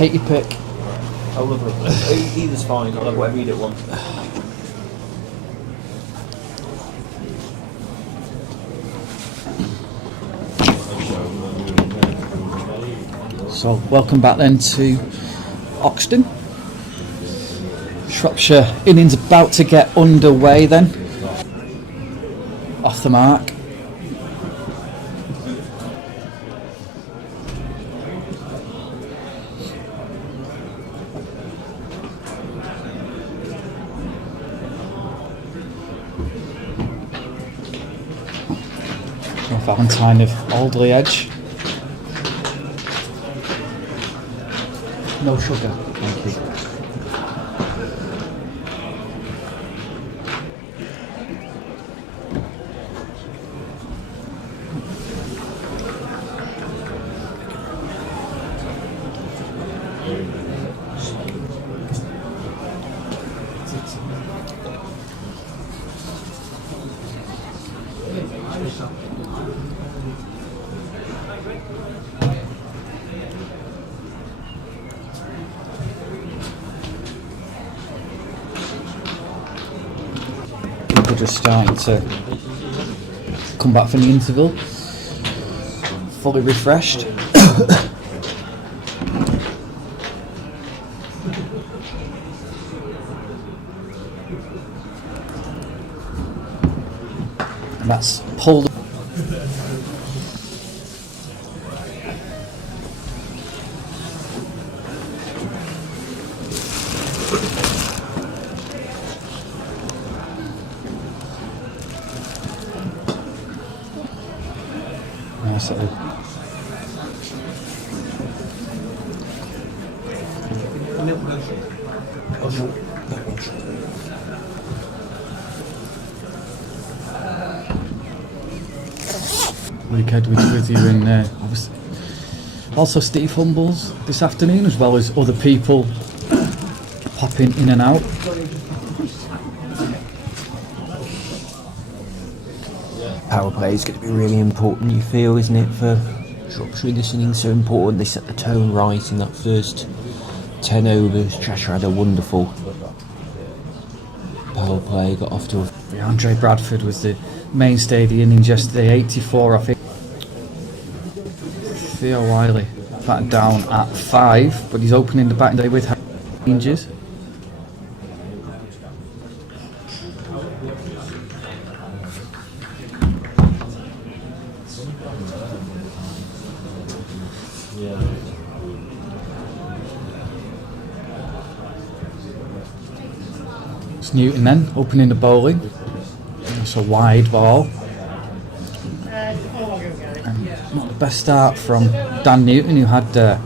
Take your pick. Oh, lovely. Either's fine. I'll have whatever you want. So, welcome back then to Oxton. Shropshire innings about to get underway then. Off the mark. Valentine of Alderley Edge. No sugar, thank you. People just starting to come back from the interval, fully refreshed. And that's pulled. Nice little. Luke Edwards with you in obviously. Also Steve Humbles this afternoon, as well as other people popping in and out. Power play is going to be really important, you feel, isn't it, for Shropshire? This innings so important. They set the tone right in that first 10 overs. Cheshire had a wonderful power play, got off to a... Andre Bradford was the mainstay of the innings yesterday, 84 I think. Theo Wiley batted down at 5, but he's opening the batting day with changes. It's Newton then, opening the bowling. It's a wide ball. And not the best start from Dan Newton, who had a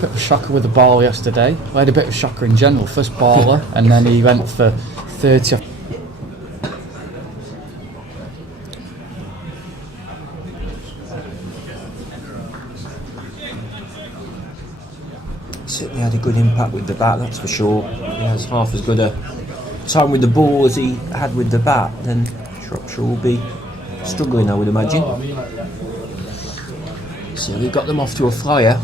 bit of a shocker with the ball yesterday. Well, had a bit of a shocker in general, first baller, and then he went for 30. Certainly had a good impact with the bat, that's for sure. He has half as good a time with the ball as he had with the bat, then Shropshire will be struggling, I would imagine. So we got them off to a flyer.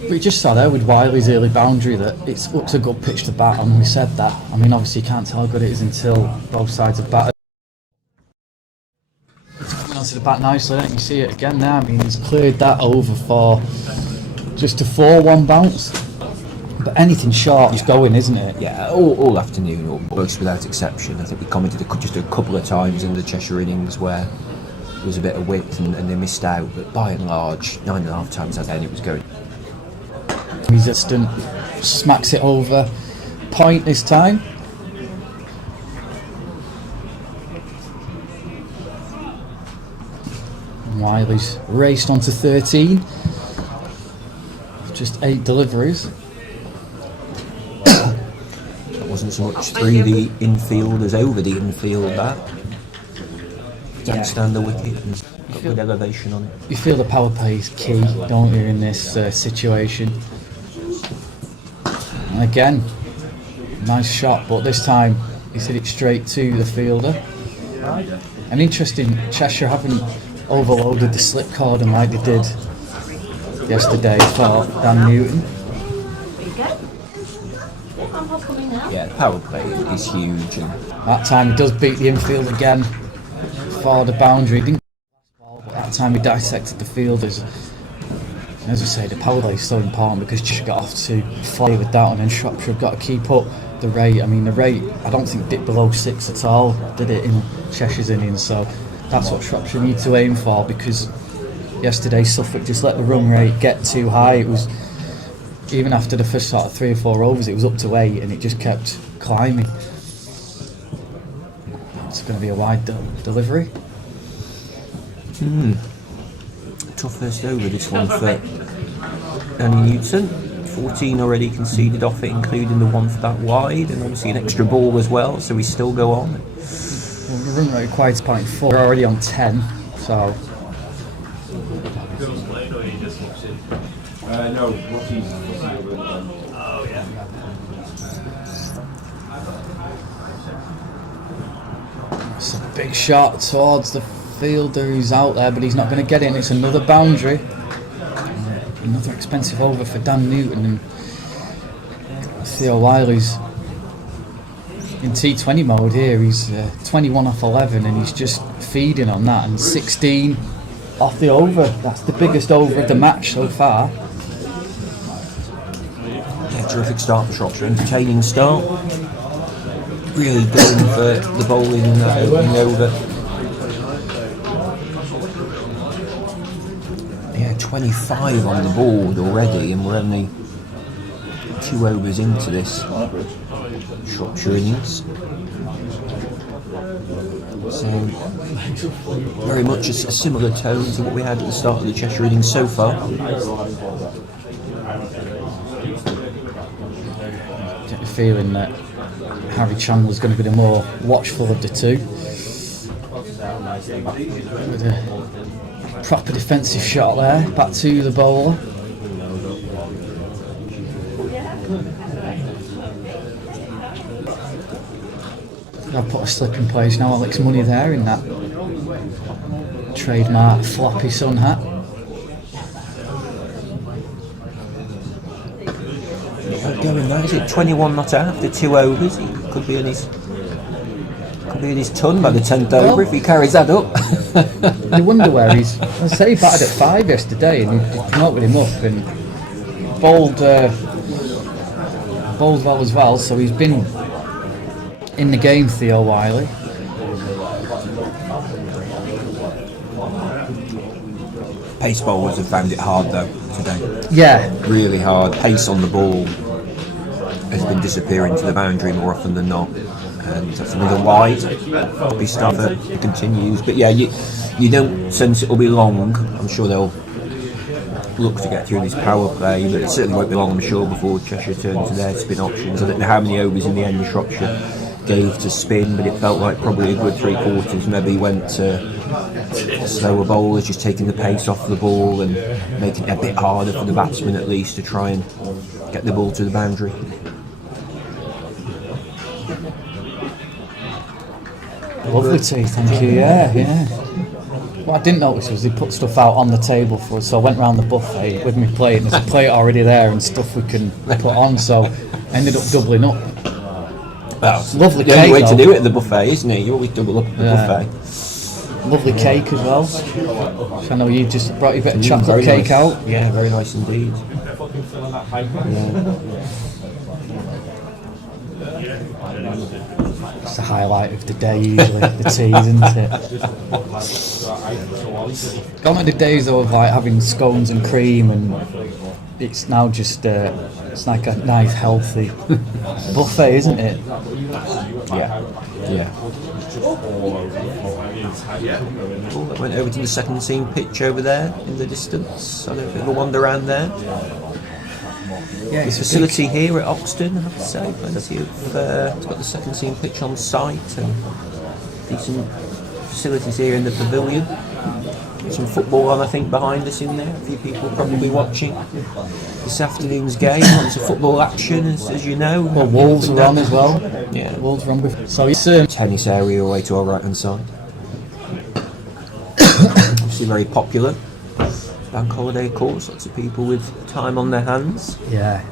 But you just saw there with Wiley's early boundary that it looks a good pitch to bat on. We said that. I mean, obviously you can't tell how good it is until both sides have batted. It's coming onto the bat nicely, don't you? See it again now. I mean, he's cleared that over for just a 4-1 bounce. But anything short is going, isn't it? Yeah, all afternoon, almost without exception. I think we commented just a couple of times in the Cheshire innings where there was a bit of width and they missed out, but by and large, 9.5 times out of 10 it was going. Resistant, smacks it over. Point this time. Wiley's raced on to 13. Just 8 deliveries. Wasn't so much through the infield as over the infield that. Don't stand the wicket and got good elevation on it. You feel the power play is key, don't you, in this situation? And again, nice shot, but this time he's hit it straight to the fielder. And interesting, Cheshire haven't overloaded the slip cordon like they did yesterday for Dan Newton. Yeah, the power play is huge. And That time he does beat the infield again for the boundary. Didn't ball, but that time he dissected the fielders. And as I say, the power play is so important because Cheshire got off to fly with that, and then Shropshire have got to keep up the rate. I mean, the rate I don't think dipped below 6 at all, did it, in Cheshire's innings? So that's what Shropshire need to aim for, because yesterday Suffolk just let the run rate get too high. It was, even after the first sort of 3 or 4 overs, it was up to 8 and it just kept climbing. It's going to be a wide delivery. tough first over this one for Danny Newton. 14 already conceded off it, including the one for that wide, and obviously an extra ball as well, so we still go on. Well, the run rate required is 0.4. We're already on 10, so... No, It's a big shot towards the fielder who's out there, but he's not going to get in. It's another boundary. Another expensive over for Dan Newton. And Theo Wiley's in T20 mode here. He's 21 off 11 and he's just feeding on that. And 16 off the over. That's the biggest over of the match so far. Yeah, terrific start for Shropshire. Entertaining start. Really going for the bowling in that opening over. Yeah, 25 on the board already, and we're only 2 overs into this Shropshire innings. So, very much a similar tone to what we had at the start of the Cheshire innings so far. Get the feeling that Harry Chandler's going to be the more watchful of the two. With a proper defensive shot there, back to the bowler. I'll put a slip in place now. Alex Money there in that trademark floppy sun hat. Going there, is it 21 not out after 2 overs? He could be in his ton by the 10th over if he carries that up. You wonder where he's. I say he batted at 5 yesterday, and he come up with him up and bowled well as well. So he's been in the game, Theo Wiley. Pace bowlers have found it hard though today. Yeah, Really hard. Pace on the ball has been disappearing to the boundary more often than not. And that's another wide. Probably Stafford continues. But yeah, you don't sense it'll be long. I'm sure they'll look to get through this power play, but it certainly won't be long, I'm sure, before Cheshire turn to their spin options. I don't know how many overs in the end Shropshire gave to spin, but it felt like probably a good 3/4 maybe went to slower bowlers, just taking the pace off the ball and making it a bit harder for the batsmen at least to try and get the ball to the boundary. lovely tea, thank you. Yeah. What I didn't notice was they put stuff out on the table for us, so I went round the buffet with my plate, and there's a plate already there and stuff we can put on, so I ended up doubling up. Well, Lovely the only cake, way to though. do it at the buffet, isn't it? You always double up at the buffet. Lovely cake as well. So I know you just brought your bit of chocolate Very cake nice. out. Yeah, very nice indeed. It's the highlight of the day usually, the tea, isn't it? Gone are the days though of like having scones and cream, and it's now just it's like a nice healthy buffet, isn't it? Yeah. Oh, that went over to the second team pitch over there in the distance. I don't know if it'll wander around there. Yeah, This facility here at Oxton, I have to say, plenty of it's got the second team pitch on site and decent facilities here in the pavilion. Some football on, I think, behind us in there. A few people probably watching this afternoon's game. Lots of football action, as you know. Well, Wolves are on as well. Yeah. Wolves are on before. So it's Tennis area away to our right hand side. Obviously very popular. Bank holiday, of course. Lots of people with time on their hands. yeah.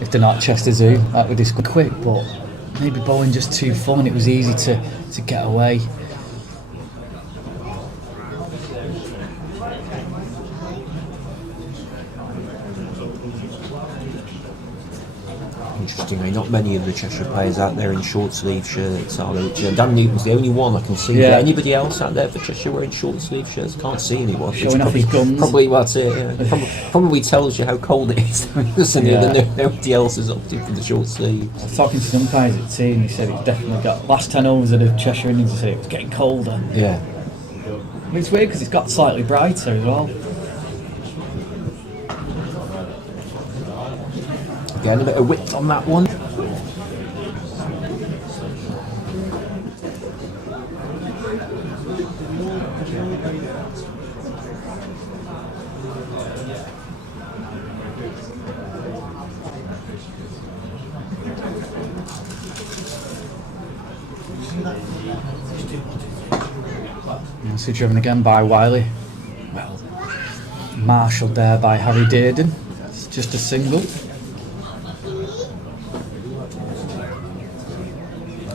if they're not Chester Zoo, like we discussed quick, but maybe bowling just too fun. It was easy to get away. Interestingly, not many of the Cheshire players out there in short sleeve shirts, are there? Dan Newton's the only one I can see. Yeah. Anybody else out there for Cheshire wearing short sleeve shirts? Can't see anyone. Showing off his guns. Probably that's it. Yeah. Probably tells you how cold it is. Doesn't Yeah. it? Nobody else is opting for the short sleeve. I was talking to some guys at tea and he said it's definitely got last 10 overs of the Cheshire innings. He said it was getting colder. Yeah. I mean, it's weird because it's got slightly brighter as well. Again, a bit of width on that one. Nicely driven again by Wiley. Well, marshalled there by Harry Dearden. It's just a single.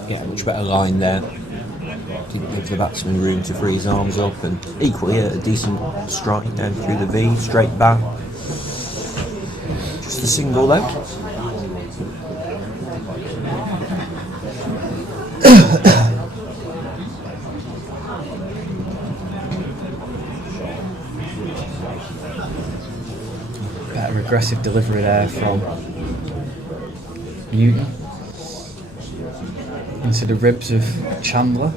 Yeah, much better line there. Didn't give the batsman room to free his arms up, and equally a decent strike down through the V, straight back. Just a single though. Better aggressive delivery there from Newton into the ribs of Chandler.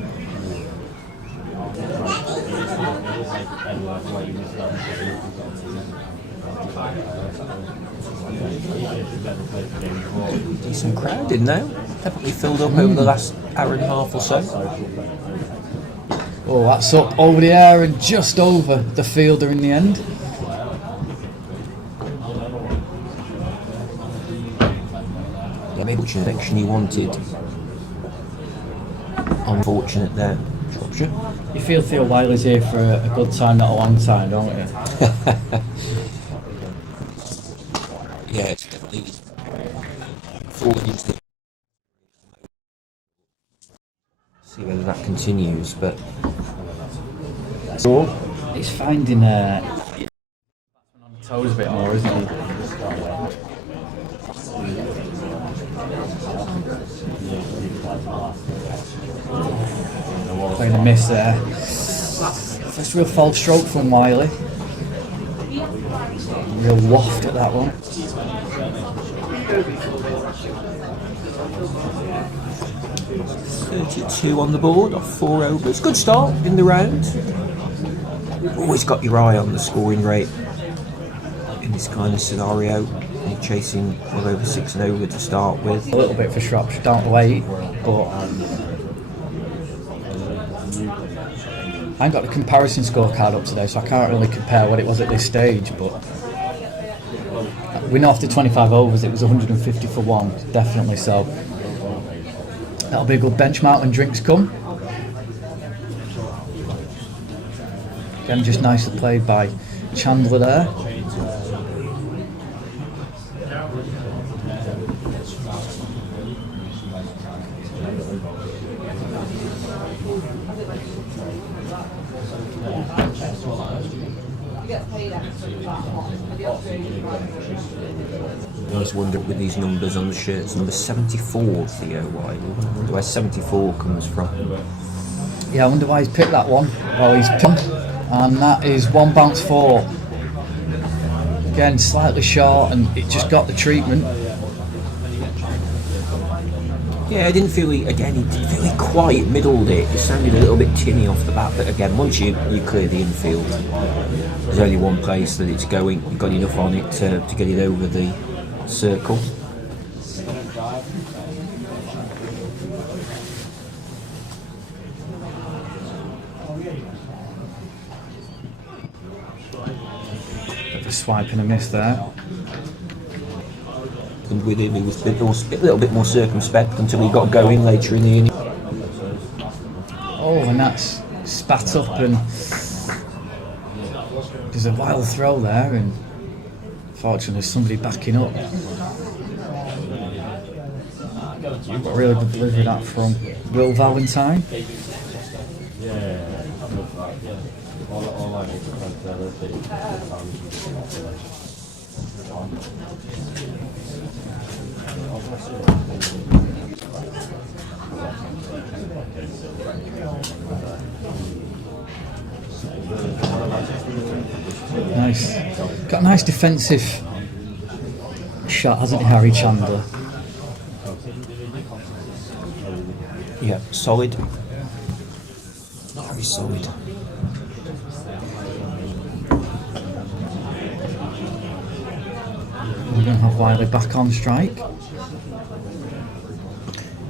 Decent crowd in now. Definitely filled up over the last hour and a half or so. Oh, that's up over the air and just over the fielder in the end. Yeah, maybe which direction he wanted. Unfortunate there, Shropshire. You feel Theo Wiley's here for a good time, not a long time, don't you? Yeah, it's definitely forward into the... See whether that continues, but... So, He's finding on the toes a bit more, isn't he? Playing a miss there. First real false stroke from Wiley. Real waft at that one. 32 on the board off 4 overs. Good start in the round. Always got your eye on the scoring rate in this kind of scenario. You're chasing well over 6 and over to start with. A little bit for Shropshire, don't wait, but I ain't got the comparison scorecard up today, so I can't really compare what it was at this stage, but we know after 25 overs it was 150 for 1, definitely so. That'll be a good benchmark when drinks come. Again, just nicely played by Chandler there. I always wondered with these numbers on the shirts, number 74, Theo Wiley. I wonder where 74 comes from. Yeah, I wonder why he's picked that one. Well, he's picked, and that is 1 bounce 4. Again, slightly short, and it just got the treatment. Yeah, I didn't feel he didn't feel he quite middled it. It sounded a little bit tinny off the bat, but again, once you clear the infield, there's only one place that it's going. You've got enough on it to get it over the circle. Bit of a swipe and a miss there. And with him, he was a little bit more circumspect until he got going later in the inning. Oh, and that's spat up, and there's a wild throw there, and fortunately there's somebody backing up. Really good delivery that from Will Valentine. Nice. Got a nice defensive shot, hasn't he, Harry Chandler? Yeah, solid. Very solid. We're going to have Wiley back on strike.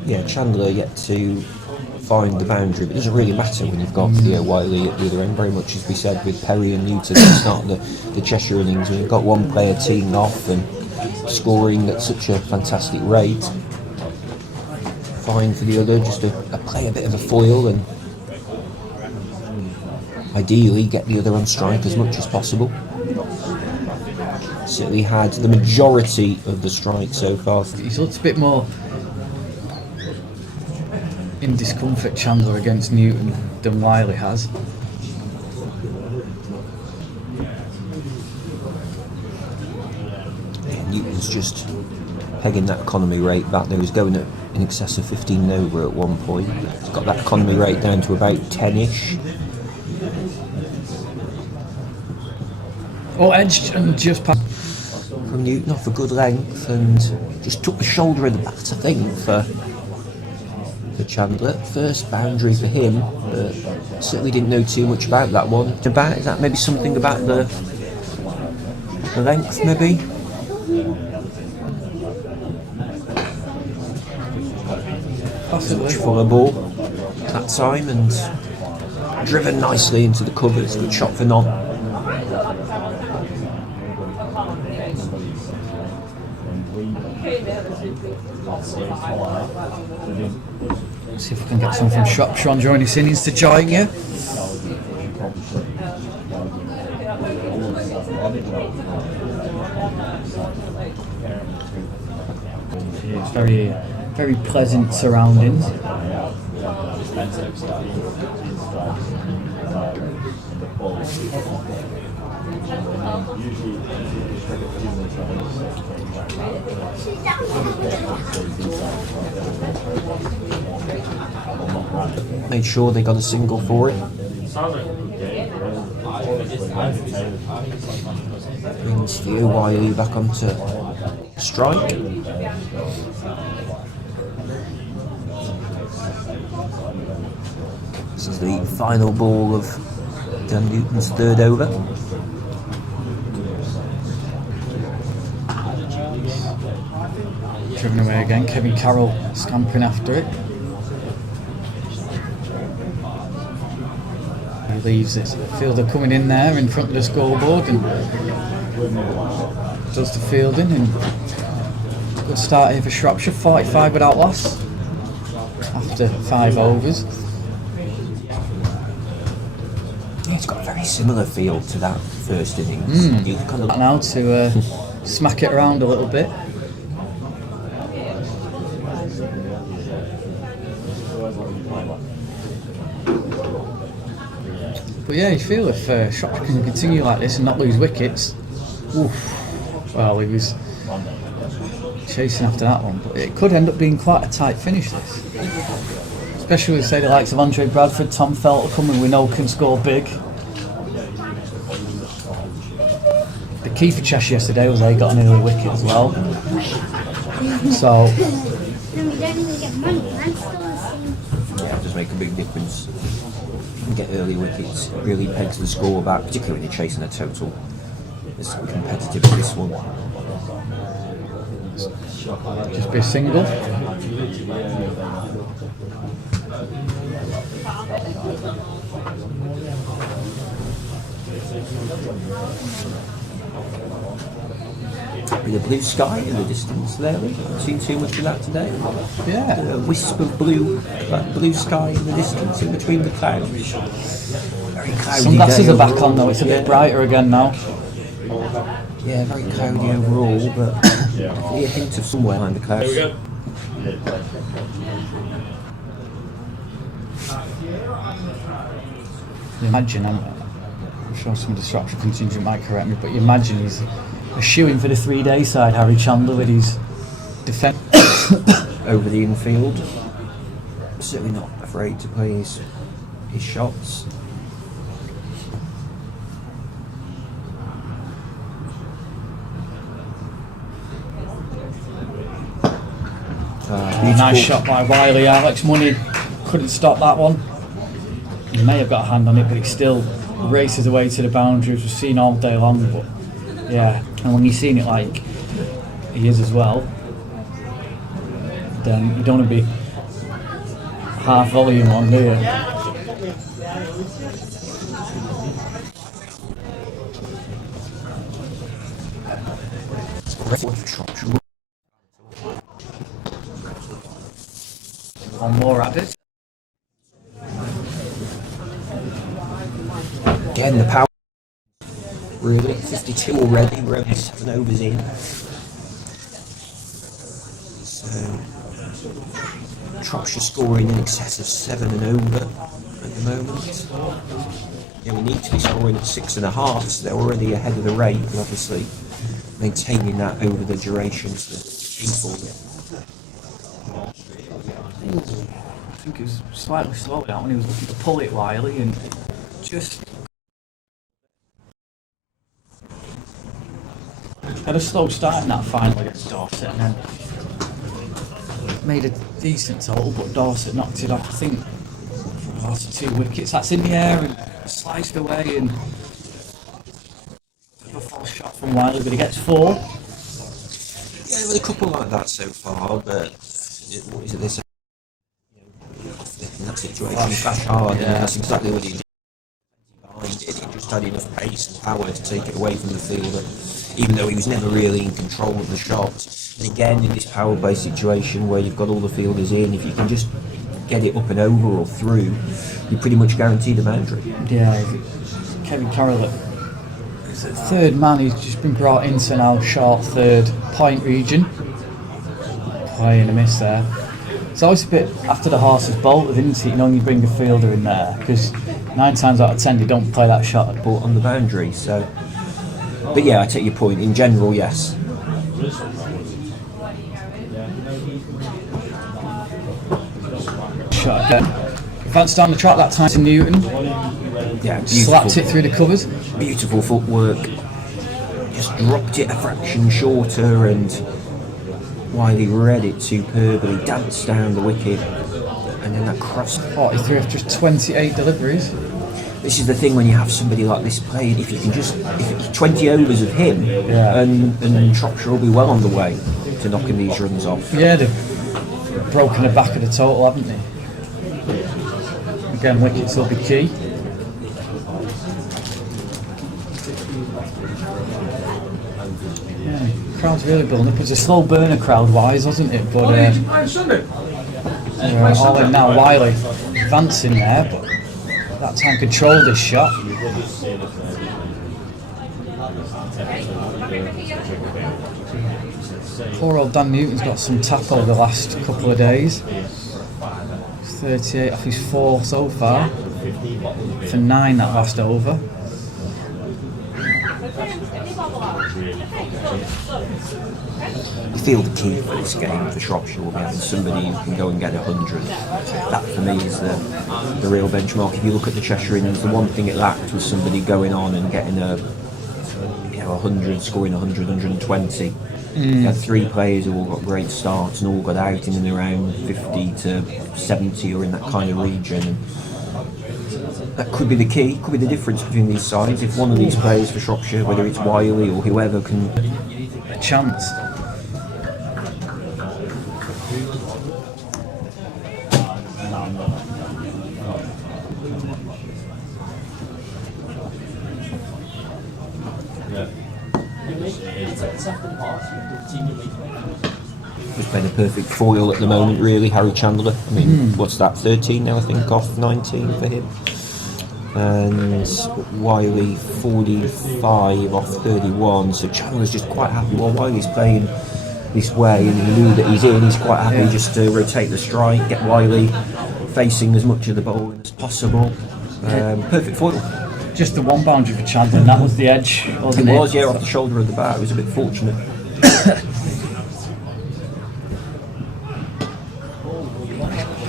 Yeah, Chandler yet to find the boundary, but it doesn't really matter when you've got Theo Wiley at the other end. Very much as we said with Perry and Newton at the start of the Cheshire innings, when you've got one player teeing off and scoring at such a fantastic rate, fine for the other just to play a bit of a foil and ideally get the other on strike as much as possible. Certainly had the majority of the strike so far. He's looked a bit more in discomfort, Chandler, against Newton than Wiley has. Yeah, Newton's just pegging that economy rate back there. He's going at in excess of 15 over at one point. He's got that economy rate down to about 10-ish. Oh, edged and just past. From Newton off a good length and just took the shoulder of the bat, I think, for Chandler. First boundary for him, but certainly didn't know too much about that one. Is that maybe something about the length, maybe? Possibly. Much fuller ball that time and driven nicely into the covers. Good shot for none. See if we can get some from Shropshire on during his innings to join you. It's very, very pleasant surroundings. Made sure they got a single for it. Brings Theo Wiley back onto strike. This is the final ball of Dan Newton's third over. Driven away again, Kevin Carroll scampering after it. He leaves it. Fielder coming in there in front of the scoreboard and does the fielding. And good start here for Shropshire, 45 without loss after 5 overs. Yeah, it's got a very similar feel to that first innings. You kind of Now to smack it around a little bit. But yeah, you feel if Shropshire can continue like this and not lose wickets, oof, well, he was chasing after that one, but it could end up being quite a tight finish, this. Especially with, say, the likes of Andre Bradford, Tom Felter coming, we know can score big. The key for Cheshire yesterday was they got an early wicket as well. So, We don't even get money, man. yeah, it does make a big difference. And get early wickets, really pegs the score back, particularly when you're chasing a total as competitive as this one. just be a single. With a blue sky in the distance there, we haven't seen too much of that today. Yeah. A wisp of blue, that blue sky in the distance in between the clouds. Very cloudy Sunglasses day are back overall. on though, it's a bit brighter again now. Yeah, very cloudy overall, but definitely a hint of somewhere behind the clouds. Imagine, I'm sure some of the Shropshire contingent might correct me, but you imagine he's a shoo-in for the 3-day side, Harry Chandler, with his defence over the infield. Certainly not afraid to play his shots. Nice shot by Wiley. Alex Money couldn't stop that one. He may have got a hand on it, but he still races away to the boundaries. We've seen all day long, but yeah. And when you've seen it like he is as well, then you don't want to be half volume on, do you? One more added. Again, the power. Really, 52 already. We're only 7 overs in. So, Shropshire scoring in excess of 7 and over at the moment. Yeah, we need to be scoring at 6.5, so they're already ahead of the rate, and obviously maintaining that over the duration is the key for them. I think he was slightly slow out when he was looking to pull it, Wiley, and just had a slow start in that final against Dorset, and then made a decent total, but Dorset knocked it off. I think lost 2 wickets. That's in the air and sliced away, and a false shot from Wiley, but he gets 4. Yeah, there were a couple like that so far, but what is it this? In that situation, he flashed hard, and that's exactly what he did. He just had enough pace and power to take it away from the fielder, even though he was never really in control of the shot. And again, in this power play situation where you've got all the fielders in, if you can just get it up and over or through, you pretty much guarantee the boundary. Yeah, Kevin Carroll, he's the third man. He's just been brought into now short third point region. Playing a miss there. It's always a bit after the horse is bolted, isn't it? You know, when you bring a fielder in there, because 9 times out of 10 they don't play that shot But on the boundary. So, but yeah, I take your point. In general, yes. Shot again. Advanced down the track that time to Newton. Yeah, beautiful. Slapped it through the covers. Beautiful footwork. Just dropped it a fraction shorter, and Wiley read it superbly, danced down the wicket, and then that cross. 43 of just 28 deliveries. This is the thing when you have somebody like this playing, if you can just, if it's 20 overs of him, Yeah. and Shropshire will be well on the way to knocking these runs off. Yeah, they've broken the back of the total, haven't they? Again, wickets will be key. Yeah, crowd's really building up. It was a slow burner crowd-wise, wasn't it? But all in now. Wiley advancing there, but that time controlled his shot. Poor old Dan Newton's got some tap over the last couple of days. 38 off his 4 so far. For 9 that last over. I feel the key for this game for Shropshire will be having somebody who can go and get 100. That for me is the real benchmark. If you look at the Cheshire innings, the one thing it lacked was somebody going on and getting a 100, scoring 100, 120. You had 3 players who all got great starts and all got out in and around 50 to 70 or in that kind of region. And that could be the key, could be the difference between these sides. If one of these players for Shropshire, whether it's Wiley or whoever, can A chance. just playing a perfect foil at the moment, really. Harry Chandler. I mean, what's that? 13 now, I think, off 19 for him. And Wiley 45 off 31. So Chandler's just quite happy while Wiley's playing this way and he knew that he's in. He's quite happy just to rotate the strike, get Wiley facing as much of the bowling as possible. Perfect foil. Just the one boundary for Chandler, and that was the edge, wasn't it? It was, yeah, off the shoulder of the bat. It was a bit fortunate.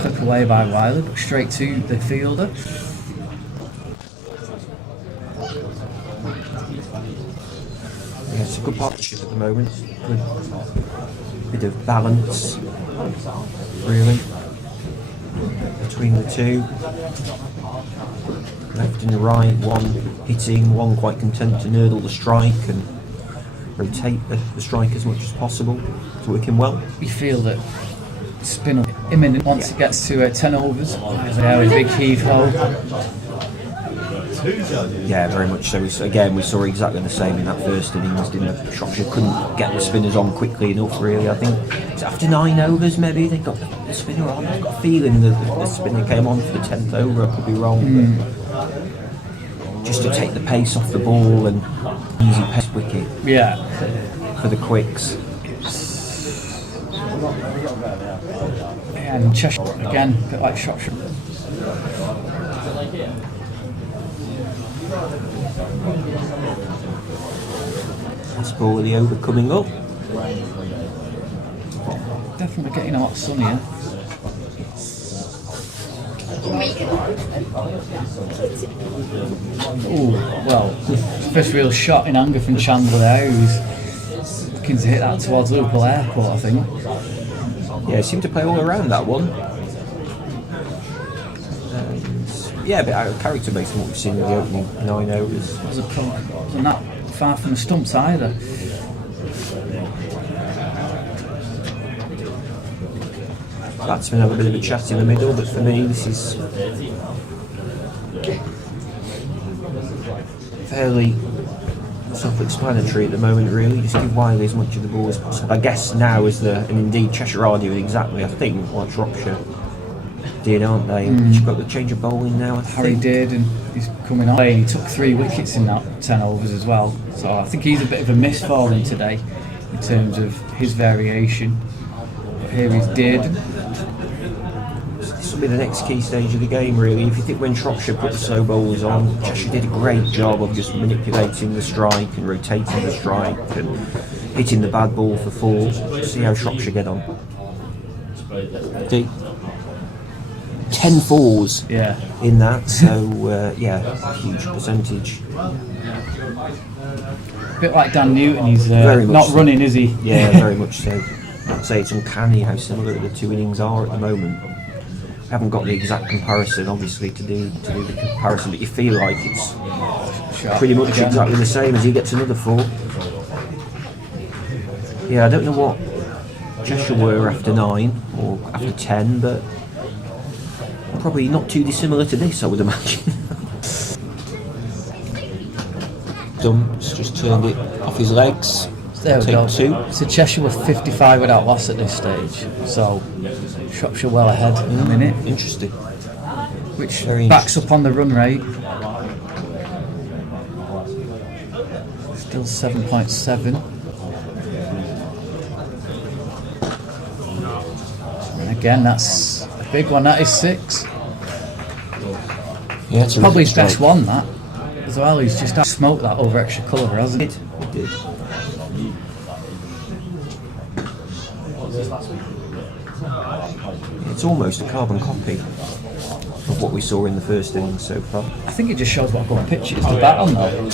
Clipped away by Wiley, but straight to the fielder. Yeah, it's a good partnership at the moment. Good bit of balance, really, between the two. Left and right, one hitting, one quite content to nurdle the strike and rotate the strike as much as possible. It's working well. You feel that spin imminent once it gets to 10 overs. There, a big heave ho. Yeah, very much so. We saw exactly the same in that first innings, didn't we? Shropshire couldn't get the spinners on quickly enough, really. I think it's after 9 overs, maybe they got the spinner on. I've got a feeling that the spinner came on for the 10th over. I could be wrong, but just to take the pace off the ball and easy pace wicket. Yeah. For the quicks. And Cheshire again, a bit like Shropshire. Last ball of the over coming up. Definitely getting a lot sunnier. Oh, well, first real shot in anger from Chandler there. He was looking to hit that towards Liverpool Airport, I think. Yeah, seemed to play all around that one. Yeah, a bit out of character based on what we've seen in the opening 9 overs. Wasn't that far from the stumps either. Batsmen have a bit of a chat in the middle, but for me this is fairly self-explanatory at the moment, really. Just give Wiley as much of the ball as possible. I guess now is and indeed Cheshire are doing exactly, I think, what Shropshire did, aren't they? You've got the change of bowling now, I think. Harry did, and he's coming on. He took 3 wickets in that 10 overs as well. So I think he's a bit of a miss for him today in terms of his variation. But here he's did. This will be the next key stage of the game, really. If you think when Shropshire put the slow bowlers on, Cheshire did a great job of just manipulating the strike and rotating the strike and hitting the bad ball for 4. See how Shropshire get on. 10 4s in that, so yeah, huge percentage. A bit like Dan Newton, he's not running, is he? Yeah, very much so. I'd say it's uncanny how similar the 2 innings are at the moment. I haven't got the exact comparison, obviously, to do the comparison, but you feel like it's pretty much exactly the same as he gets another 4. Yeah, I don't know what Cheshire were after 9 or after 10, but probably not too dissimilar to this, I would imagine. Dumps just turned it off his legs. There we go. 2. So Cheshire were 55 without loss at this stage. So Shropshire well ahead in a minute. Interesting. Which Very backs up on the run rate. Still 7.7. And again, that's a big one. That is 6. Yeah, it's Probably his best one, that as well. He's just smoked that over extra cover, hasn't he? It did. It's almost a carbon copy of what we saw in the first innings so far. I think it just shows what a good pitch it is to bat on, though.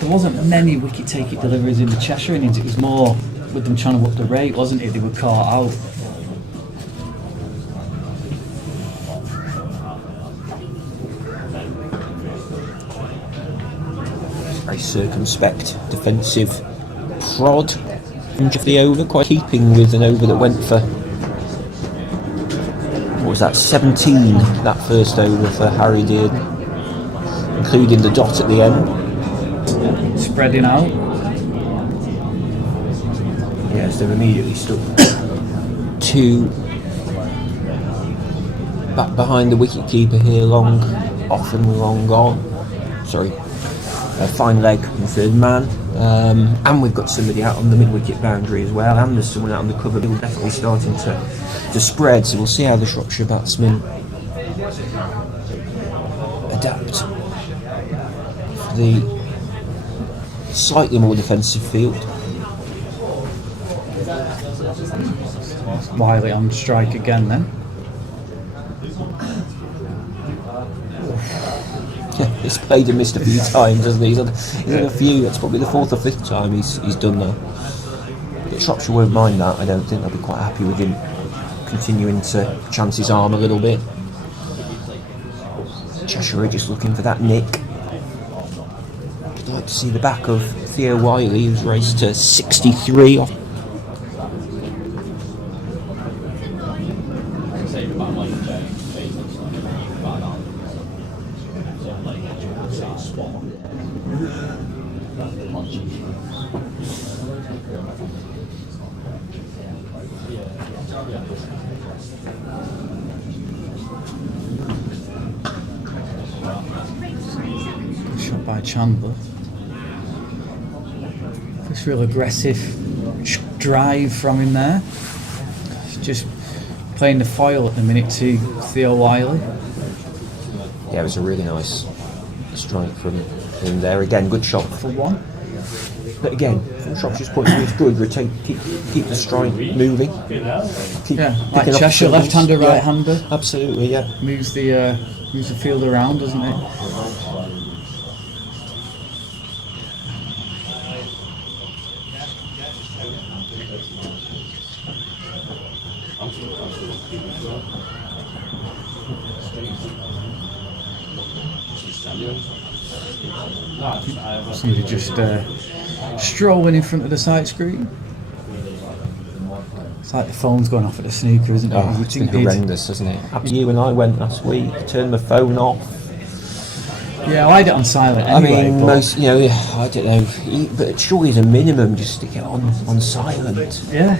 There wasn't many wicket-taking deliveries in the Cheshire innings. It was more with them trying to up the rate, wasn't it? They were caught out. Very circumspect defensive prod of the over, quite keeping with an over that went for, what was that, 17 that first over for Harry did, including the dot at the end. Spreading out. Yes, they've immediately stuck 2 back behind the wicket keeper here, long off and long on. Sorry, a fine leg from the third man, and we've got somebody out on the mid-wicket boundary as well, and there's someone out on the cover. We're definitely starting to spread, so we'll see how the Shropshire batsmen adapt for the slightly more defensive field. Wiley on strike again then. Yeah, he's played and missed a few times, hasn't he? He's had a few. That's probably the fourth or fifth time he's done that. But Shropshire won't mind that. I don't think they'll be quite happy with him continuing to chance his arm a little bit. Cheshire are just looking for that nick. I'd like to see the back of Theo Wiley, who's raced to 63 off. Shot by Chandler. This real aggressive drive from him there. He's just playing the foil at the minute to Theo Wiley. Yeah, it was a really nice strike from him there. Again, good shot For one. But again, from Shropshire's point of view, it's good. Keep the strike moving. Keep Yeah, like picking up Cheshire, singles. left-hander, Yeah, right-hander. Absolutely, yeah. Moves the field around, doesn't it? Somebody just strolling in front of the sight screen. It's like the phone's going off at the snooker, isn't it? Oh, You it's think been they'd- horrendous, hasn't it? You and I went last week, turned my phone off. Yeah, I had it on silent I anyway. mean, but most, I don't know, but surely as a minimum, just stick it on silent. yeah,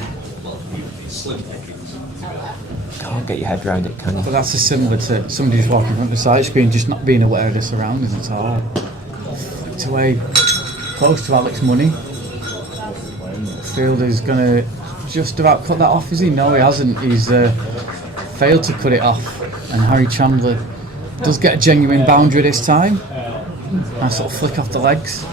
Can't get your head around it, can you? but that's similar to somebody just walking in front of the sight screen, just not being aware of the surroundings at all. Flicked away close to Alex Money. Fielder's going to just about cut that off, is he? No, he hasn't. He's failed to cut it off. And Harry Chandler does get a genuine boundary this time. Nice little flick off the legs.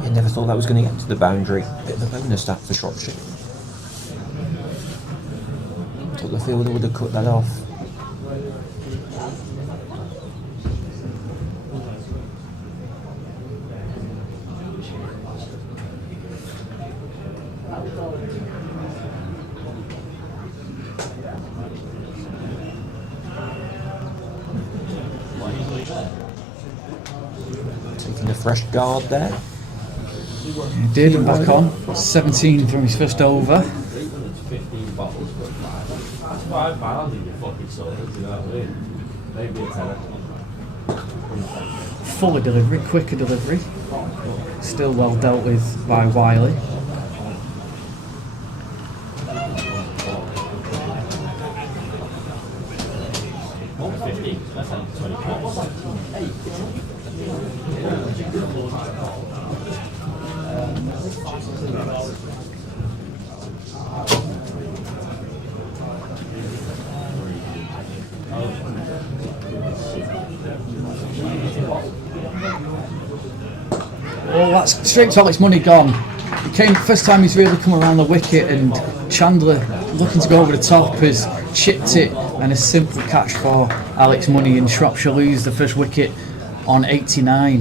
I never thought that was going to get to the boundary. Bit of a bonus that for Shropshire. Thought the fielder would have cut that off. Taking a fresh guard there. He did, and back on. 17 from his first over. Fuller delivery, quicker delivery. Still well dealt with by Wiley. Oh, that's straight to Alex Money gone. It came first time he's really come around the wicket, and Chandler looking to go over the top has chipped it, and a simple catch for Alex Money, and Shropshire lose the first wicket on 89.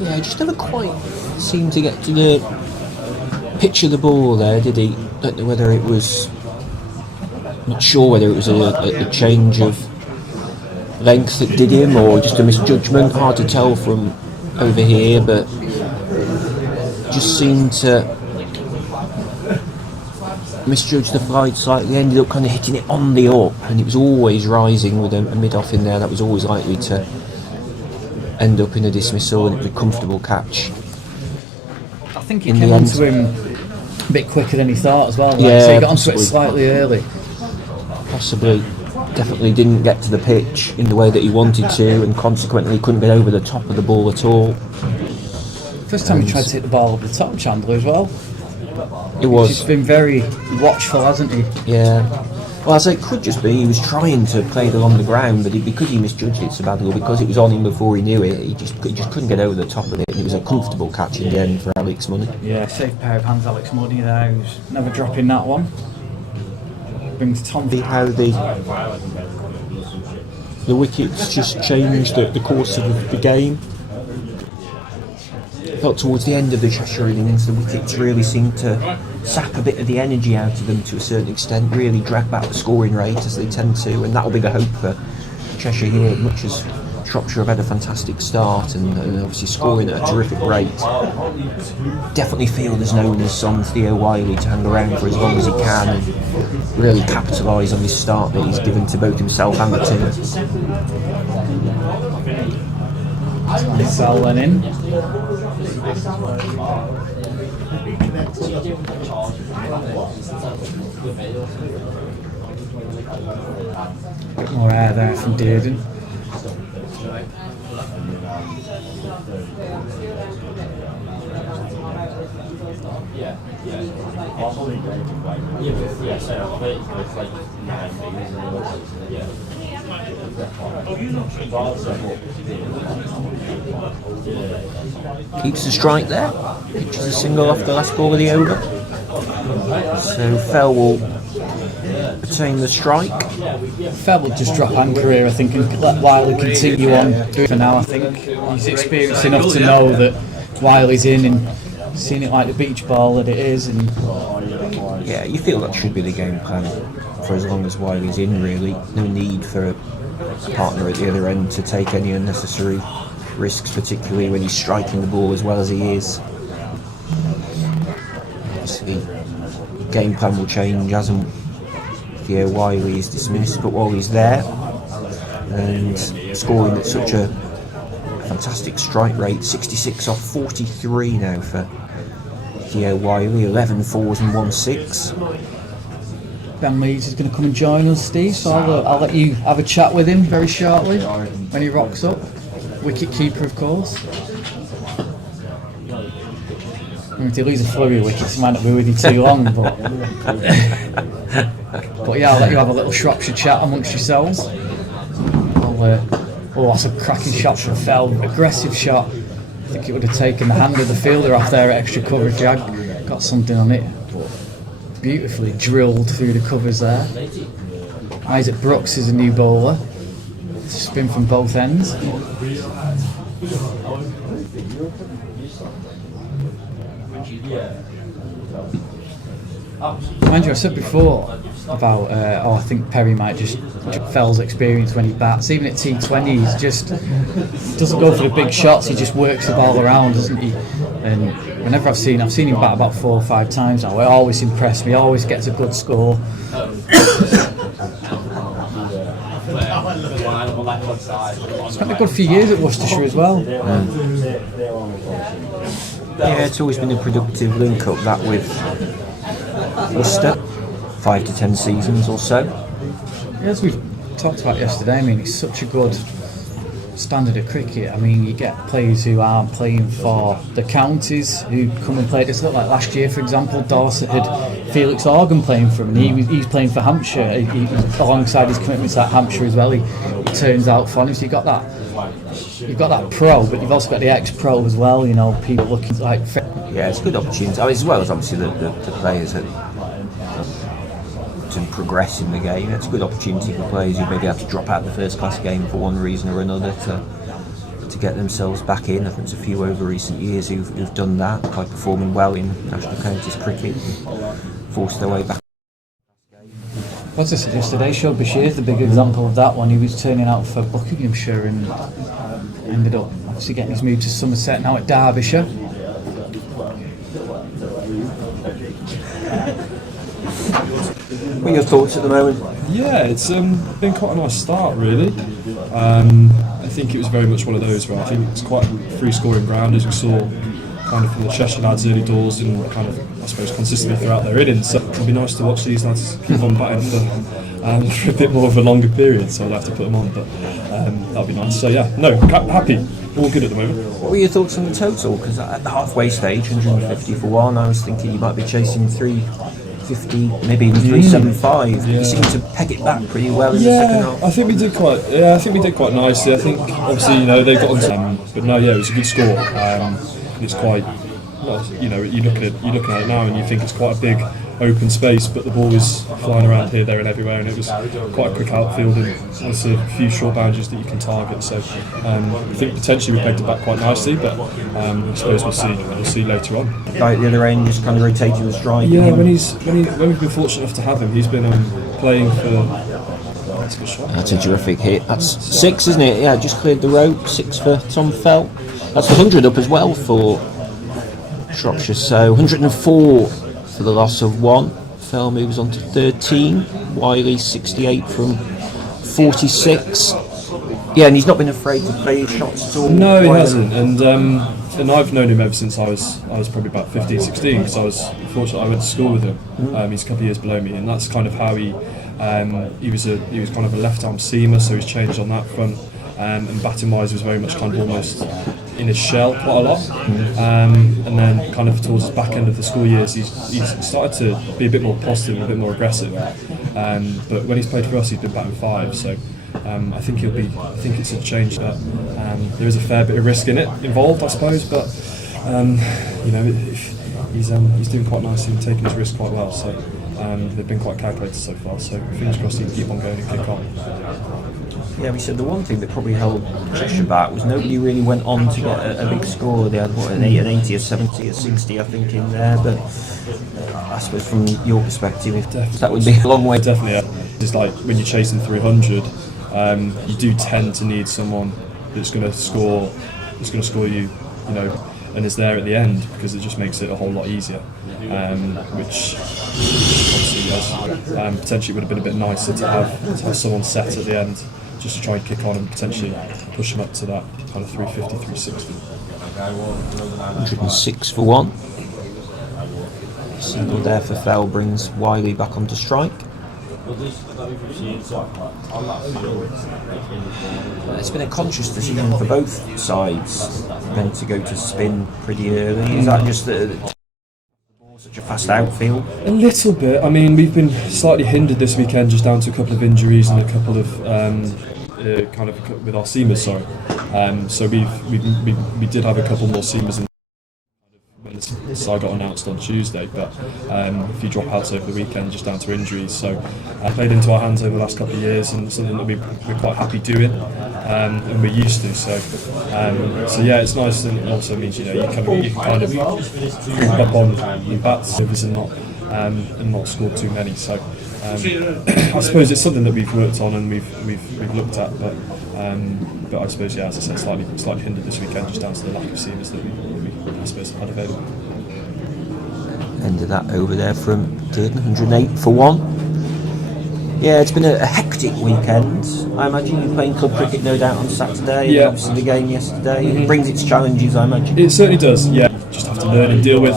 Yeah, just never quite seemed to get to the pitch of the ball there, did he? Don't know whether it was. Not sure whether it was a change of length that did him, or just a misjudgment. Hard to tell from over here, but just seemed to misjudge the flight slightly. Ended up kind of hitting it on the up, and it was always rising with a mid-off in there. That was always likely to end up in a dismissal, and it was a comfortable catch. I think he in came the end. onto him a bit quicker than he thought as well. Like, Yeah, so he got onto it possibly. slightly early. Possibly, definitely didn't get to the pitch in the way that he wanted to, and consequently couldn't get over the top of the ball at all. First time he tried to hit the ball over the top, Chandler, as well. It He's was, been very watchful, hasn't he? yeah. Well, I say it could just be he was trying to play it along the ground, but because he misjudged it so badly, or because it was on him before he knew it, he just couldn't get over the top of it. And it was a comfortable catch in the end for Alex Money. Yeah, safe pair of hands, Alex Money there, who's never dropping that one. Brings Tom. See how the wickets just changed the course of the game. Felt towards the end of the Cheshire innings, the wickets really seemed to sap a bit of the energy out of them to a certain extent, really drag back the scoring rate as they tend to, and that'll be the hope for Cheshire here, much as Shropshire have had a fantastic start and obviously scoring at a terrific rate. Definitely feel there's no onus on Theo Wiley to hang around for as long as he can and really capitalise on his start that he's given to both himself and the team. Sal went in. Bit more air there from Dearden. Keeps the strike there, pitches a single off the last ball of the over. So Fell will attain the strike. Fell will just drop anchor here, I think, and let Wiley continue on doing it for now. I think he's experienced enough to know that Wiley's in and seen it like the beach ball that it is. And Yeah, you feel that should be the game plan for as long as Wiley's in, really. No need for a partner at the other end to take any unnecessary risks, particularly when he's striking the ball as well as he is. Obviously, game plan will change as and Theo Wiley is dismissed, but while he's there and scoring at such a fantastic strike rate, 66 off 43 now for Theo Wiley, 11 fours and 1 6. Ben Leeds is going to come and join us, Steve, so I'll let you have a chat with him very shortly when he rocks up. Wicket keeper, of course. And if you lose a flurry of wickets, he might not be with you too long, but but yeah, I'll let you have a little Shropshire chat amongst yourselves. Oh, that's a cracking shot from Fell, aggressive shot. I think it would have taken the hand of the fielder off there at extra cover if he had got something on it. Beautifully drilled through the covers there. Isaac Brooks is a new bowler. Spin from both ends. Mind you, I said before about I think Perry might just Fell's experience when he bats. Even at T20, he's just doesn't go for the big shots. He just works the ball around, doesn't he? And whenever I've seen him bat about 4 or 5 times now. It always impressed me. Always gets a good score. Spent a good few years at Worcestershire as well. Yeah, it's always been a productive link up that with Worcester, 5 to 10 seasons or so. As we've talked about yesterday, I mean, it's such a good standard of cricket. I mean, you get players who aren't playing for the counties who come and play. It's not like last year, for example, Dorset had Felix Organ playing for him, and he's playing for Hampshire. He, alongside his commitments at Hampshire as well, he turns out for him. So you've got that pro, but you've also got the ex-pro as well. You know, people looking like. Yeah, it's a good opportunity. I mean, as well as obviously the players that to progress in the game. It's a good opportunity for players who maybe have to drop out the first class game for one reason or another to get themselves back in. I think there's a few over recent years who've done that by performing well in national counties cricket and forced their way back. As I said yesterday, Shropshire is the big example of that one. He was turning out for Buckinghamshire and ended up obviously getting his move to Somerset, now at Derbyshire. What are your thoughts at the moment? Yeah, it's been quite a nice start, really. I think it was very much one of those where I think it's quite a free scoring ground, as we saw kind of from the Cheshire lads early doors and kind of, I suppose, consistently throughout their innings. So it'll be nice to watch these lads keep on batting for a bit more of a longer period. So I'll have to put them on, but that'll be nice. So yeah, no, happy, all good at the moment. What were your thoughts on the total? Because at the halfway stage, 150 for one, I was thinking you might be chasing 350, maybe even 375. You seemed to peg it back pretty well in the second half. I think we did quite. Yeah, I think we did quite nicely. I think obviously they got on some, but no, yeah, it was a good score. It's quite. You know, you're looking at it now and you think it's quite a big open space, but the ball was flying around here, there, and everywhere, and it was quite a quick outfield and there's a few short boundaries that you can target. So I think potentially we pegged it back quite nicely, but I suppose we'll see later on. Like the other end, just kind of rotating the strike. Yeah, when we've been fortunate enough to have him, he's been playing for. That's a terrific hit. That's 6, isn't it? Yeah, just cleared the rope. 6 for Tom Felt. That's 100 up as well for Shropshire. So 104 for the loss of 1. Fell moves on to 13. Wiley 68 from 46. Yeah, and he's not been afraid to play his shots at all. No, he hasn't. And I've known him ever since I was probably about 15, 16, because I was fortunate I went to school with him. He's a couple of years below me, and that's kind of how he was kind of a left-arm seamer, so he's changed on that front. And batting-wise, he was very much kind of almost in his shell quite a lot. And then kind of towards the back end of the school years, he's started to be a bit more positive, a bit more aggressive. But when he's played for us, he's been batting 5. So I think it's a change that there is a fair bit of risk involved, I suppose. But he's doing quite nicely and taking his risk quite well. So they've been quite calculated so far. So fingers crossed he can keep on going and kick on. Yeah, we said the one thing that probably held Cheshire back was nobody really went on to get a big score. They had an 80, a 70, a 60, I think, in there. But I suppose from your perspective, that would be a long way. Definitely, it's like when you're chasing 300, you do tend to need someone that's going to score you, and is there at the end, because it just makes it a whole lot easier. Which obviously potentially would have been a bit nicer to have someone set at the end, just to try and kick on and potentially push them up to that kind of 350, 360. 106 for 1. Single there for Fell brings Wiley back onto strike. It's been a conscious decision for both sides then to go to spin pretty early. Is that just such a fast outfield? A little bit. I mean, we've been slightly hindered this weekend just down to a couple of injuries and a couple of kind of with our seamers. So we did have a couple more seamers in when the side got announced on Tuesday, but a few dropouts over the weekend just down to injuries. So played into our hands over the last couple of years, and something that we're quite happy doing, and we're used to. So yeah, it's nice, and it also means you can kind of creep up on your bats and not score too many. So I suppose it's something that we've worked on and we've looked at, but I suppose, yeah, as I said, slightly hindered this weekend just down to the lack of seamers that we I suppose had available. End of that over there from Durden, 108 for 1. Yeah, it's been a hectic weekend. I imagine you're playing club cricket, no doubt, on Saturday. Yeah. And obviously the game yesterday. It brings its challenges, I imagine. It certainly does, yeah. Just have to learn and deal with.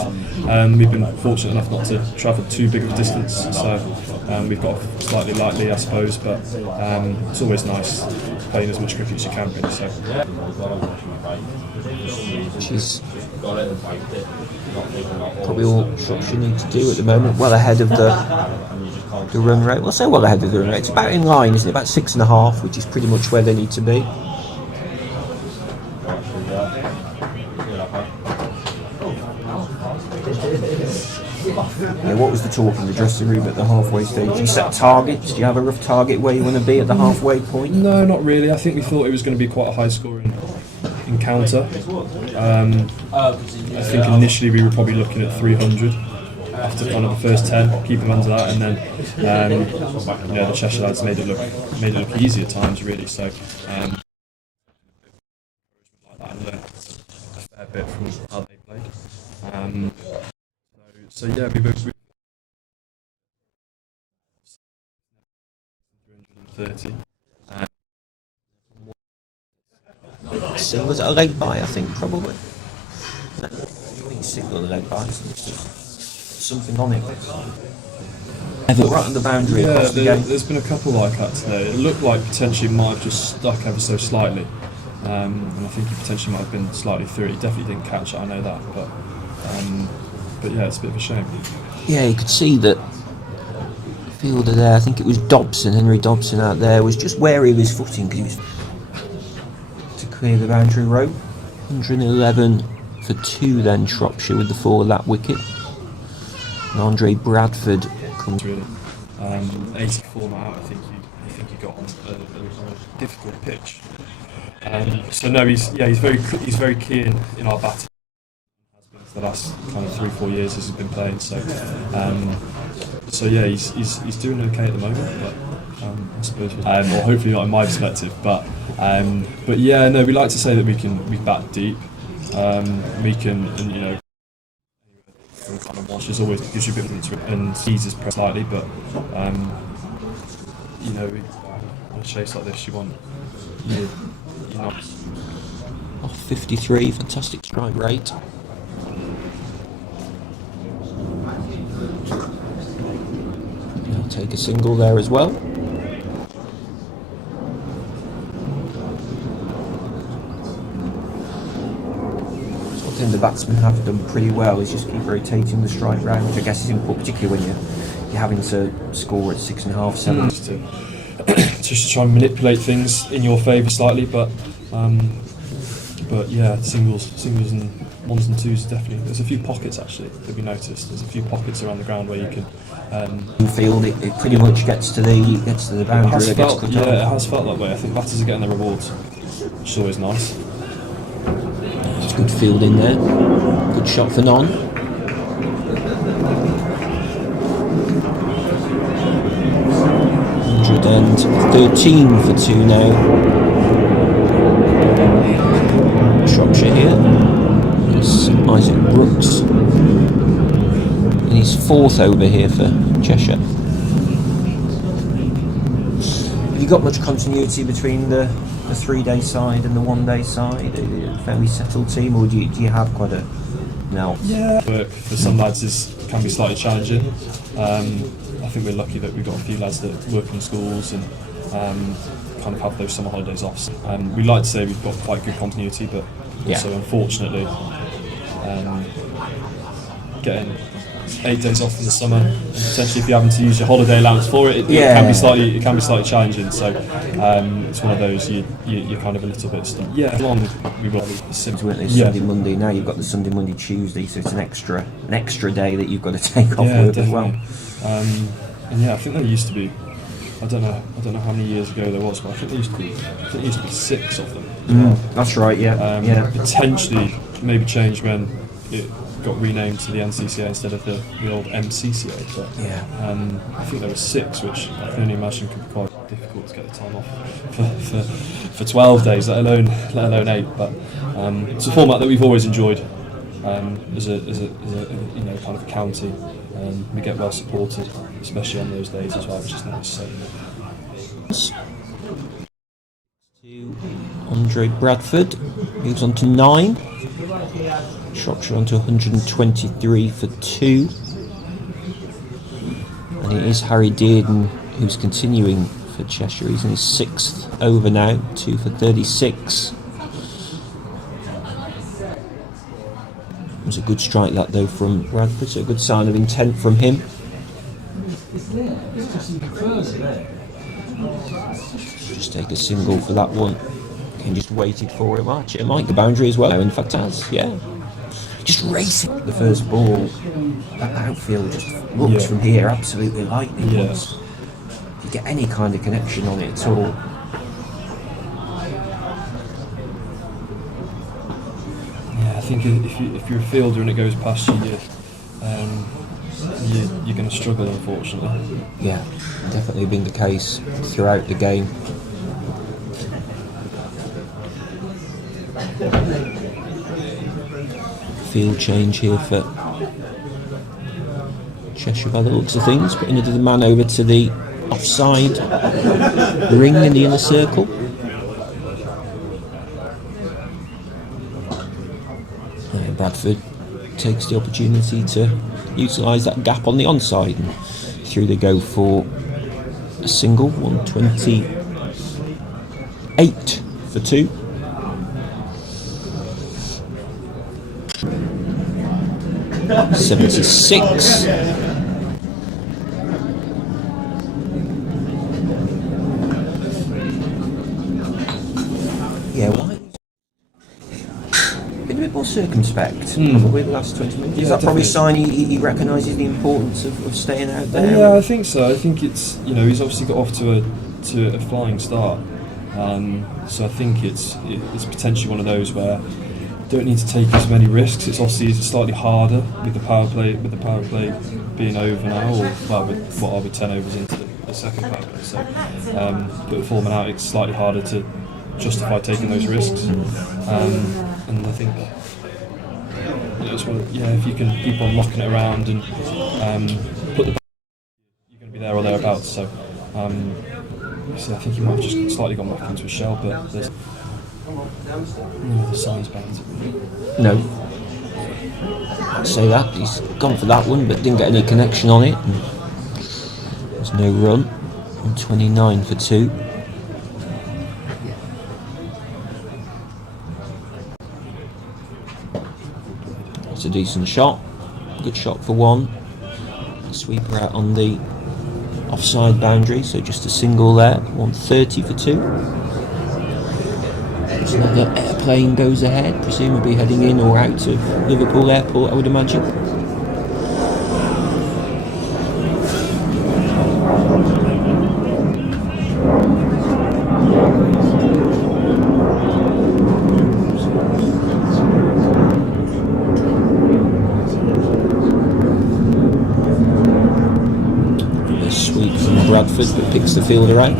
We've been fortunate enough not to travel too big of a distance, so we've got off slightly lightly, I suppose, but it's always nice playing as much cricket as you can, really. So. Which is probably all Shropshire need to do at the moment. Well ahead of the run rate. Well, say well ahead of the run rate. It's about in line, isn't it? About 6.5, which is pretty much where they need to be. Yeah, what was the talk in the dressing room at the halfway stage? Do you set targets? Do you have a rough target where you want to be at the halfway point? No, not really. I think we thought it was going to be quite a high scoring encounter. I think initially we were probably looking at 300 after kind of the first 10, keep them under that, and then the Cheshire lads made it look easy at times, really. So I learned a fair bit from how they played. So yeah, we 330. So was it a late buy, I think, probably? single leg by something on it. Right on the boundary. Yeah, Across the game. there's been a couple like that today. It looked like potentially might have just stuck ever so slightly, and I think he potentially might have been slightly through it. He definitely didn't catch it, I know that, but yeah, it's a bit of a shame. Yeah, you could see that the fielder there, I think it was Henry Dobson out there, was just wary of his footing because he was to clear the boundary rope. 111 for 2 then Shropshire with the 4 lap wicket. And Andre Bradford comes Really, 84 not out. I think he got on a difficult pitch. So no, he's very keen in our batting. Has been for the last kind of 3-4 years as he's been playing. So yeah, he's doing okay at the moment, but I suppose, or hopefully not in my perspective, but yeah, no, we like to say that we bat deep. We can, and you know, kind of watches always gives you a bit of interest and eases press slightly, but you know, on a chase like this, you want you're not off 53, fantastic strike rate. He'll take a single there as well. I think the batsmen have done pretty well is just keep rotating the strike round, which I guess is important, particularly when you're having to score at 6.5, 7. Just to try and manipulate things in your favour slightly, but yeah, singles and ones and twos definitely. There's a few pockets actually that we noticed. There's a few pockets around the ground where you can. Field it pretty much gets to the boundary. It has felt that way. I think batters are getting their rewards, which is always nice. Good field in there. Good shot for none. And 13 for 2 now. Shropshire here. It's Isaac Brooks. And he's 4th over here for Cheshire. Have you got much continuity between the 3-day side and the 1-day side? Are you a fairly settled team, or do you have quite a now? Yeah, work for some lads can be slightly challenging. I think we're lucky that we've got a few lads that work in schools and kind of have those summer holidays off. We like to say we've got quite good continuity, but also unfortunately getting 8 days off in the summer, and potentially if you're having to use your holiday allowance for it, it can be slightly challenging. So it's one of those you're kind of a little bit stuck. Yeah, long we've got Sunday, Monday. Now you've got the Sunday, Monday, Tuesday, so it's an extra day that you've got to take off work definitely. as well. And yeah, I think there used to be. I don't know how many years ago there was, but I think there used to be 6 of them. That's right. Yeah. Potentially maybe change when it got renamed to the NCCA instead of the old MCCA. But I think there were 6, which I can only imagine could be quite difficult to get the time off for 12 days, let alone 8. But it's a format that we've always enjoyed as a you know, kind of a county. We get well supported, especially on those days as well, which is nice. So. To Andre Bradford, moves on to 9. Shropshire on to 123 for 2. And it is Harry Dearden who's continuing for Cheshire. He's in his 6th over now, 2 for 36. It was a good strike that though from Bradford, so a good sign of intent from him. Just take a single for that one. And just waited for him. Actually, it might go boundary as well. In fact, has, just racing. The first ball, that outfield just looks from here absolutely lightning. Once you get any kind of connection on it at all. I think if you're a fielder and it goes past you, you're going to struggle, unfortunately. Yeah, definitely been the case throughout the game. Field change here for Cheshire by the looks of things, putting the man over to the offside ring in the inner circle. Bradford takes the opportunity to utilise that gap on the onside, and through they go for a single. 128 for 2. .76. Yeah, why? Been a bit more circumspect probably the last 20 minutes. Is that probably a sign he recognises the importance of staying out there? Yeah, I think so. I think it's, he's obviously got off to a flying start. So I think it's potentially one of those where don't need to take as many risks. It's obviously slightly harder with the power play being over now, or with what are we 10 overs into the second power play. So but with Foreman out, it's slightly harder to justify taking those risks. And I think if you can keep on knocking it around and put the you're going to be there or thereabouts. So I think he might have just slightly gone back into a shell, but there's the signs behind it. No. I'd say that. He's gone for that one, but didn't get any connection on it. There's no run. 129 for 2. It's a decent shot. Good shot for 1. Sweeper out on the offside boundary, so just a single there. 130 for 2. Another airplane goes ahead, presumably heading in or out of Liverpool Airport, I would imagine. A sweep from Bradford that picks the fielder out.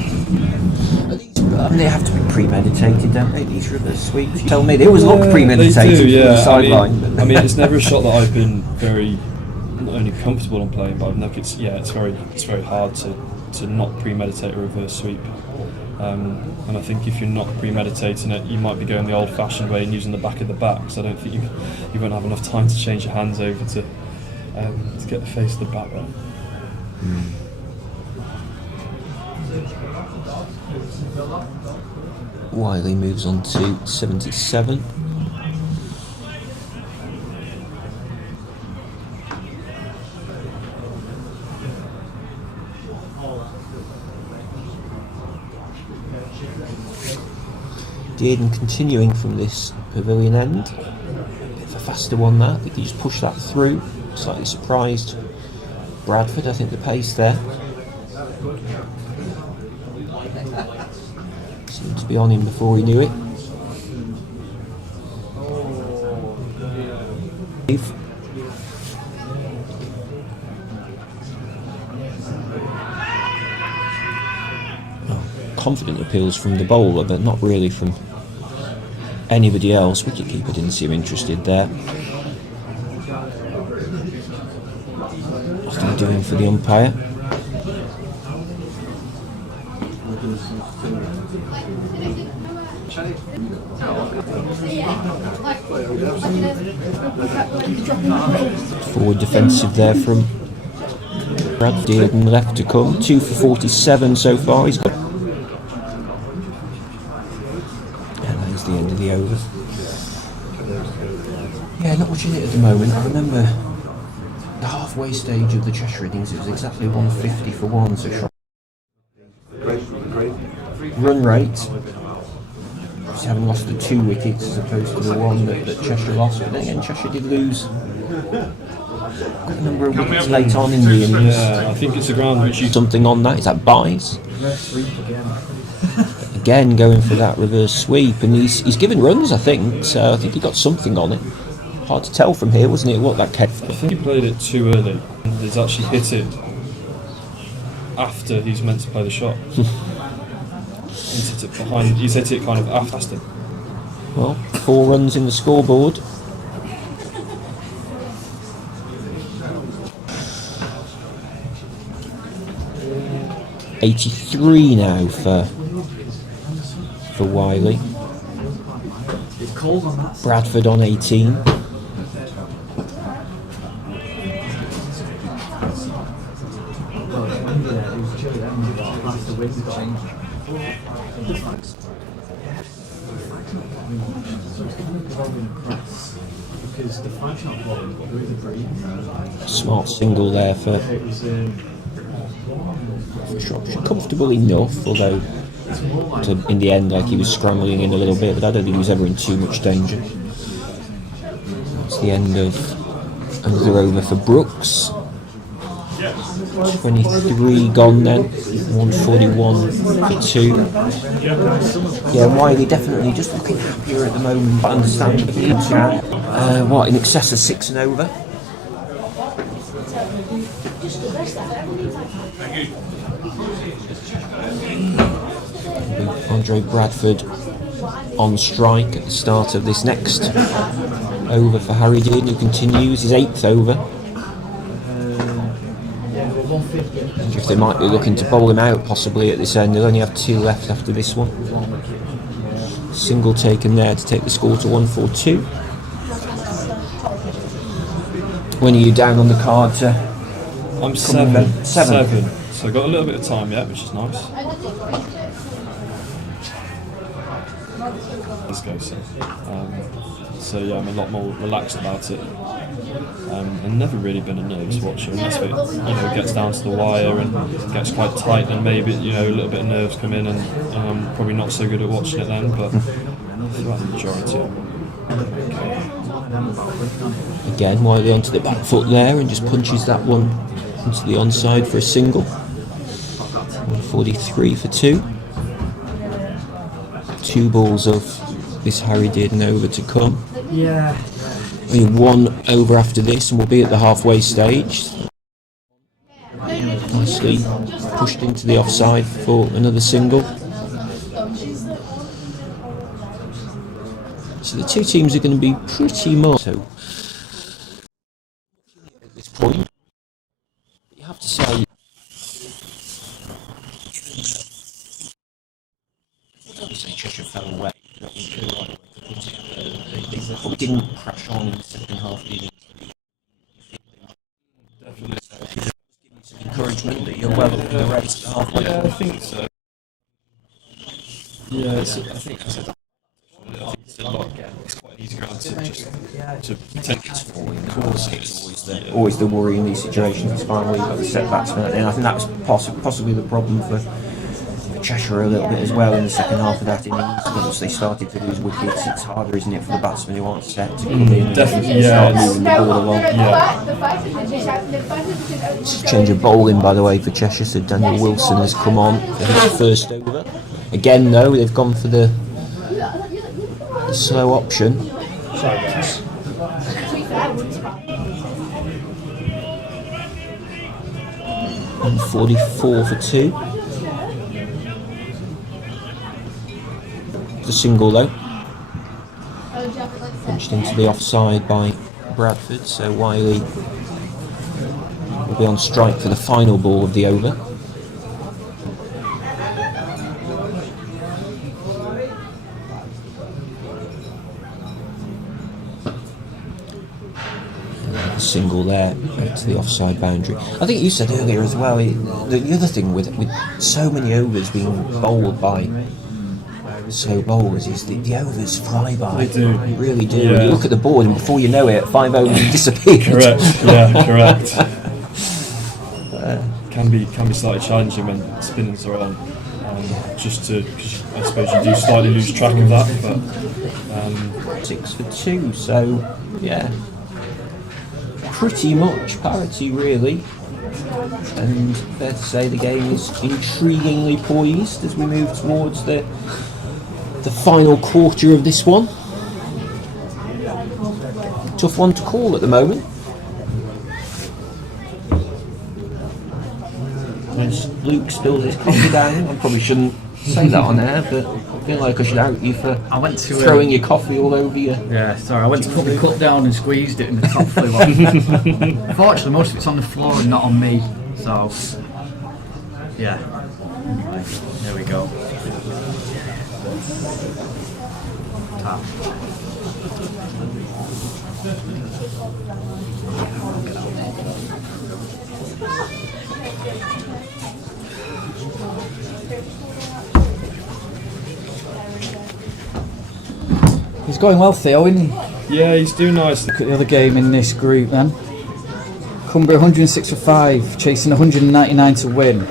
They have to be premeditated, don't they, these reverse sweeps? You tell me, they always look premeditated from the sideline. I mean, it's never a shot that I've been very, not only comfortable on playing, but I've never, it's very hard to not premeditate a reverse sweep. And I think if you're not premeditating it, you might be going the old-fashioned way and using the back of the bat, so I don't think you won't have enough time to change your hands over to get the face of the bat right. Wiley moves on to 77. Dearden continuing from this pavilion end. Bit of a faster one that. Did he just push that through? Slightly surprised Bradford, I think, the pace there. Seemed to be on him before he knew it. Confident appeals from the bowler, but not really from anybody else. Wicket-keeper didn't seem interested there. Nothing doing for the umpire. Forward defensive there from Bradford, and left to come. 2 for 47 so far. He's got. And that is the end of the overs. Yeah, not much in it at the moment. I remember the halfway stage of the Cheshire innings, it was exactly 150 for 1, so run rate, obviously having lost the 2 wickets as opposed to the 1 that Cheshire lost, but then again Cheshire did lose quite a number of wickets late on in the innings. Yeah, I think it's a ground which you... Something on that, is that buys? Again going for that reverse sweep, and he's given runs, I think, so I think he got something on it. Hard to tell from here, wasn't it, what that kept? I think he played it too early, and he's actually hit it after he's meant to play the shot. He's hit it behind, he's hit it kind of after. Well, 4 runs in the scoreboard. .83 now for Wiley. Bradford on 18. Smart single there for Shropshire. Comfortable enough, although in the end, like, he was scrambling in a little bit, but I don't think he was ever in too much danger. It's the end of another over for Brooks. 23 gone then, 141 for 2. Yeah, Wiley definitely just looking happier at the moment, but understandably. What, in excess of 6 and over? Andre Bradford on strike at the start of this next over for Harry Dearden, who continues his 8th over. If they might be looking to bowl him out possibly at this end, they'll only have 2 left after this one. Single taken there to take the score to 142. When are you down on the card to? I'm 7. 7. So I've got a little bit of time yet, which is nice. Let's go, so yeah, I'm a lot more relaxed about it. And never really been a nerves watcher unless it, gets down to the wire and gets quite tight, and maybe a little bit of nerves come in, and I'm probably not so good at watching it then. But throughout the majority, again, Wiley onto the back foot there and just punches that one into the onside for a single. 143 for 2. 2 balls of this Harry Dearden over to come. Yeah. Only 1 over after this, and we'll be at the halfway stage. Nicely pushed into the offside for another single. So the 2 teams are going to be pretty much so at this point. You have to say, Cheshire fell away. They didn't crash on in the second half of the innings. Definitely. Giving some encouragement that you're well up to the race at the halfway point. yeah, I think so. Yeah, I think it's a lot. It's quite easy ground to take it forward. Of course, it's always the worry in these situations. It's finally you've got the set batsman, and I think that was possibly the problem for Cheshire a little bit as well in the second half of that innings. Once they started to lose wickets, it's harder, isn't it, for the batsmen who aren't set to come in and start moving the ball along. Change of bowling, by the way, for Cheshire. So Daniel Wilson has come on for his first over. Again, though, they've gone for the slow option. Sorry, guys. And 44 for 2. The single though, punched into the offside by Bradford, so Wiley will be on strike for the final ball of the over. A single there to the offside boundary. I think you said earlier as well, the other thing with so many overs being bowled by slow bowlers is the overs fly by. They do. They really do. Yeah. You look at the board and before you know it, 5 overs disappeared. Correct. Yeah, correct. Can be slightly challenging when spinners are on. Because I suppose you do slightly lose track of that. But 6 for 2. So yeah, pretty much parity really. And fair to say the game is intriguingly poised as we move towards the final quarter of this one. Tough one to call at the moment. As Luke spills his coffee down, I probably shouldn't say that on air, but I feel like I should out you for throwing your coffee all over you. Yeah, sorry, I went to put my cup down and squeezed it and the top flew off. Fortunately, most of it's on the floor and not on me, so yeah. Anyway, there we go. Tap. He's going well, Theo, isn't he? Yeah, he's doing nicely. Look at the other game in this group then. Cumbria 106 for 5, chasing 199 to win.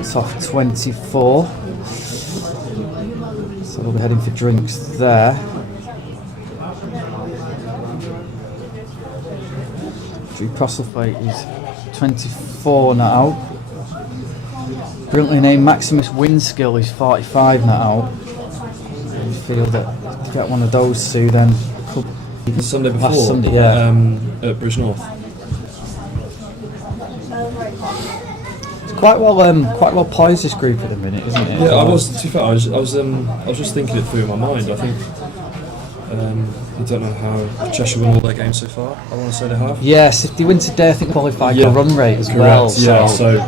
It's off 24. So they'll be heading for drinks there. Drew Prosselthwaite is 24 not out. Brilliantly named Maximus Winskill is 45 not out. I feel that to get one of those two then could be Sunday before, last Sunday, yeah. at Bridge North. It's quite well poised, this group at the minute, isn't it? Yeah, I was. To be fair, I was just thinking it through in my mind. I think I don't know how Cheshire won all their games so far. I want to say they have. Yes, if they win today, I think qualify for Yeah. run rate as Correct. well. Yeah. So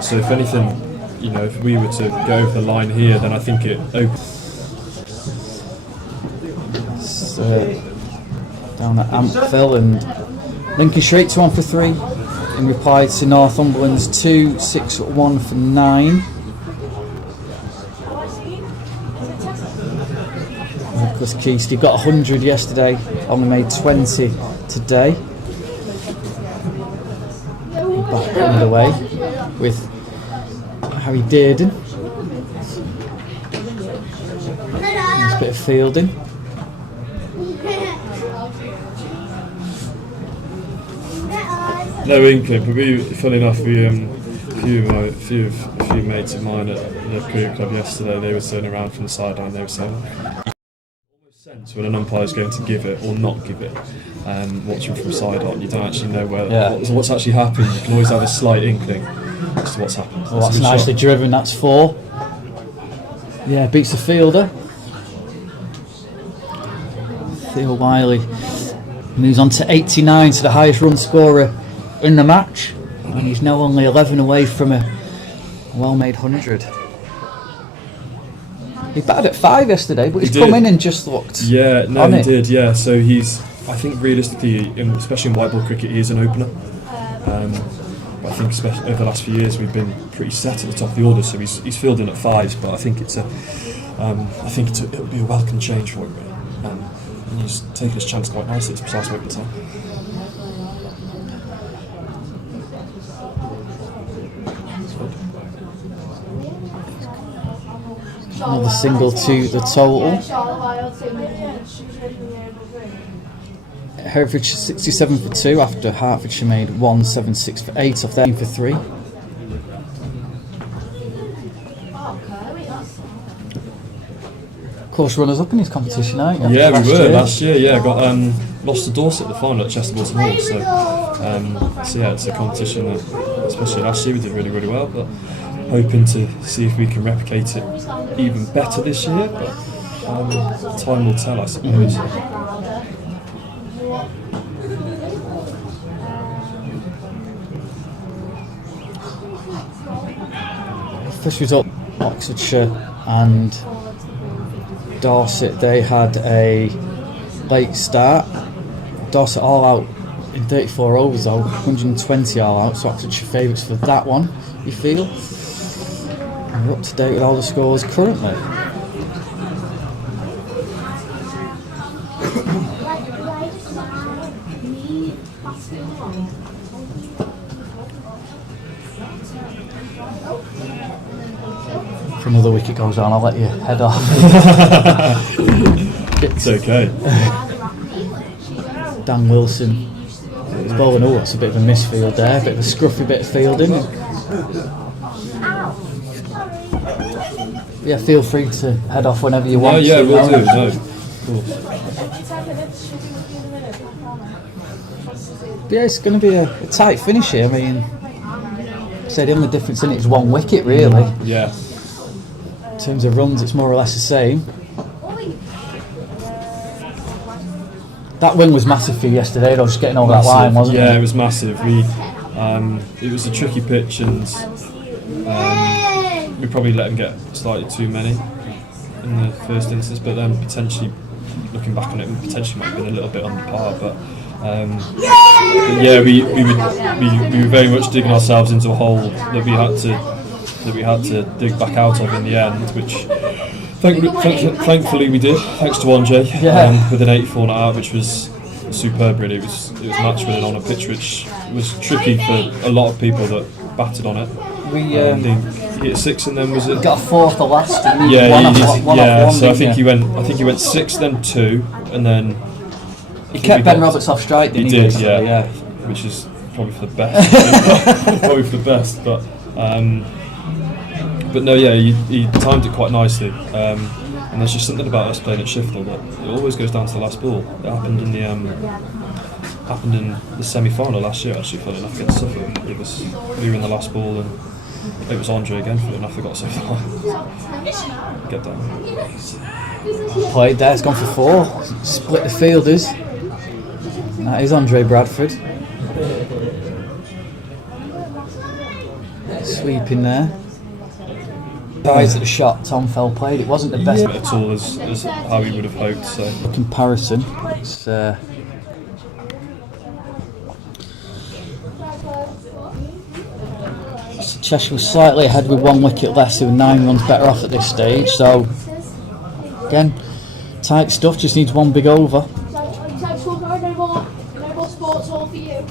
So if anything, you know, if we were to go over the line here, then I think it opens. down at Ampville and Lincolnshire 2-1 for 3 in reply to Northumberland's 2-6-1 for 9. Nicholas Keasty got 100 yesterday, only made 20 today. Back underway with Harry Dearden. Nice bit of fielding. No inkling, but funny enough, a few mates of mine at the cricket club yesterday, they were turning around from the sideline, they were saying, almost sense when an umpire's going to give it or not give it. Watching from sideline, you don't actually know what's actually happened. You can always have a slight inkling as to what's happened. Well, that's nicely driven, that's 4. Yeah, beats the fielder. Theo Wiley moves on to 89, to the highest run scorer in the match, and he's now only 11 away from a well-made 100. He batted at 5 yesterday, but he's come in and just looked he it. did, yeah. So he's, I think realistically, especially in white ball cricket, he is an opener. But I think especially over the last few years we've been pretty set at the top of the order, so he's fielding at 5s. But I think it'll be a welcome change for him, really. And he's taken his chance quite nicely. It's precise work at the time. Another single to the total. Herefordshire 67 for 2 after Hertfordshire made 176 for 8 off their for 3. Of course, runners up in his competition, aren't you? Yeah, we were last year. Yeah, got lost to Dorset at the final at Chester Bolton Hall. So yeah, it's a competition that, especially last year, we did really, really well. But hoping to see if we can replicate it even better this year. But time will tell, I suppose. First result, Oxfordshire and Dorset, they had a late start. Dorset all out in 34 overs though, 120 all out, so Oxfordshire favourites for that one, you feel? And we're up to date with all the scores currently. If another wicket goes on, I'll let you head off. It's okay. Dan Wilson is bowling. Oh, that's a bit of a misfield there, a bit of a scruffy bit of fielding. Yeah, feel free to head off whenever you want. Yeah, we'll do. No, cool. Yeah, it's going to be a tight finish here. I mean, the only difference in it is 1 wicket, really. Yeah. In terms of runs, it's more or less the same. That win was massive for you yesterday, though, just getting over that line, wasn't it? Yeah, it was massive. It was a tricky pitch, and we probably let him get slightly too many in the first instance, but then potentially, looking back on it, potentially might have been a little bit under par. But yeah, we were very much digging ourselves into a hole that we had to dig back out of in the end, which Thankfully we did, thanks to Andre, Yeah. with an 84 not out, which was superb really. It was match winning on a pitch which was tricky for a lot of people that batted on it. We He hit 6 and then was it? got a fourth the last. Didn't he? Yeah, one he off did, one. so I think didn't he went 6 then 2 and then he kept Ben Roberts off strike. he Didn't did, basically? yeah, which is probably for the best. Probably for the best, but no, yeah, he timed it quite nicely. And there's just something about us playing at Sheffield that it always goes down to the last ball. It happened in the semi-final last year, actually, funny enough, against Suffolk. We were in the last ball and it was Andre again, funny enough, they got so far. Get down. Played there. It's gone for 4. Split the fielders. That is Andre Bradford. Sweeping there. Guys at the shot, Tom Fell played. It wasn't the best At all as how we would have hoped, so. comparison. It's Cheshire was slightly ahead with 1 wicket less, who were 9 runs better off at this stage. So again, tight stuff. Just needs 1 big over. Sports hall for you.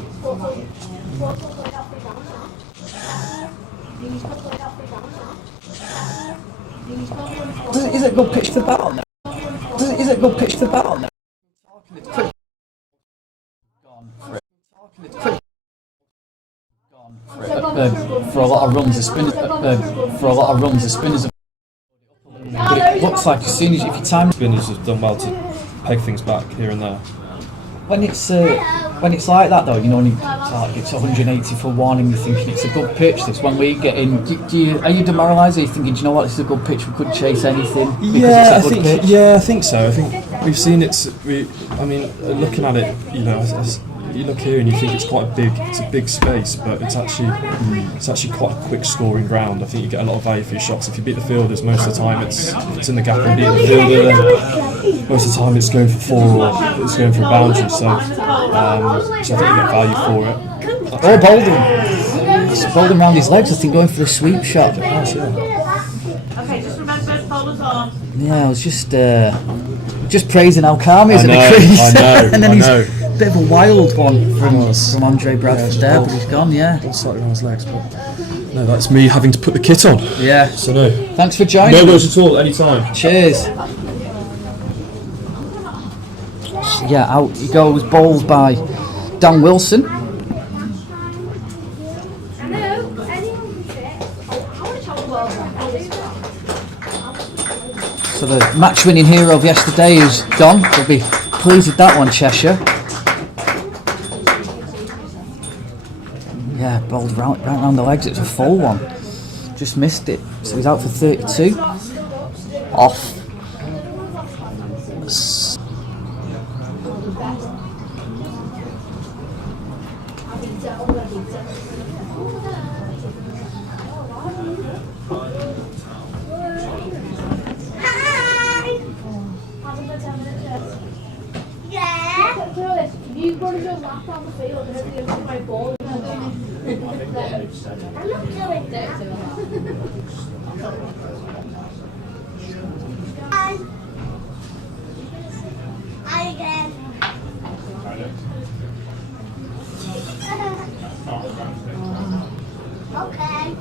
Is it a good pitch to bat on there? Is it a good pitch to bat on there? For a lot of runs, the spinners. But it looks like as soon as if you time Spinners have done well to peg things back here and there. when it's like that though, you know, when it's 180 for 1 and you're thinking it's a good pitch. This when we get in, are you demoralised? Are you thinking, do you know what, this is a good pitch? We could chase anything because it's a good pitch. I think so. I think we've seen it. Looking at it, you know, as you look here and you think it's a big space, but it's actually quite a quick scoring ground. I think you get a lot of value for your shots. If you beat the fielders, most of the time it's in the gap and beating the fielder, then most of the time it's going for 4 or it's going for a boundary. So I think you get value for it. Or bowling. Just bowling around his legs, I think going for a sweep shot. Okay, just remember bowlers on. Yeah, I was just praising how calm he is in the crease. I know, and then I he's know. a bit of a wild one from Andre Bradford there, but he's gone, yeah. Slightly around his legs, but no, that's me having to put the kit on. Yeah. So no. Thanks for joining. No worries at all, anytime. Cheers. Yeah, out he goes, bowled by Dan Wilson. So the match-winning hero of yesterday is gone. We'll be pleased with that one, Cheshire. Yeah, bowled right round the legs. It's a full one. Just missed it. So he's out for 32. Off. You got to go lap down the field and everything to my ball. I'm not doing that. Again. Okay.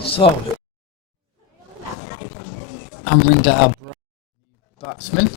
So, Amrinder, batsman.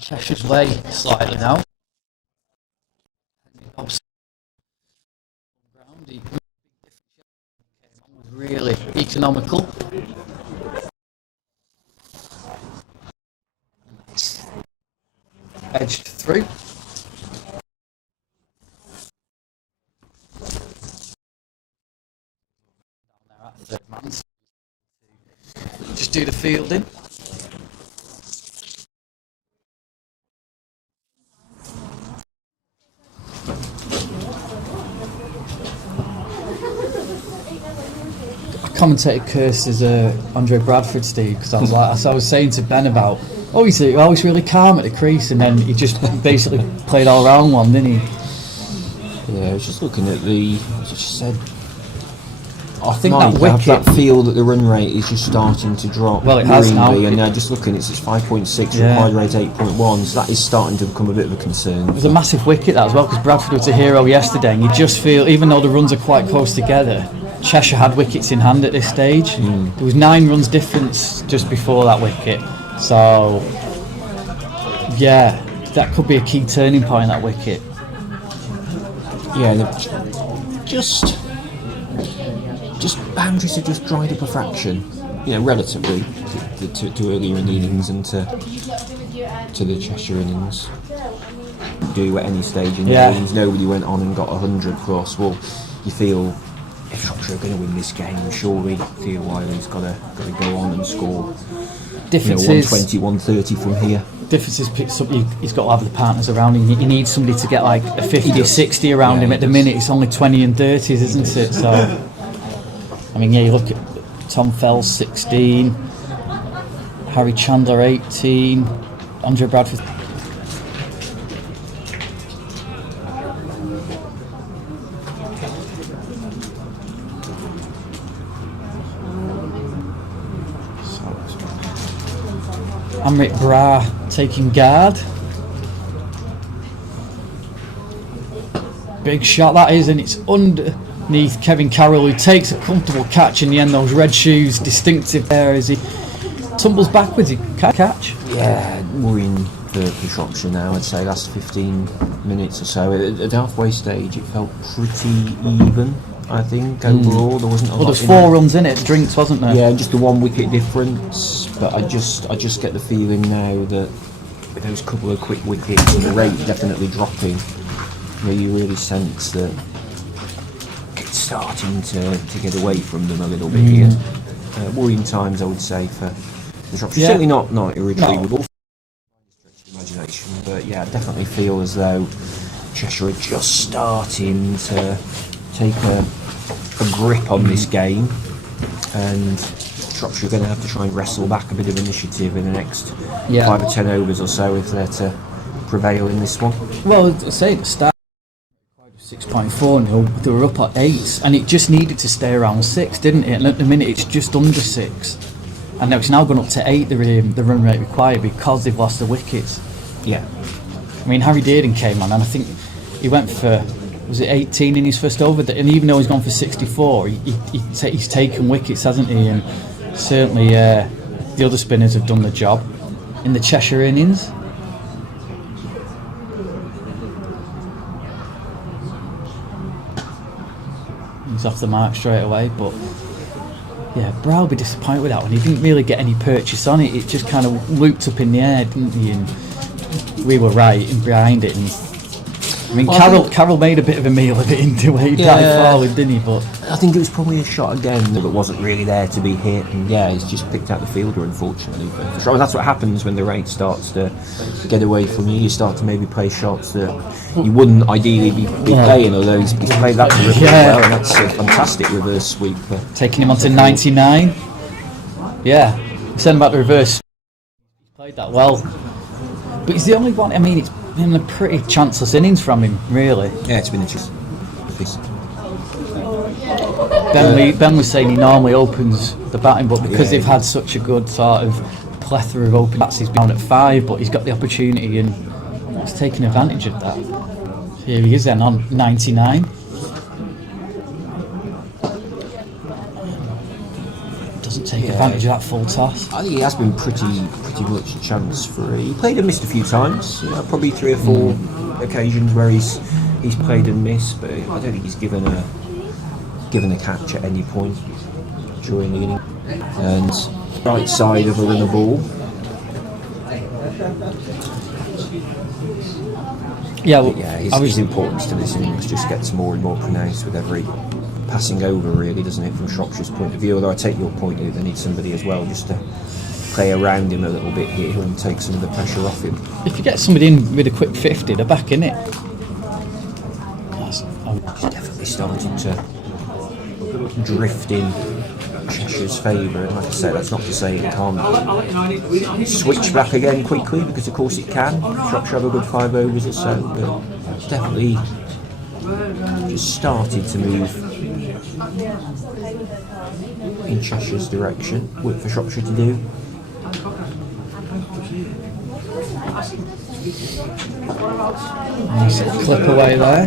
Cheshire's way slightly now. He was really economical. Edged through. Third man. Just do the fielding. Commentator cursed as Andre Bradford, Steve, because I was like, as I was saying to Ben about, he's always really calm at the crease, and then he just basically played all round one, didn't he? Yeah, I was just looking at the, as I just said, I think Mike, that I have wicket. that feel that the run rate is just starting to drop. Well, it has now. And now just looking, it's 5.6, Yeah. required rate 8.1, so that is starting to become a bit of a concern. It was a massive wicket that as well, because Bradford was a hero yesterday, and you just feel, even though the runs are quite close together, Cheshire had wickets in hand at this stage. There was 9 runs difference just before that wicket, so yeah, that could be a key turning point, that wicket. Yeah, just boundaries have just dried up a fraction, relatively to earlier in the innings and to the Cheshire innings. Do at any stage in the innings, nobody went on and got 100 plus. Well, you feel if Shropshire are going to win this game, surely Theo Wiley's got to go on and score. Differences, 120, 130 from here. Differences picks up. He's got to have the partners around him. He needs somebody to get like a 50 or 60 around him. At the minute, it's only 20 and 30s, isn't it? So, I mean, you look at Tom Fells 16, Harry Chandler 18, Andre Bradford. Amrit Bra taking guard. Big shot that is, and it's underneath Kevin Carroll, who takes a comfortable catch in the end. Those red shoes, distinctive there as he tumbles backwards. He can't catch. Yeah, worrying for Shropshire now. I'd say last 15 minutes or so. At the halfway stage, it felt pretty even. I think overall there wasn't a lot. Well, there's 4 runs in it, drinks, wasn't there? Yeah, just the 1 wicket difference. But I just get the feeling now that with those couple of quick wickets and the rate definitely dropping, where you really sense that it's starting to get away from them a little bit here. Worrying times, I would say, for the Shropshire. Certainly not irretrievable. Imagination, but yeah, I definitely feel as though Cheshire are just starting to take a grip on this game, and Shropshire are going to have to try and wrestle back a bit of initiative in the next 5 or 10 overs or so if they're to prevail in this one. Well, I say at the start 6.4-0, they were up at 8, and it just needed to stay around 6, didn't it? And at the minute it's just under 6, and now it's now gone up to 8, the run rate required, because they've lost the wickets. Yeah. I mean, Harry Dearden came on, and I think he went for, was it 18 in his first over? And even though he's gone for 64, he's taken wickets, hasn't he? And certainly the other spinners have done the job in the Cheshire innings. He's off the mark straight away, but yeah, Brow will be disappointed with that one. He didn't really get any purchase on it. It just kind of looped up in the air, didn't he? And we were right and behind it. And I mean, Carroll made a bit of a meal of it into where he dived forward, didn't he? But I think it was probably a shot again that wasn't really there to be hit, and yeah, he's just picked out the fielder, unfortunately. But for that's what happens when the rate starts to get away from you. You start to maybe play shots that you wouldn't ideally be playing, although he's played that really well, and that's a fantastic reverse sweep. Taking him on to 99. Yeah, send him back to reverse. He played that well. But he's the only one, I mean, it's been a pretty chanceless innings from him, really. Yeah, it's been interesting. Ben was saying he normally opens the batting, but because they've had such a good sort of plethora of open bats, he's been down at 5, but he's got the opportunity and he's taken advantage of that. Here he is then on doesn't take advantage of that full toss. I think he has been pretty much chance free. He played and missed a few times. Probably 3 or 4 occasions where he's played and missed, but I don't think he's given a catch at any point during the inning. And right side of a runner ball. Yeah, well, His importance to this innings just gets more and more pronounced with every passing over, really, doesn't it, from Shropshire's point of view? Although I take your point here, they need somebody as well just to play around him a little bit here and take some of the pressure off him. if you get somebody in with a quick 50, they're back in it. He's definitely starting to drift in Cheshire's favour, and like I said, that's not to say it can't switch back again quickly, because of course it can. Shropshire have a good 5 overs or so, but it's definitely just started to move in Cheshire's direction. Work for Shropshire to do. Nice little clip away there.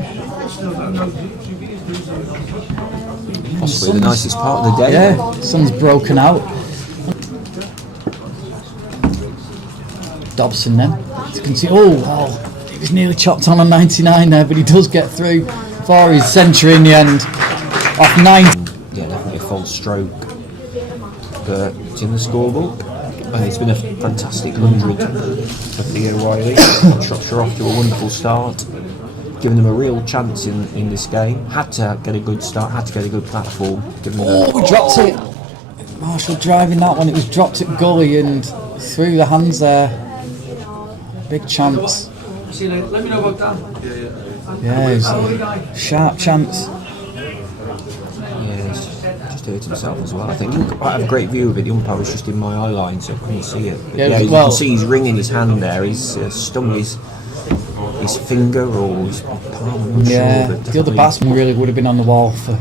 Possibly the nicest part of the day. Yeah, sun's broken out. Dobson then. You can see, oh, he was nearly chopped on 99 there, but he does get through for his century in the end. Off 9. Yeah, definitely a false stroke, but it's in the scoreboard. And it's been a fantastic 100 for Theo Wiley. Shropshire off to a wonderful start, giving them a real chance in this game. Had to get a good start, had to get a good platform. Giving them We dropped it. Marshall driving that one. It was dropped at gully and through the hands there. Big chance. See you later. Let me know about that. Yeah, it was a sharp chance. yeah, he's just hurt himself as well. I think I have a great view of it. The umpire was just in my eye line, so I couldn't see it. But Yeah, you well- can see he's wringing his hand there. He's stung his finger or his palm. I'm not Yeah, sure, but the other definitely- batsman really would have been on the wall for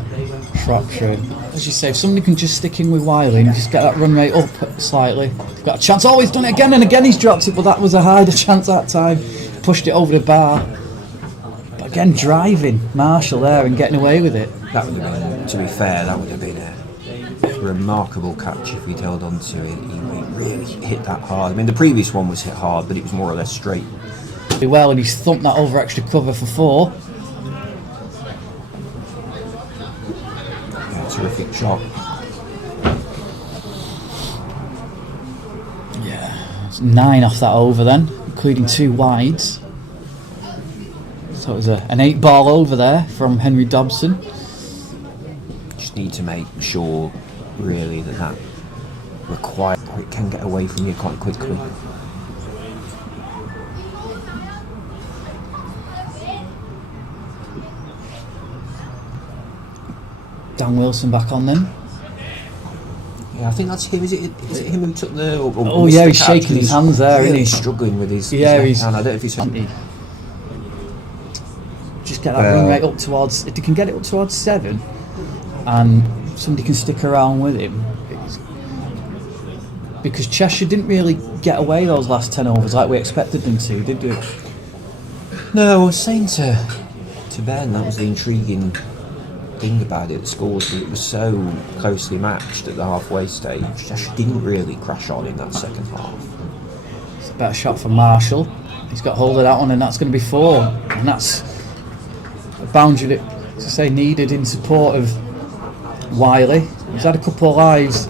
Shropshire. As you say, if somebody can just stick in with Wiley and just get that run rate up slightly, they've got a chance. Oh, he's done it again and again. He's dropped it, but that was a harder chance that time. Pushed it over the bar. But again, driving Marshall there and getting away with it. That would have been, to be fair, that would have been a remarkable catch if he'd held on to it. He really hit that hard. I mean, the previous one was hit hard, but it was more or less straight. Really well, and he's thumped that over extra cover for 4. Yeah, terrific shot. Yeah, it's 9 off that over then, including 2 wides. So it was an 8 ball over there from Henry Dobson. Just need to make sure, really, that requires, or it can get away from you quite quickly. Dan Wilson back on then. Yeah, I think that's him. Is it him who took the? Or Oh, missed yeah, the he's catch? shaking his hands there, Really isn't he? struggling with his. Yeah, his he's- hand. I don't know if he's. Just get that run rate up towards, if they can get it up towards 7 and somebody can stick around with him, because Cheshire didn't really get away those last 10 overs like we expected them to, did we? No, I was saying to Ben, that was the intriguing thing about it. The scores, it was so closely matched at the halfway stage. Cheshire didn't really crash on in that second half. It's a better shot for Marshall. He's got hold of that one and that's going to be 4, and that's a boundary that, as I say, needed in support of Wiley. He's had a couple of lives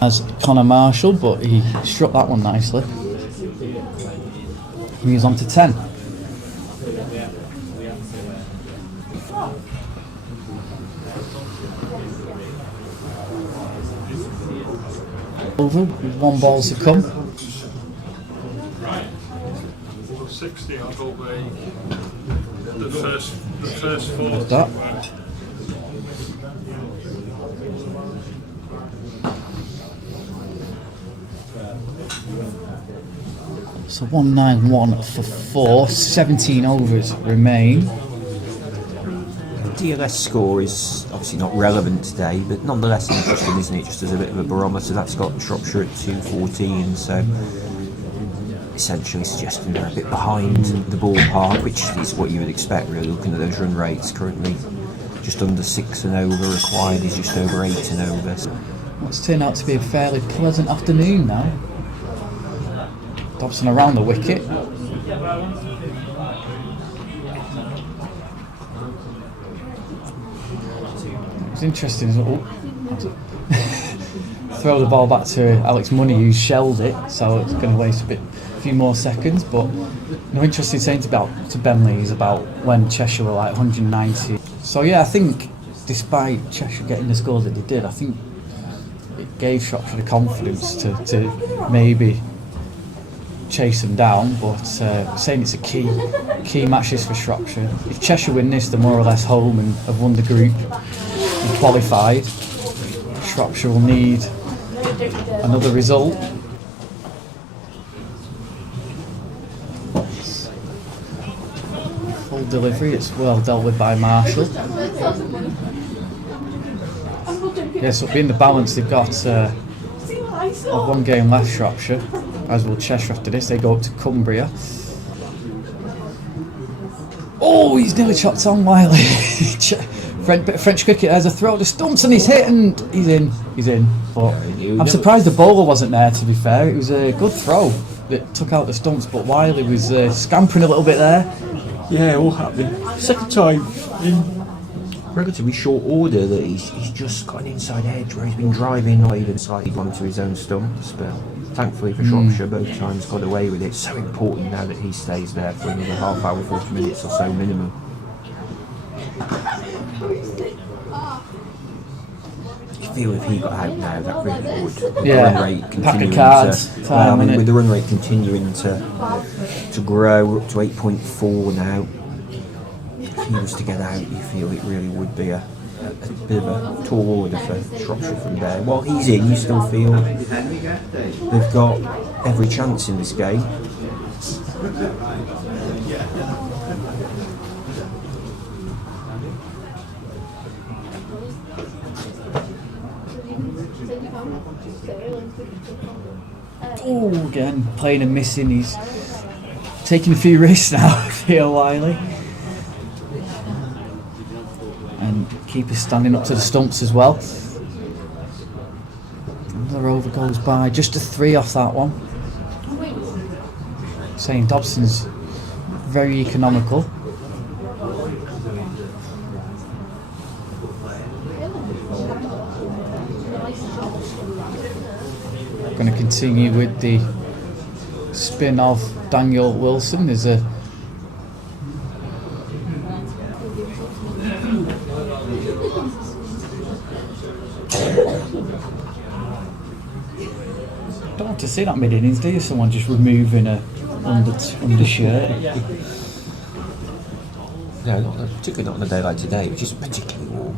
as Connor Marshall, but he struck that one nicely. And he's on to 10. Over with 1 ball to come. 60, I thought the first 4. That. So 191 for 4, 17 overs remain. DLS score is obviously not relevant today, but nonetheless interesting, isn't it? Just as a bit of a barometer, that's got Shropshire at 214, so essentially suggesting they're a bit behind the ballpark, which is what you would expect, really, looking at those run rates currently. just under 6 and over. Required is just over 8 and over. What's turned out to be a fairly pleasant afternoon now. Dobson around the wicket. It's interesting. Throw the ball back to Alex Money, who shelled it, so it's going to waste a few more seconds. But no interesting saying to Ben Lees about when Cheshire were like 190. So yeah, I think despite Cheshire getting the scores that they did, I think it gave Shropshire the confidence to maybe chase them down. But saying it's a key match this for Shropshire. If Cheshire win this, they're more or less home and have won the group and qualified. Shropshire will need another result. Full delivery, it's well dealt with by Marshall. Yeah, so being the balance, they've got one game left, Shropshire, as will Cheshire after this. They go up to Cumbria. Oh, he's nearly chopped on Wiley. French cricket has a throw to stumps and he's hit and he's in. But I'm surprised the bowler wasn't there, to be fair. It was a good throw that took out the stumps, but Wiley was scampering a little bit there. Yeah, all happening. Second time in Relatively short order that he's just got an inside edge where he's been driving or even slightly gone to his own stumps, but thankfully for Shropshire both times got away with it. It's so important now that he stays there for another half hour, 40 minutes or so minimum. I feel if he got out now, that really would. With the run rate continuing with the run rate continuing to grow, we're up to 8.4 now. If he was to get out, you feel it really would be a bit of a tall order for Shropshire from there. While he's in, you still feel they've got every chance in this game. Oh, again, playing and missing. He's taking a few risks now, Theo Wiley. And keeper standing up to the stumps as well. Another over goes by, just a 3 off that one. Saying Dobson's very economical. Going to continue with the spin of Daniel Wilson. There's a don't want to see that mid-innings, do you? Someone just removing a undershirt. No, particularly not on a day like today, which is particularly warm.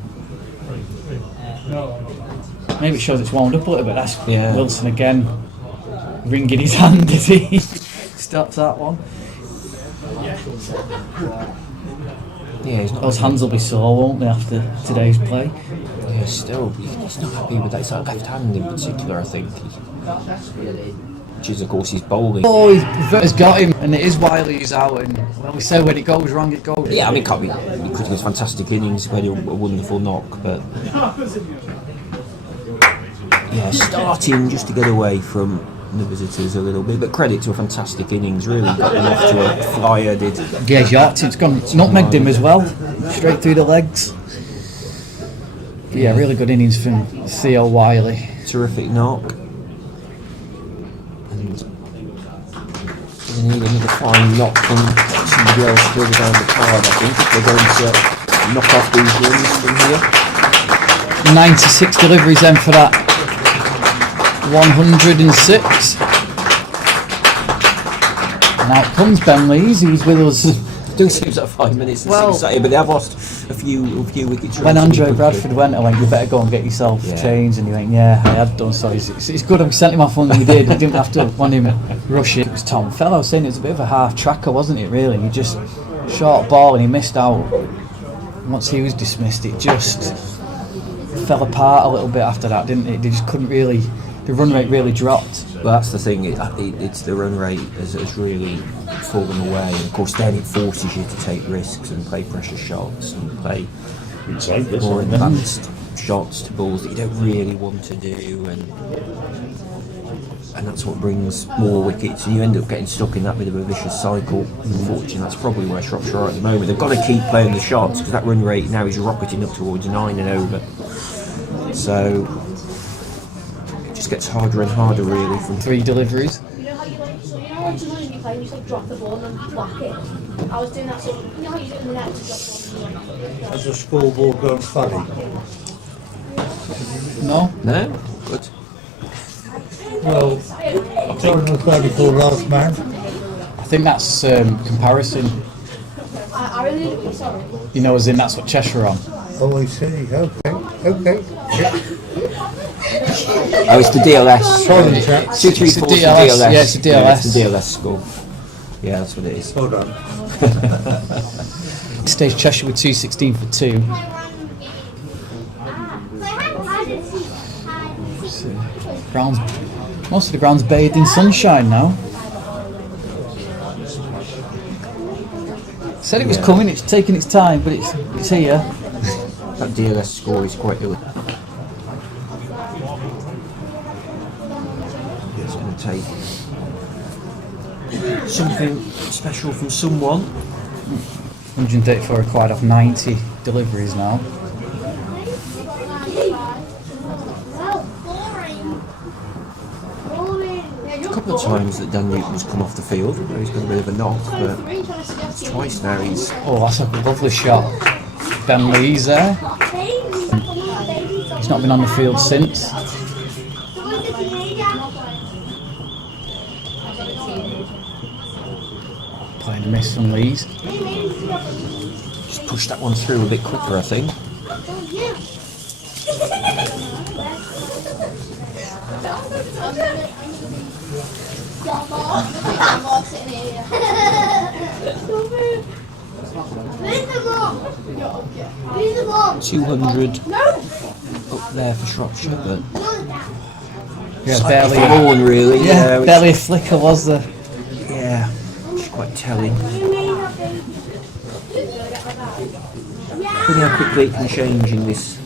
Maybe it shows it's warmed up a little bit. That's Wilson again, wringing his hand as he stops that one. Yeah, he's not. Those hands will be sore, won't they, after today's play? Yeah, still, he's not happy with that. It's that left hand in particular, I think. Which is, of course, he's bowling. Oh, he's got him, and it is Wiley who's out. And well, we say when it goes wrong, it goes. Yeah, I mean, can't be critical. It's fantastic innings. He played a wonderful knock, but yeah, starting just to get away from the visitors a little bit. But credit to a fantastic innings, really. Got them off to a flyer, did. Yeah, York's it's gone nutmegged him as well, straight through the legs. But yeah, really good innings from Theo Wiley. Terrific knock. And they need another fine knock from somebody else further down the card, I think, if they're going to knock off these runs from here. 96 deliveries then for that 106. And out comes Ben Lees, who's with us. Doing seems like 5 minutes and Well, but they have lost a few wickets. When Andre Bradford went, I went, you better go and get yourself changed, and he went, yeah, I had done. So it's good I sent him off when we did. We didn't have to want him rushing. It was Tom Fellow saying it was a bit of a half tracker, wasn't it, really? He just short ball and he missed out. Once he was dismissed, it just fell apart a little bit after that, didn't it? They just couldn't really, the run rate really dropped. Well, that's the thing, it's the run rate has really fallen away, and of course then it forces you to take risks and play pressure shots and play It's like this, more isn't it? advanced shots to balls that you don't really want to do, and that's what brings more wickets, and you end up getting stuck in that bit of a vicious cycle. Unfortunately, that's probably where Shropshire are at the moment. They've got to keep playing the shots because that run rate now is rocketing up towards 9 and over. So it just gets harder and harder really from 3 deliveries. You know how you like, so you know how sometimes when you play, you just like drop the ball and then whack it. I was doing that, so you know how you do it in the net, you drop the ball and then Has the scoreboard gone funny? No? no good. Well, 234 last man. I think that's comparison. I really didn't, sorry. You know, as in that's what Cheshire are on. Oh, I see. Okay. Oh, it's the DLS. Sorry, chap. 234 It's the DLS, yeah, it's the Yeah, it's DLS. the DLS score. Yeah, that's what it is. Well done. Stage Cheshire with 216 for 2. Grounds, most of the ground's bathed in sunshine now. Said it was coming, it's taking its time, but it's here. That DLS score is quite ill. It's going to take something special from someone. 134 required off 90 deliveries now. A couple of times that Dan Newton's come off the field, he's got a bit of a knock, but it's twice now he's... Oh, that's a lovely shot. Ben Lee's there. He's not been on the field since. Playing a miss from Lee's. just pushed that one through a bit quicker, I think. Where's the ball? 200 up there for Shropshire, but Yeah, barely. forward really. Yeah, which- barely a flicker was there. Yeah, which is quite telling. Funny how quickly it can change in this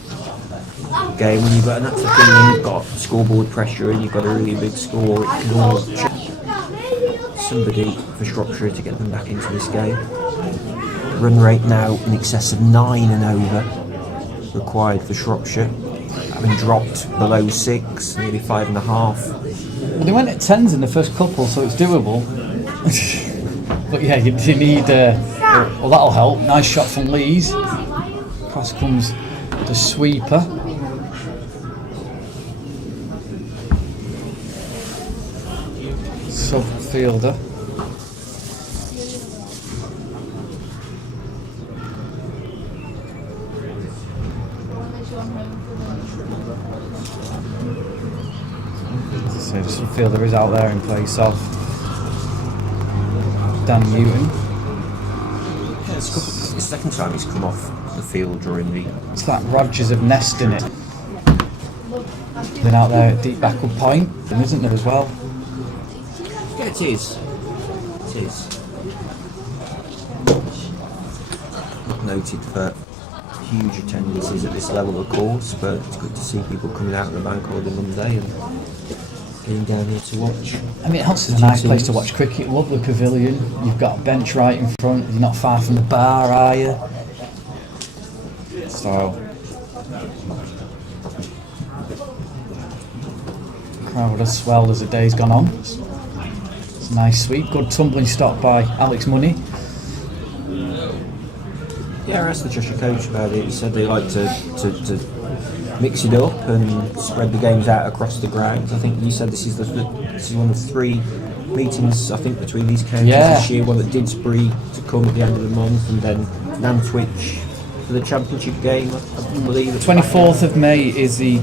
game when you've got an active team and you've got scoreboard pressure and you've got a really big score. It can all change. Somebody for Shropshire to get them back into this game. Run rate now in excess of 9 and over required for Shropshire, having dropped below 6, nearly 5.5. Well, they went at 10s in the first couple, so it's doable. But yeah, you need. Well, that'll help. Nice shot from Lees. Across comes the sweeper. Sub fielder. So the sub fielder is out there in place of Dan Newton. Yeah, it's the second time he's come off the field during the... It's like Rodgers have nest in it. Then out there at deep backward point, isn't there as well? Yeah, it is. It is. Not noted for huge attendances at this level, of course, but it's good to see people coming out on the bank holiday Monday and getting down here to watch. I mean, it helps as a nice place to watch cricket. Lovely pavilion. You've got a bench right in front. You're not far from the bar, are you? So, crowd has swelled as the day's gone on. It's a nice sweep. Good tumbling stop by Alex Money. Yeah, I asked the Cheshire coach about it. He said they like to mix it up and spread the games out across the grounds. I think you said this is one of 3 meetings, I think, between these counties this year. One at Didsbury to come at the end of the month, and then Nantwich for the championship game, I believe. 24th of May is the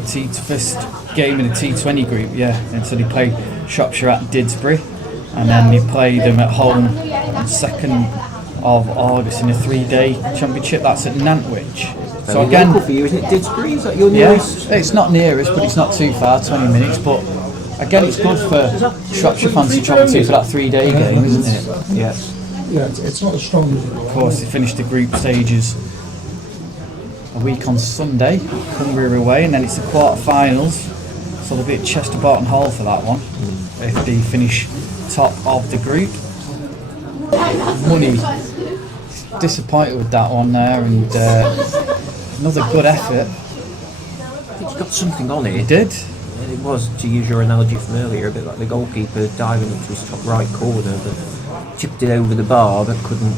first game in the T20 group, yeah. And so they play Shropshire at Didsbury, and then they play them at home on 2nd of August in a 3-day championship. That's at Nantwich. So again, local for you, isn't it? Didsbury, is that your yeah, nearest? it's not nearest, but it's not too far, 20 minutes. But again, it's good for Shropshire fans to travel to for that 3-day game, isn't it? Yes. Yeah, it's not as strong as Of course, they finished the group stages a week on Sunday, Cumbria away, and then it's the quarter-finals. So they'll be at Chester Barton Hall for that one. If they finish top of the group. Money, disappointed with that one there, and another good effort. He's got something on it. He did. And it was, to use your analogy from earlier, a bit like the goalkeeper diving into his top right corner, but tipped it over the bar but couldn't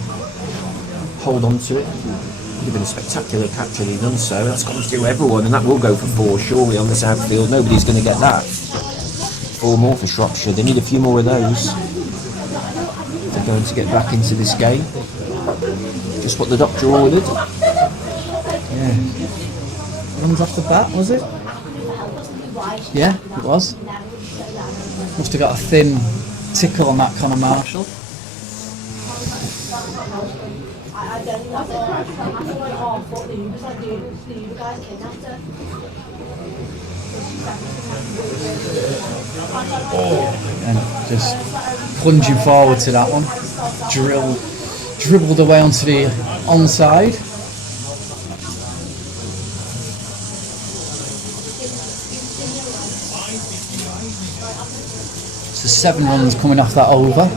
hold on to it. Would have been a spectacular catch had he done so. That's gone through everyone, and that will go for 4 surely on this outfield. Nobody's going to get that. 4 more for Shropshire. They need a few more of those if they're going to get back into this game. Just what the doctor ordered. Yeah. Runs off the bat, was it? Yeah, it was. Must have got a thin tickle on that Conor Marshall. And just plunging forward to that one. Dribbled away onto the onside. So 7 runs coming off that over.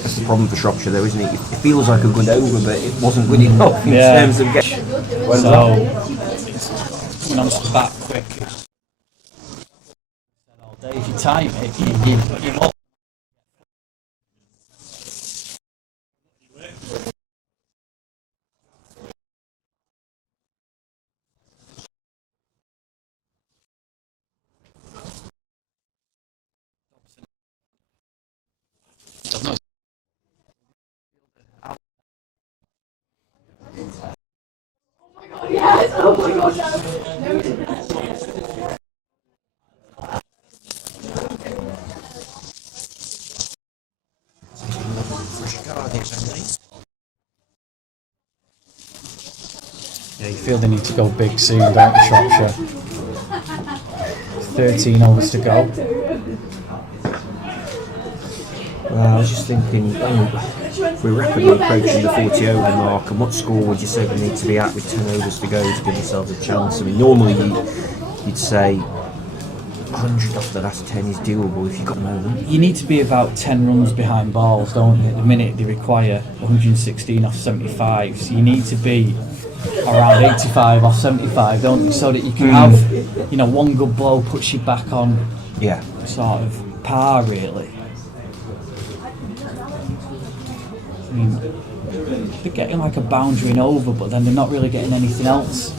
That's the problem for Shropshire though, isn't it? It feels like a good over, but it wasn't good enough in terms of getting... So, it's coming onto the bat quick. All day, if you time it, you look. Yes, oh my gosh. Yeah, you feel they need to go big soon, don't you, Shropshire? 13 overs to go. Well, I was just thinking, we're rapidly approaching the 40 over mark, and what score would you say we need to be at with 10 overs to go to give themselves a chance? I mean, normally you'd say 100 off the last 10 is doable if you've got a moment. You need to be about 10 runs behind balls, don't you? At the minute they require 116 off 75, so you need to be around 85 off 75, don't you? So that you can have, you know, one good blow puts you back on sort of par, really. I mean, they're getting like a boundary and over, but then they're not really getting anything else.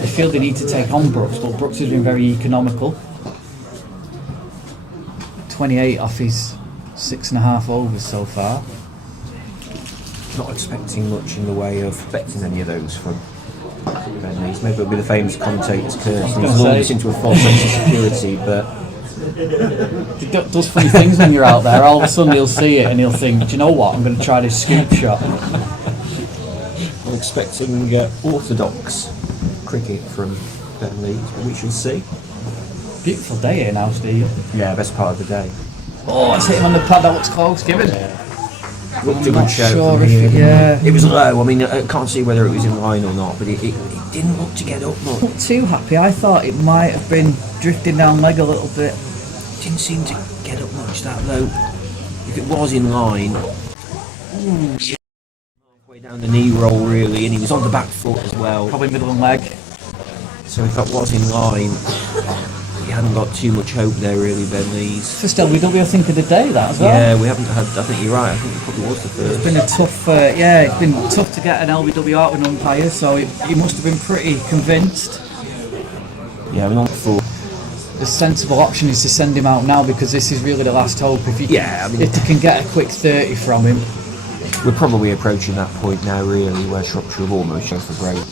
They feel they need to take on Brooks, but Brooks has been very economical. 28 off his 6.5 overs so far. Not expecting much in the way of betting any of those from Bentley's. Maybe it'll be the famous commentator's curse, and he's lured us into a false sense of security, but he does funny things when you're out there. All of a sudden he'll see it and he'll think, do you know what, I'm going to try this scoop shot. I'm expecting orthodox cricket from Bentley, but we shall see. Beautiful day here now, Steve. Yeah, best part of the day. Oh, it's hit him on the pad, that looks close, given. Looked a good shout sure from if here. It was low. I mean, I can't see whether it was in line or not, but it didn't look to get up much. Not too happy. I thought it might have been drifting down leg a little bit. Didn't seem to get up much that low. If it was in line, halfway down the knee roll really, and he was on the back foot as well. Probably middle and leg. So if that was in line, he hadn't got too much hope there really, Bentley's. First LBW, I think, of the day, that as well. Yeah, we haven't had, I think you're right, I think it probably was the first. It's been a tough, it's been tough to get an LBW out with an umpire, so he must have been pretty convinced. Yeah, we're not full. The sensible option is to send him out now, because this is really the last hope. If they can get a quick 30 from him. We're probably approaching that point now really, where Shropshire have almost gone for break.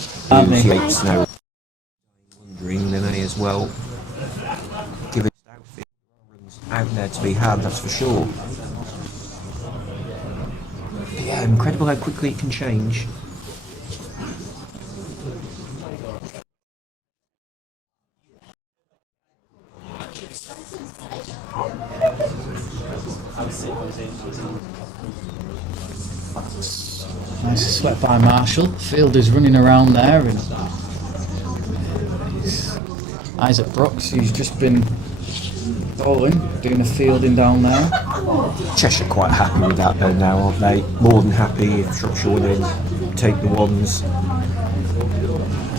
Shapes now. Wondering, they may as well give it out there to be had, that's for sure. Yeah, incredible how quickly it can change. Nice swept by Marshall. Fielder's running around there, and it's Isaac Brooks, who's just been bowling, doing a fielding down there. Cheshire quite happy with that though now, aren't they? More than happy if Shropshire win in, take the ones,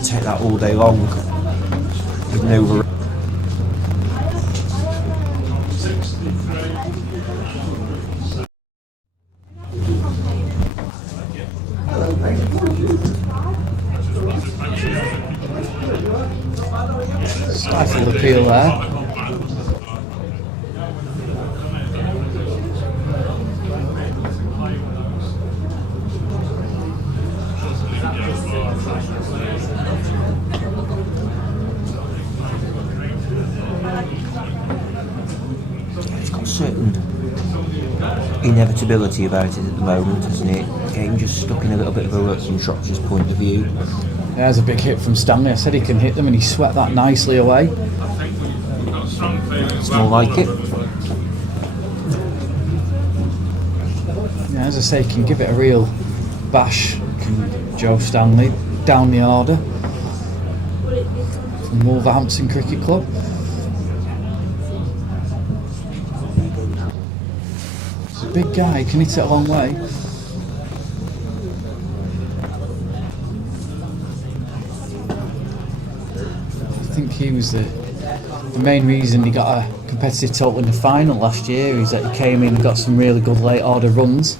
take that all day long with no. Stifled appeal there. It's got a certain inevitability about it at the moment, hasn't it? Game just stuck in a little bit of a rut from Shropshire's point of view. There's a big hit from Stanley. I said he can hit them, and he swept that nicely away. It's more like it. Yeah, as I say, he can give it a real bash, can Joe Stanley, down the order from Wolverhampton Cricket Club. He's a big guy, he can hit it a long way. I think he was the main reason he got a competitive total in the final last year, is that he came in and got some really good late order runs.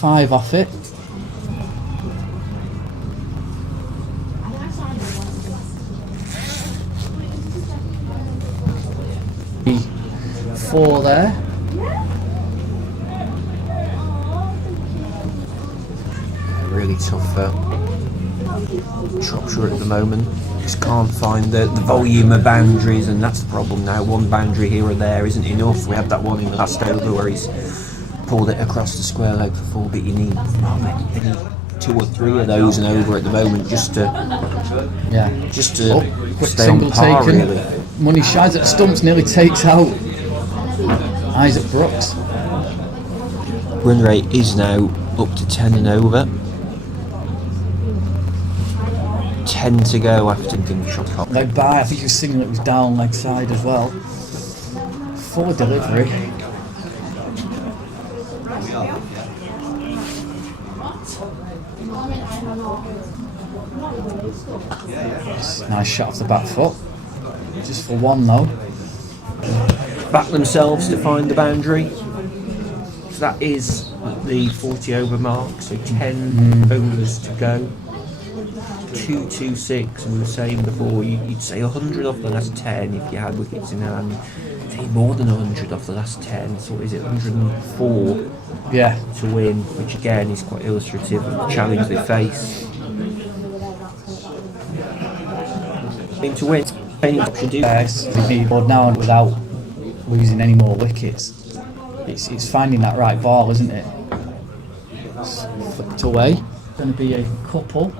Five off it. Four there. Really tough for Shropshire at the moment. Just can't find the volume of boundaries, and that's the problem now. One boundary here or there isn't enough. We had that one in the last over where he's pulled it across the square leg for four, but you need maybe two or three of those and over at the moment just to quick stay single on par, taken. really. Money shies at stumps, nearly takes out Isaac Brooks. Run rate is now up to 10 and over. 10 to go after thinking shot. Leg by, I think he was singing it was down leg side as well. Full delivery. Nice shot off the back foot. Just for one though. Back themselves to find the boundary. So that is the 40 over mark, so 10 overs to go. 226, and we were saying before, you'd say 100 off the last 10 if you had wickets in hand. You need more than 100 off the last 10, so is it 104 to win, which again is quite illustrative of the challenge they face. To win, Yes, we need more now without losing any more wickets. It's finding that right ball, isn't it? It's flipped away. Going to be a couple.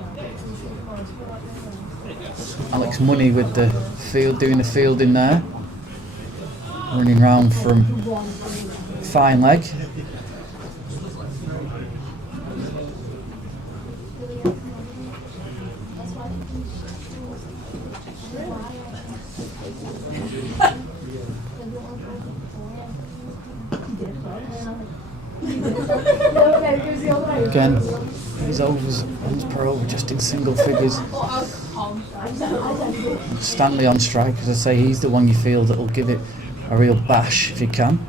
Alex Money with the field, doing the fielding there. Running round from fine leg. Again, his overs, runs per over, just in single figures. Stanley on strike, as I say, he's the one you feel that will give it a real bash if he can.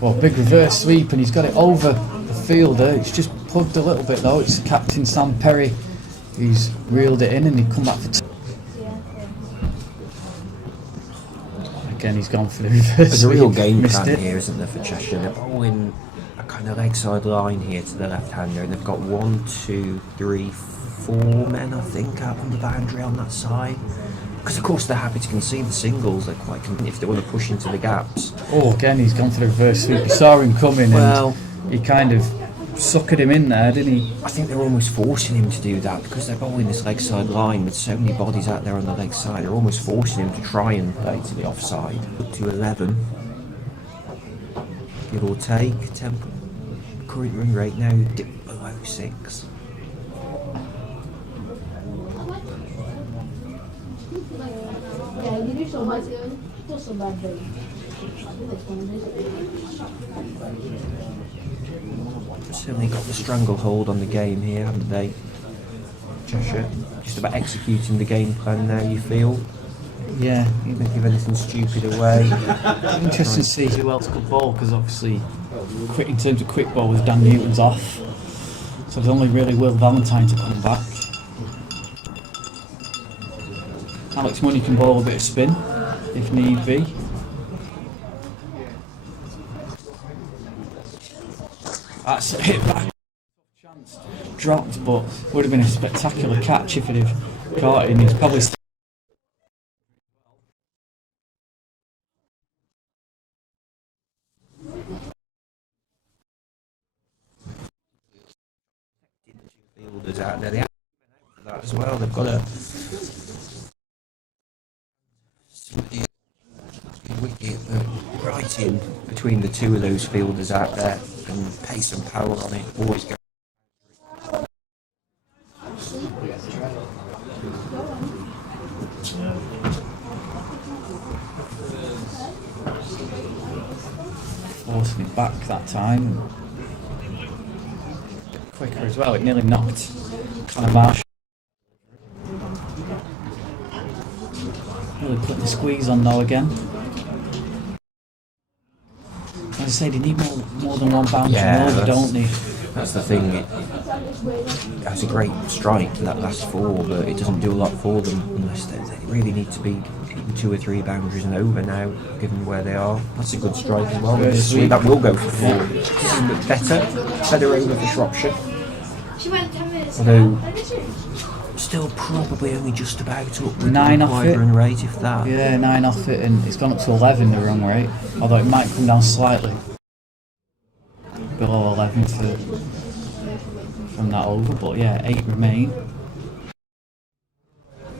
Well, big reverse sweep, and he's got it over the fielder. It's just plugged a little bit though. It's Captain Sam Perry who's reeled it in, and he come back for two. Again, he's gone for the reverse. There's a real game Missed plan it. here, isn't there, for Cheshire? They're bowling a kind of leg side line here to the left-hander, and they've got 1, 2, 3, 4 men, I think, out on the boundary on that side. Because of course they're happy to concede the singles. They're quite content if they want to push into the gaps. Oh, again, he's gone for the reverse sweep. He saw him coming, Well, and he kind of suckered him in there, didn't he? I think they're almost forcing him to do that because they're bowling this leg side line with so many bodies out there on the leg side. They're almost forcing him to try and play to the offside. Up to 11. Give or take. Temple. Current run rate now dipped below 6. Yeah, you do so much, do some bad things. Certainly got the stranglehold on the game here, haven't they? Cheshire. Just about executing the game plan now, you feel? Yeah. Even give anything stupid away. Interesting to see who else could bowl, because obviously, in terms of quick bowlers, Dan Newton's off. So there's only really Will Valentine to come back. Alex Money can bowl a bit of spin, if need be. That's a hit back. Chance dropped, but would have been a spectacular catch if it had caught him. He's probably still Fielders out there. They have for that as well. They've got a wicket right in between the two of those fielders out there and pace and power on it. Always go. forcing it back that time. Quicker as well, it nearly knocked Connor Marsh. Really putting the squeeze on though again. As I say, they need more than one boundary over, don't they? That's the thing. It has a great strike to that last 4, but it doesn't do a lot for them unless they really need to be hitting 2 or 3 boundaries and over now, given where they are. That's a good strike as well. That will go for 4. This is a bit better over for Shropshire. Although still probably only just about up with 9 off it. Run rate, if that. Yeah, 9 off it, and it's gone up to 11 the run rate. Although it might come down slightly below 11 from that over, but yeah, 8 remain.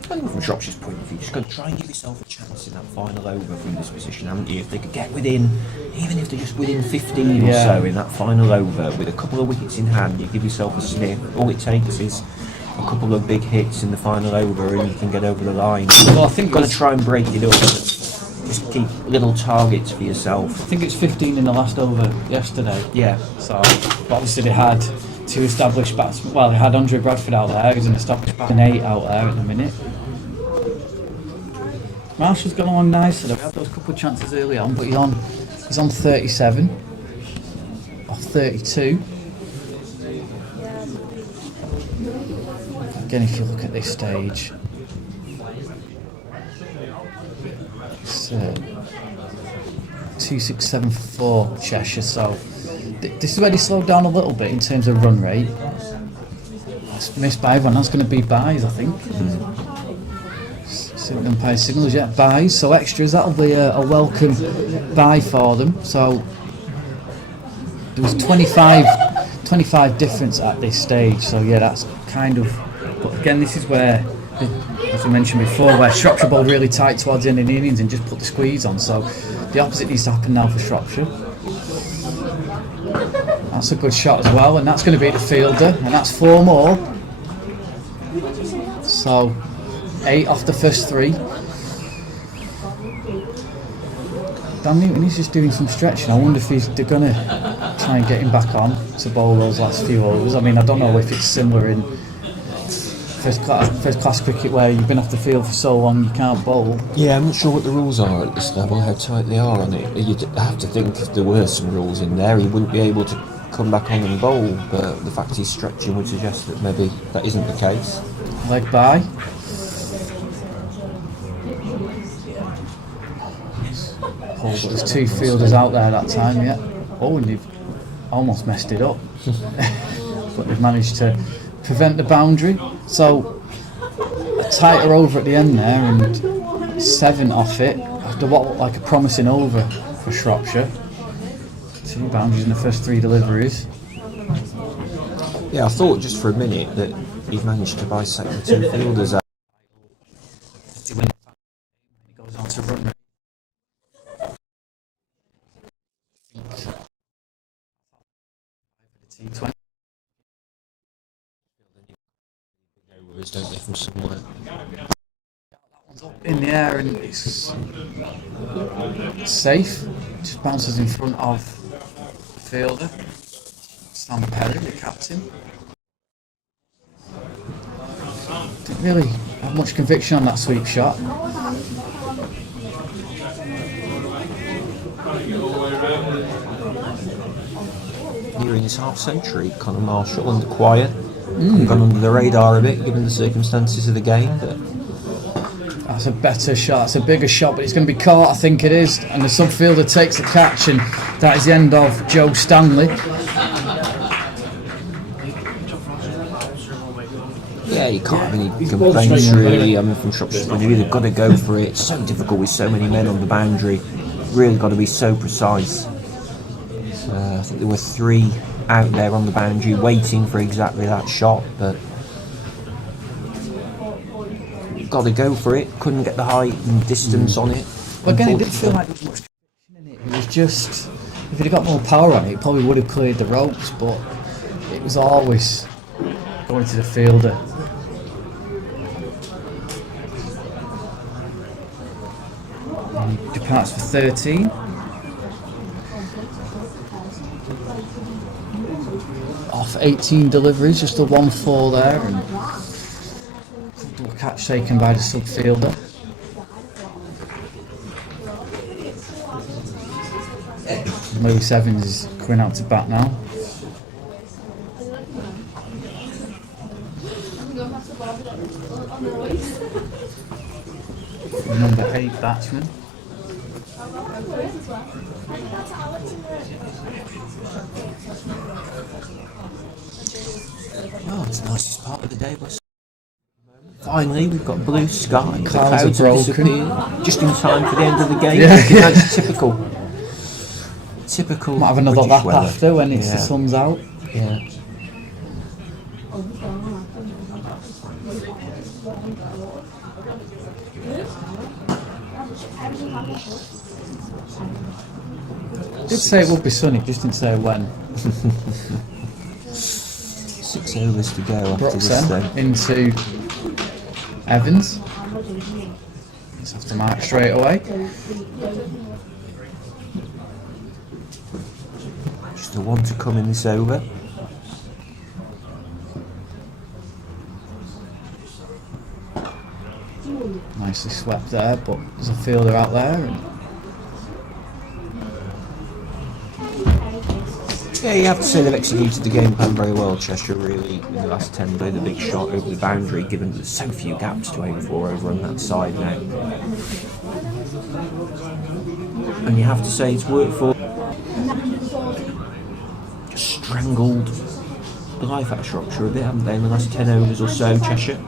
I think from Shropshire's point of view, you've just got to try and give yourself a chance in that final over from this position, haven't you? If they could get within, even if they're just within 15 or so in that final over, with a couple of wickets in hand, you give yourself a sniff. All it takes is a couple of big hits in the final over and you can get over the line. Well, I think you've got to try and break it up. Just keep little targets for yourself. I think it's 15 in the last over yesterday. Yeah. So, but obviously they had 2 established batsmen. Well, they had Andre Bradford out there, who's an established batsman, 8 out there at the minute. Marshall's gone along nicely. We had those couple of chances early on, but he's on 37 off 32. Again, if you look at this stage, it's 2-6-7 for Cheshire. So this is where they slowed down a little bit in terms of run rate. It's missed by everyone. That's going to be buys, I think. Umpire signals, yeah, buys. So extras, that'll be a welcome buy for them. So there was 25 difference at this stage. So yeah, that's kind of. But again, this is where, as we mentioned before, where Shropshire bowled really tight towards the end of the innings and just put the squeeze on. So the opposite needs to happen now for Shropshire. That's a good shot as well, and that's going to be the fielder, and that's 4 more. So 8 off the first 3. Dan Newton is just doing some stretching. I wonder if they're going to try and get him back on to bowl those last few overs. I mean, I don't know if it's similar in first class cricket where you've been off the field for so long you can't bowl. Yeah, I'm not sure what the rules are at this level, how tight they are on it. You'd have to think if there were some rules in there, he wouldn't be able to come back on and bowl, but the fact he's stretching would suggest that maybe that isn't the case. Leg by. Oh, but there's 2 fielders out there that time, yeah. Oh, and they've almost messed it up. But they've managed to prevent the boundary. So a tighter over at the end there, and 7 off it after what looked like a promising over for Shropshire. 2 boundaries in the first 3 deliveries. Yeah, I thought just for a minute that he'd managed to bisect the two fielders out. He goes on to run. T20. Don't they, from somewhere? Up in the air and it's safe. Just bounces in front of the fielder. Sam Perry, the captain. Didn't really have much conviction on that sweep shot. Nearing his half century, Conor Marshall under quiet. Gone under the radar a bit given the circumstances of the game, but that's a better shot, it's a bigger shot, but it's going to be caught, I think it is, and the subfielder takes the catch, and that is the end of Joe Stanley. yeah, you can't have any complaints really. I mean, from Shropshire's point of view, they've got to go for it. It's so difficult with so many men on the boundary. Really got to be so precise. I think there were 3 out there on the boundary waiting for exactly that shot, but got to go for it. Couldn't get the height and distance on it. But again, it didn't feel like there was much conviction in it. It was just, if he'd have got more power on it, it probably would have cleared the ropes, but it was always going to the fielder. And he departs for 13. Off 18 deliveries, just a 1-4 there, and a catch taken by the subfielder. Lewis Evans is coming out to bat now. Number 8 batsman. Oh, it's the nicest part of the day. Finally, we've got blue sky. The Clouds are broken. disappeared just in time for the end of the game. Yeah. That's typical. Might have another British lap weather. after when it's the sun's out. Yeah. Did say it would be sunny, just didn't say when. 6 overs to go after this Brooks then. into Evans. Let's have to mark straight away. Just the one to come in this over. Nicely swept there, but there's a fielder out there. And yeah, you have to say they've executed the game plan very well, Cheshire, really, in the last 10 with a big shot over the boundary, given that there's so few gaps to aim for over on that side now. And you have to say it's worked for. Just strangled the life out of Shropshire a bit, haven't they, in the last 10 overs or so, Cheshire?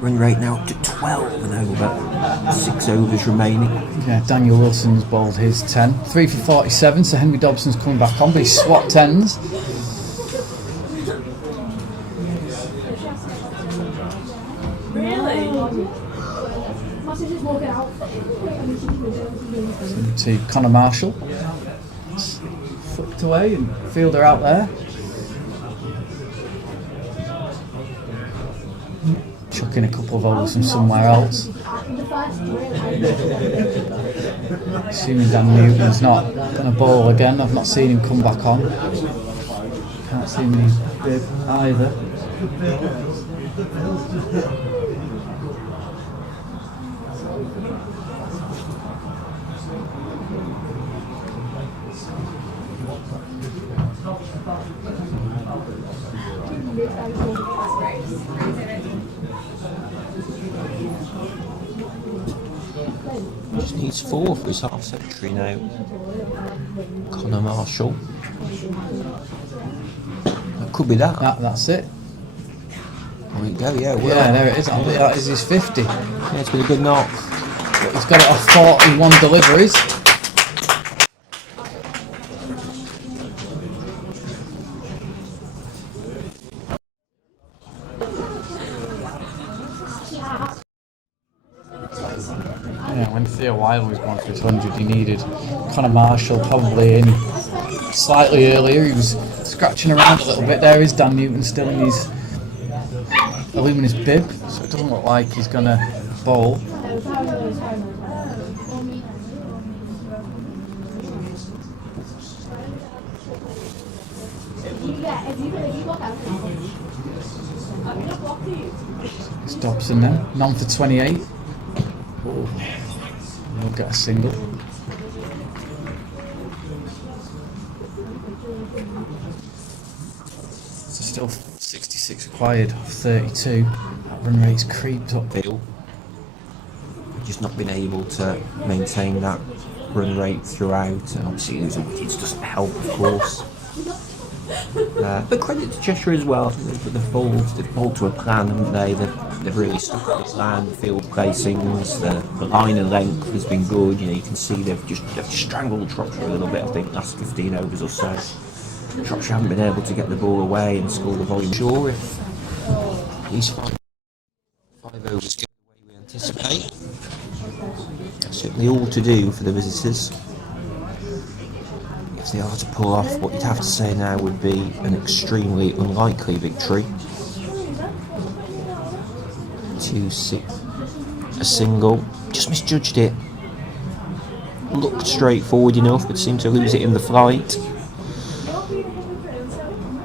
Run rate now up to 12 and over, 6 overs remaining. yeah, Daniel Wilson's bowled his 10. 3 for 47, so Henry Dobson's coming back on, but he's swat 10s. To Conor Marshall. Flicked away and fielder out there. Chucking a couple of overs from somewhere else. Assuming Dan Newton's not going to bowl again. I've not seen him come back on. Can't see him in his bib either. Just needs 4 for his half century now. Conor Marshall. That could be that. That's it. There we go, yeah. Well, Yeah, there it is. I think that is his 50. yeah, it's been a good knock. He's got it off 41 deliveries. while he was going for his 100. He needed Connor Marshall probably in slightly earlier. He was scratching around a little bit. There is Dan Newton still in his luminous bib, so it doesn't look like he's going to bowl. It's Dobson now, none for 28. He'll get a single. So still 66 required, 32. That run rate's creeped up. Just not been able to maintain that run rate throughout, and obviously losing wickets doesn't help, of course. But credit to Cheshire as well. They've bowled to a plan, haven't they? They've really stuck to the plan. Field placings, the line and length has been good. You can see they've strangled Shropshire a little bit. I think last 15 overs or so. Shropshire haven't been able to get the ball away and score the volume. Sure, if at least five overs go the way we anticipate, certainly all to do for the visitors. If they are to pull off, what you'd have to say now would be an extremely unlikely victory. 2-6, a single, just misjudged it. Looked straightforward enough, but seemed to lose it in the flight.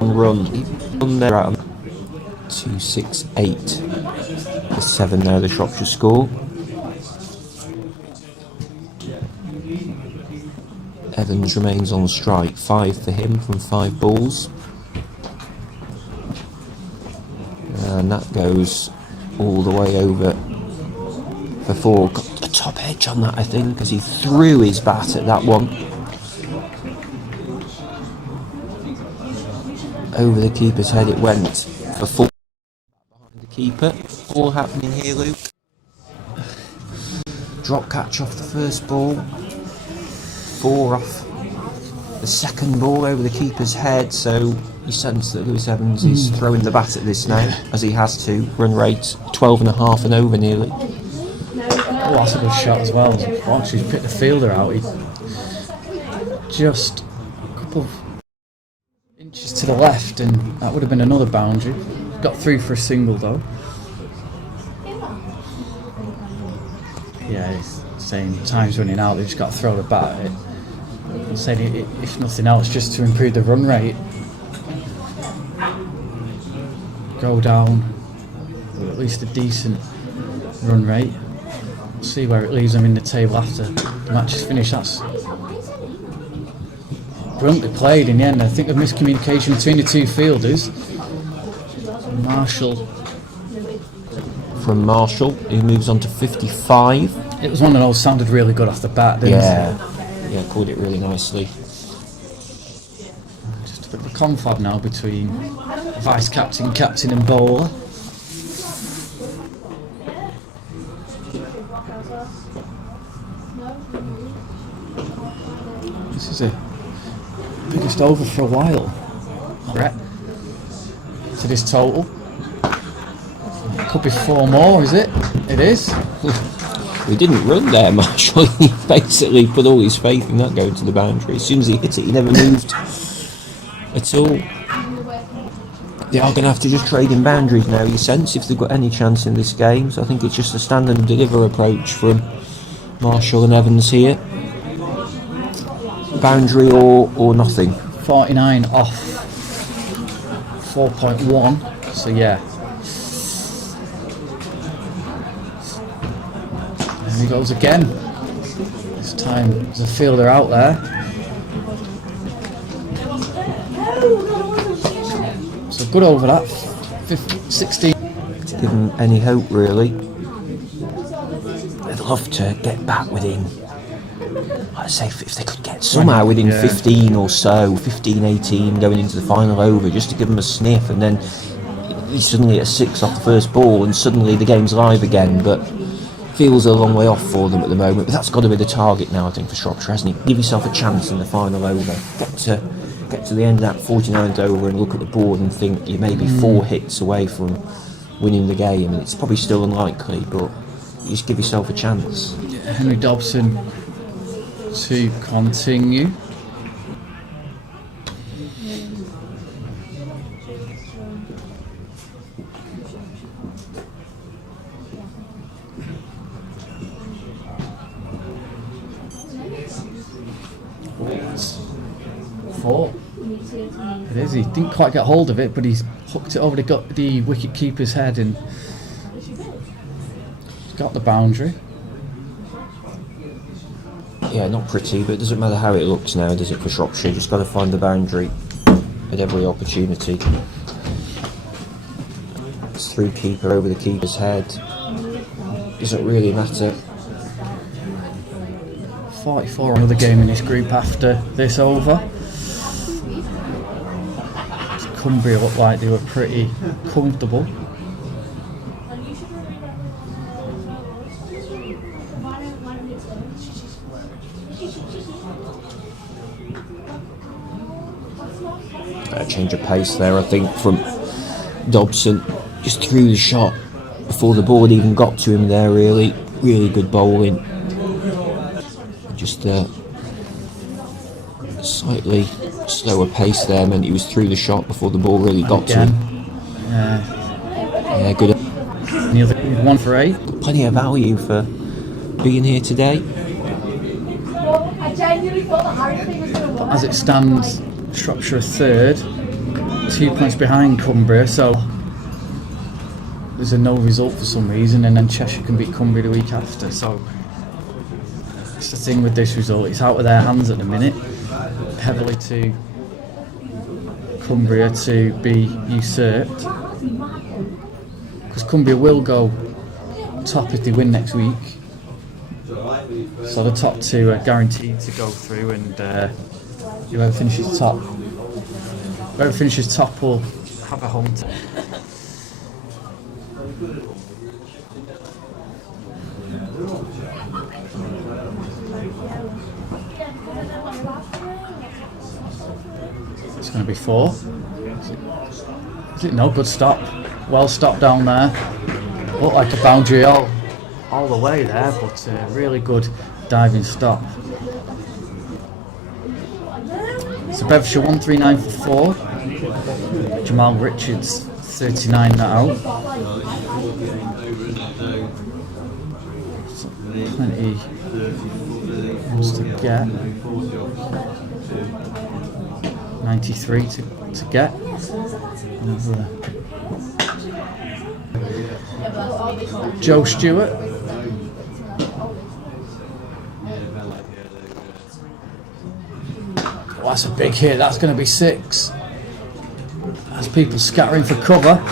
Run, even there at 2-6-8. The 7 now, the Shropshire score. Evans remains on strike, 5 for him from 5 balls. And that goes all the way over for 4. Got a top edge on that, I think, because he threw his bat at that one. Over the keeper's head it went for 4. Behind the keeper. All happening here, Luke. Drop catch off the first ball. 4 off the second ball over the keeper's head, so you sense that Lewis Evans is throwing the bat at this now, as he has to. Run rate 12.5 and over nearly. Oh, that's a good shot as well. Once he's picked the fielder out, he just a couple of inches to the left, and that would have been another boundary. Got through for a single though. Yeah, he's saying time's running out, they've just got to throw the bat at it. I'm saying, if nothing else, just to improve the run rate. Go down with at least a decent run rate. We'll see where it leaves them in the table after the match is finished. That's brilliantly played in the end. I think the miscommunication between the two fielders. Marshall. From Marshall, who moves on to 55. It was one of those sounded really good off the bat, didn't it? Yeah, called it really nicely. Just a bit of a confab now between vice captain, captain and bowler. This is the biggest over for a while. Right. To this total. It could be 4 more, is it? It is. He didn't run there, Marshall. He basically put all his faith in that going to the boundary. As soon as he hit it, he never moved at all. They are going to have to just trade in boundaries now, you sense, if they've got any chance in this game. So I think it's just a stand and deliver approach from Marshall and Evans here. Boundary or nothing. 49 off 4.1. So yeah. And he goes again. This time there's a fielder out there. So good over that. 16. To give them any hope, really. They'd love to get back within, I'd say, if they could get somehow within 15 or so, 15, 18 going into the final over, just to give them a sniff, and then he's suddenly at 6 off the first ball and suddenly the game's live again. But feels a long way off for them at the moment, but that's got to be the target now, I think, for Shropshire, hasn't it? Give yourself a chance in the final over. Get to the end of that 49th over and look at the board and think you may be 4 hits away from winning the game, and it's probably still unlikely, but you just give yourself a chance. Henry Dobson to continue. Four. It is. He didn't quite get hold of it, but he's hooked it over the wicket keeper's head and he's got the boundary. Yeah, not pretty, but it doesn't matter how it looks now, does it, for Shropshire? Just got to find the boundary at every opportunity. It's through keeper over the keeper's head. Doesn't really matter. 44 another game in this group after this over. Cumbria looked like they were pretty comfortable. A change of pace there, I think, from Dobson. Just threw the shot before the ball had even got to him there, really. Really good bowling. Just slightly slower pace there meant he was through the shot before the ball really got to him. Yeah, good. Nearly 1 for 8. Plenty of value for being here today. As it stands, Shropshire are third, 2 points behind Cumbria, so there's a no result for some reason, and then Cheshire can beat Cumbria the week after. So that's the thing with this result, it's out of their hands at the minute, heavily to Cumbria to be usurped, because Cumbria will go top if they win next week, so the top two are guaranteed to go through, and whoever finishes top will have a home team. It's going to be 4. Is it? No, good stop. Well stopped down there. Looked like a boundary all the way there, but really good diving stop. So Bedfordshire 139 for 4. Jamal Richards 39 that out. So plenty wants to get. 93 to get. Another Joe Stewart. Oh, that's a big hit. That's going to be 6. As people scattering for cover.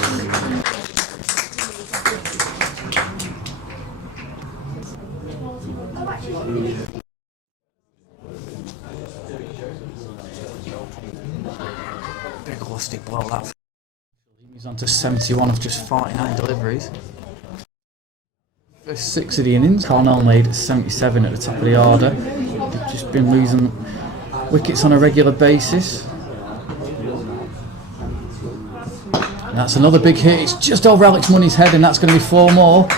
Big lusty blow that. He's on to 71 of just 49 deliveries. First 6 of the innings. Cornell made 77 at the top of the order. They've just been losing wickets on a regular basis. And that's another big hit. It's just over Alex Money's head, and that's going to be 4 more.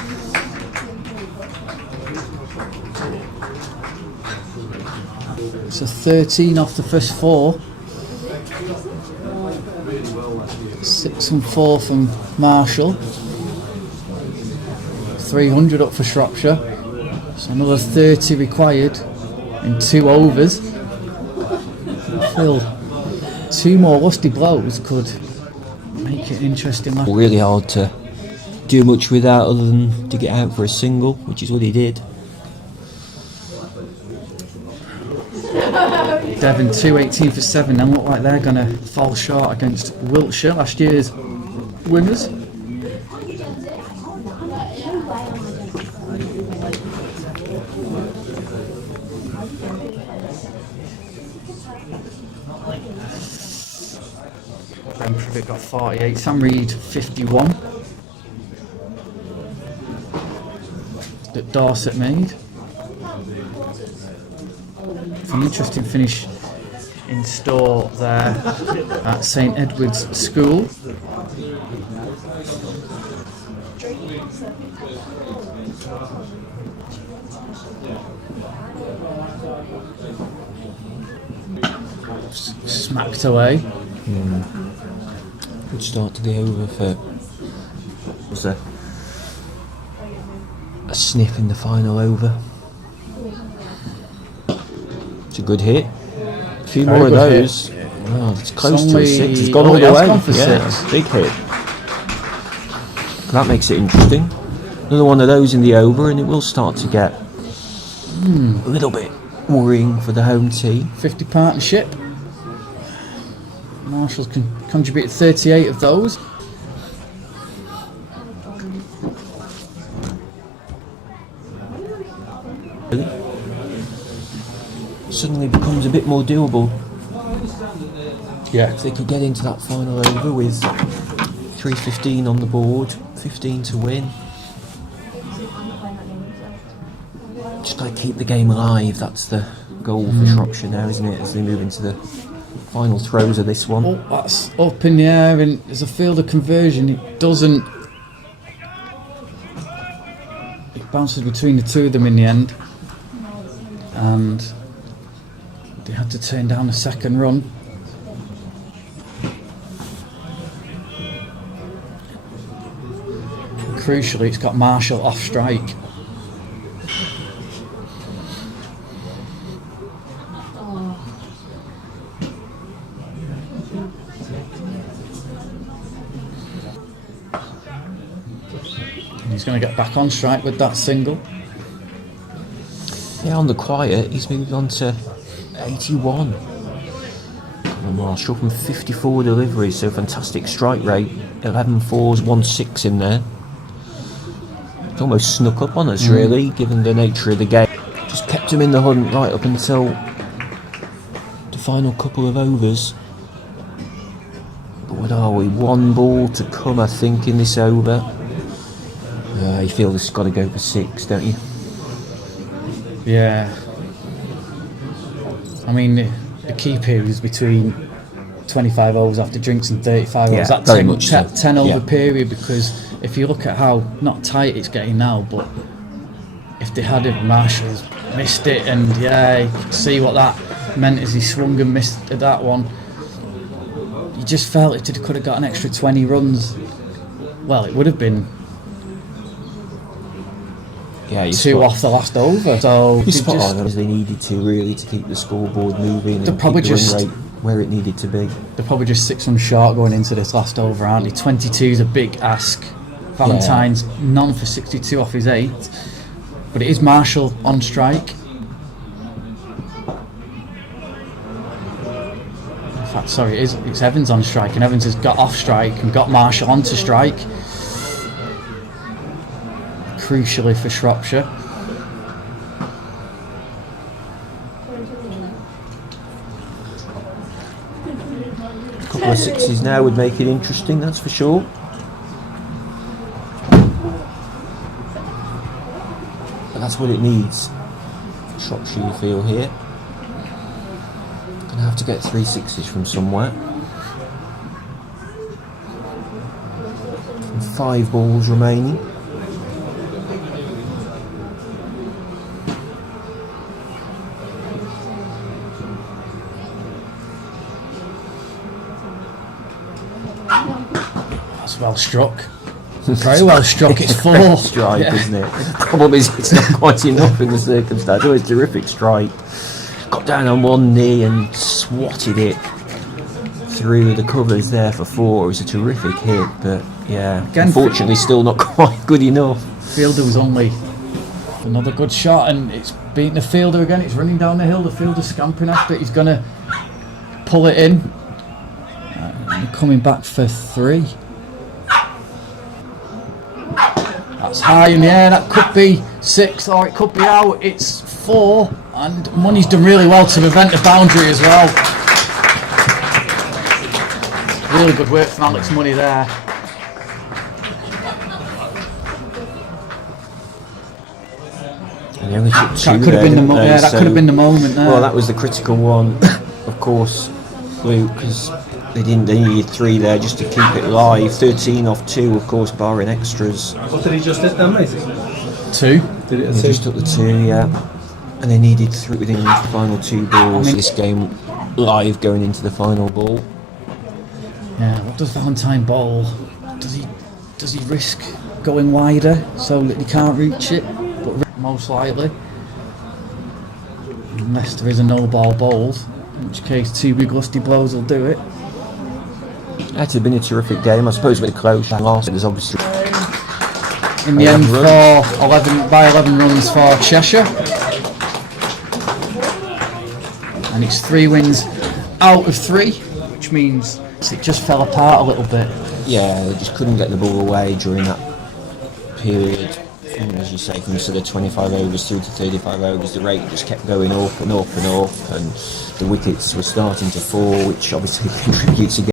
So 13 off the first 4. 6 and 4 from Marshall. 300 up for Shropshire. So another 30 required in 2 overs. I feel 2 more lusty blows could make it interesting. Really hard to do much without other than to get out for a single, which is what he did. Devon 218 for 7 and look like they're going to fall short against Wiltshire, last year's winners. Ben Privet got 48, Sam Reed 51 that Dorset made. An interesting finish in store there at St Edward's School. Smacked away. Good start to the over for. Was a snip in the final over. It's a good hit. A few Very more of good those. Oh, it's close to a only- 6. It's gone oh, all it the has way. gone for Yeah, 6. big hit. That makes it interesting. Another one of those in the over, and it will start to get a little bit worrying for the home team. 50 partnership. Marshall's contributed 38 of those. Suddenly becomes a bit more doable. Yeah. If they could get into that final over with 3:15 on the board, 15 to win. Just got to keep the game alive. That's the goal for Shropshire now, isn't it? As they move into the final throes of this one. Oh, that's up in the air, and there's a field of conversion. It doesn't. It bounces between the two of them in the end, and they had to turn down a second run. Crucially, it's got Marshall off strike. And he's going to get back on strike with that single. Yeah, on the quiet, he's moved on to 81. Colin Marshall from 54 deliveries, so fantastic strike rate. 11 fours, 1 6 in there. It's almost snuck up on us, really, given the nature of the game. Just kept him in the hunt right up until the final couple of overs. But what are we? 1 ball to come, I think, in this over. You feel this has got to go for 6, don't you? Yeah. I mean, the key period is between 25 overs after drinks and 35 overs. Yeah, That very much so. 10 over Yeah. period, because if you look at how not tight it's getting now, but if they had it, Marshall's missed it, and yeah, you can see what that meant as he swung and missed that one. You just felt it could have got an extra 20 runs. Well, it would have been Yeah, 2 off the last over. So You they spot just- on as they needed to, really, to keep the scoreboard moving They're and probably keep the just- win rate where it needed to be. They're probably just 6 runs short going into this last over, aren't they? 22 is a big ask. Valentine's none for 62 off his 8. But it is Marshall on strike. In fact, sorry, it's Evans on strike, and Evans has got off strike and got Marshall onto strike. Crucially for Shropshire. A couple of 6s now would make it interesting, that's for sure. But that's what it needs. Shropshire, you feel here. Gonna have to get 3 6s from somewhere. And 5 balls remaining. That's well struck. Very well struck. It's 4. Strike, Yeah. isn't it? The problem is it's not quite enough in the circumstance. Oh, it's a terrific strike. Got down on one knee and swatted it through the covers there for 4. It was a terrific hit, but yeah, Again, unfortunately still not quite good enough. Fielder was only another good shot, and it's beating the fielder again. It's running down the hill. The fielder's scampering after it. He's going to pull it in. And coming back for 3. That's high in the air. That could be 6, or it could be out. It's 4, and Money's done really well to prevent the boundary as well. Really good work from Alex Money there. And they only took 2 That could have there, been the didn't they? that could have been the moment there. Well, that was the critical one, of course, Luke, because they needed 3 there just to keep it live. 13 off 2, of course, barring extras. What did he just hit then, mate? 2. Did it They just took the 2, yeah. And they needed 3 within the final 2 balls. I mean- This game live going into the final ball. Yeah, what does Valentine bowl? Does he risk going wider so that he can't reach it? But most likely, unless there is a no ball bowled, in which case 2 big lusty blows will do it. It had been a terrific game. I suppose with a close last, there's obviously In the end, for 11 runs for Cheshire, and it's 3 wins out of 3, which means it just fell apart a little bit. yeah, they just couldn't get the ball away during that period. From, as you say, from sort of 25 overs through to 35 overs, the rate just kept going up and up and up, and the wickets were starting to fall, which obviously contributes again.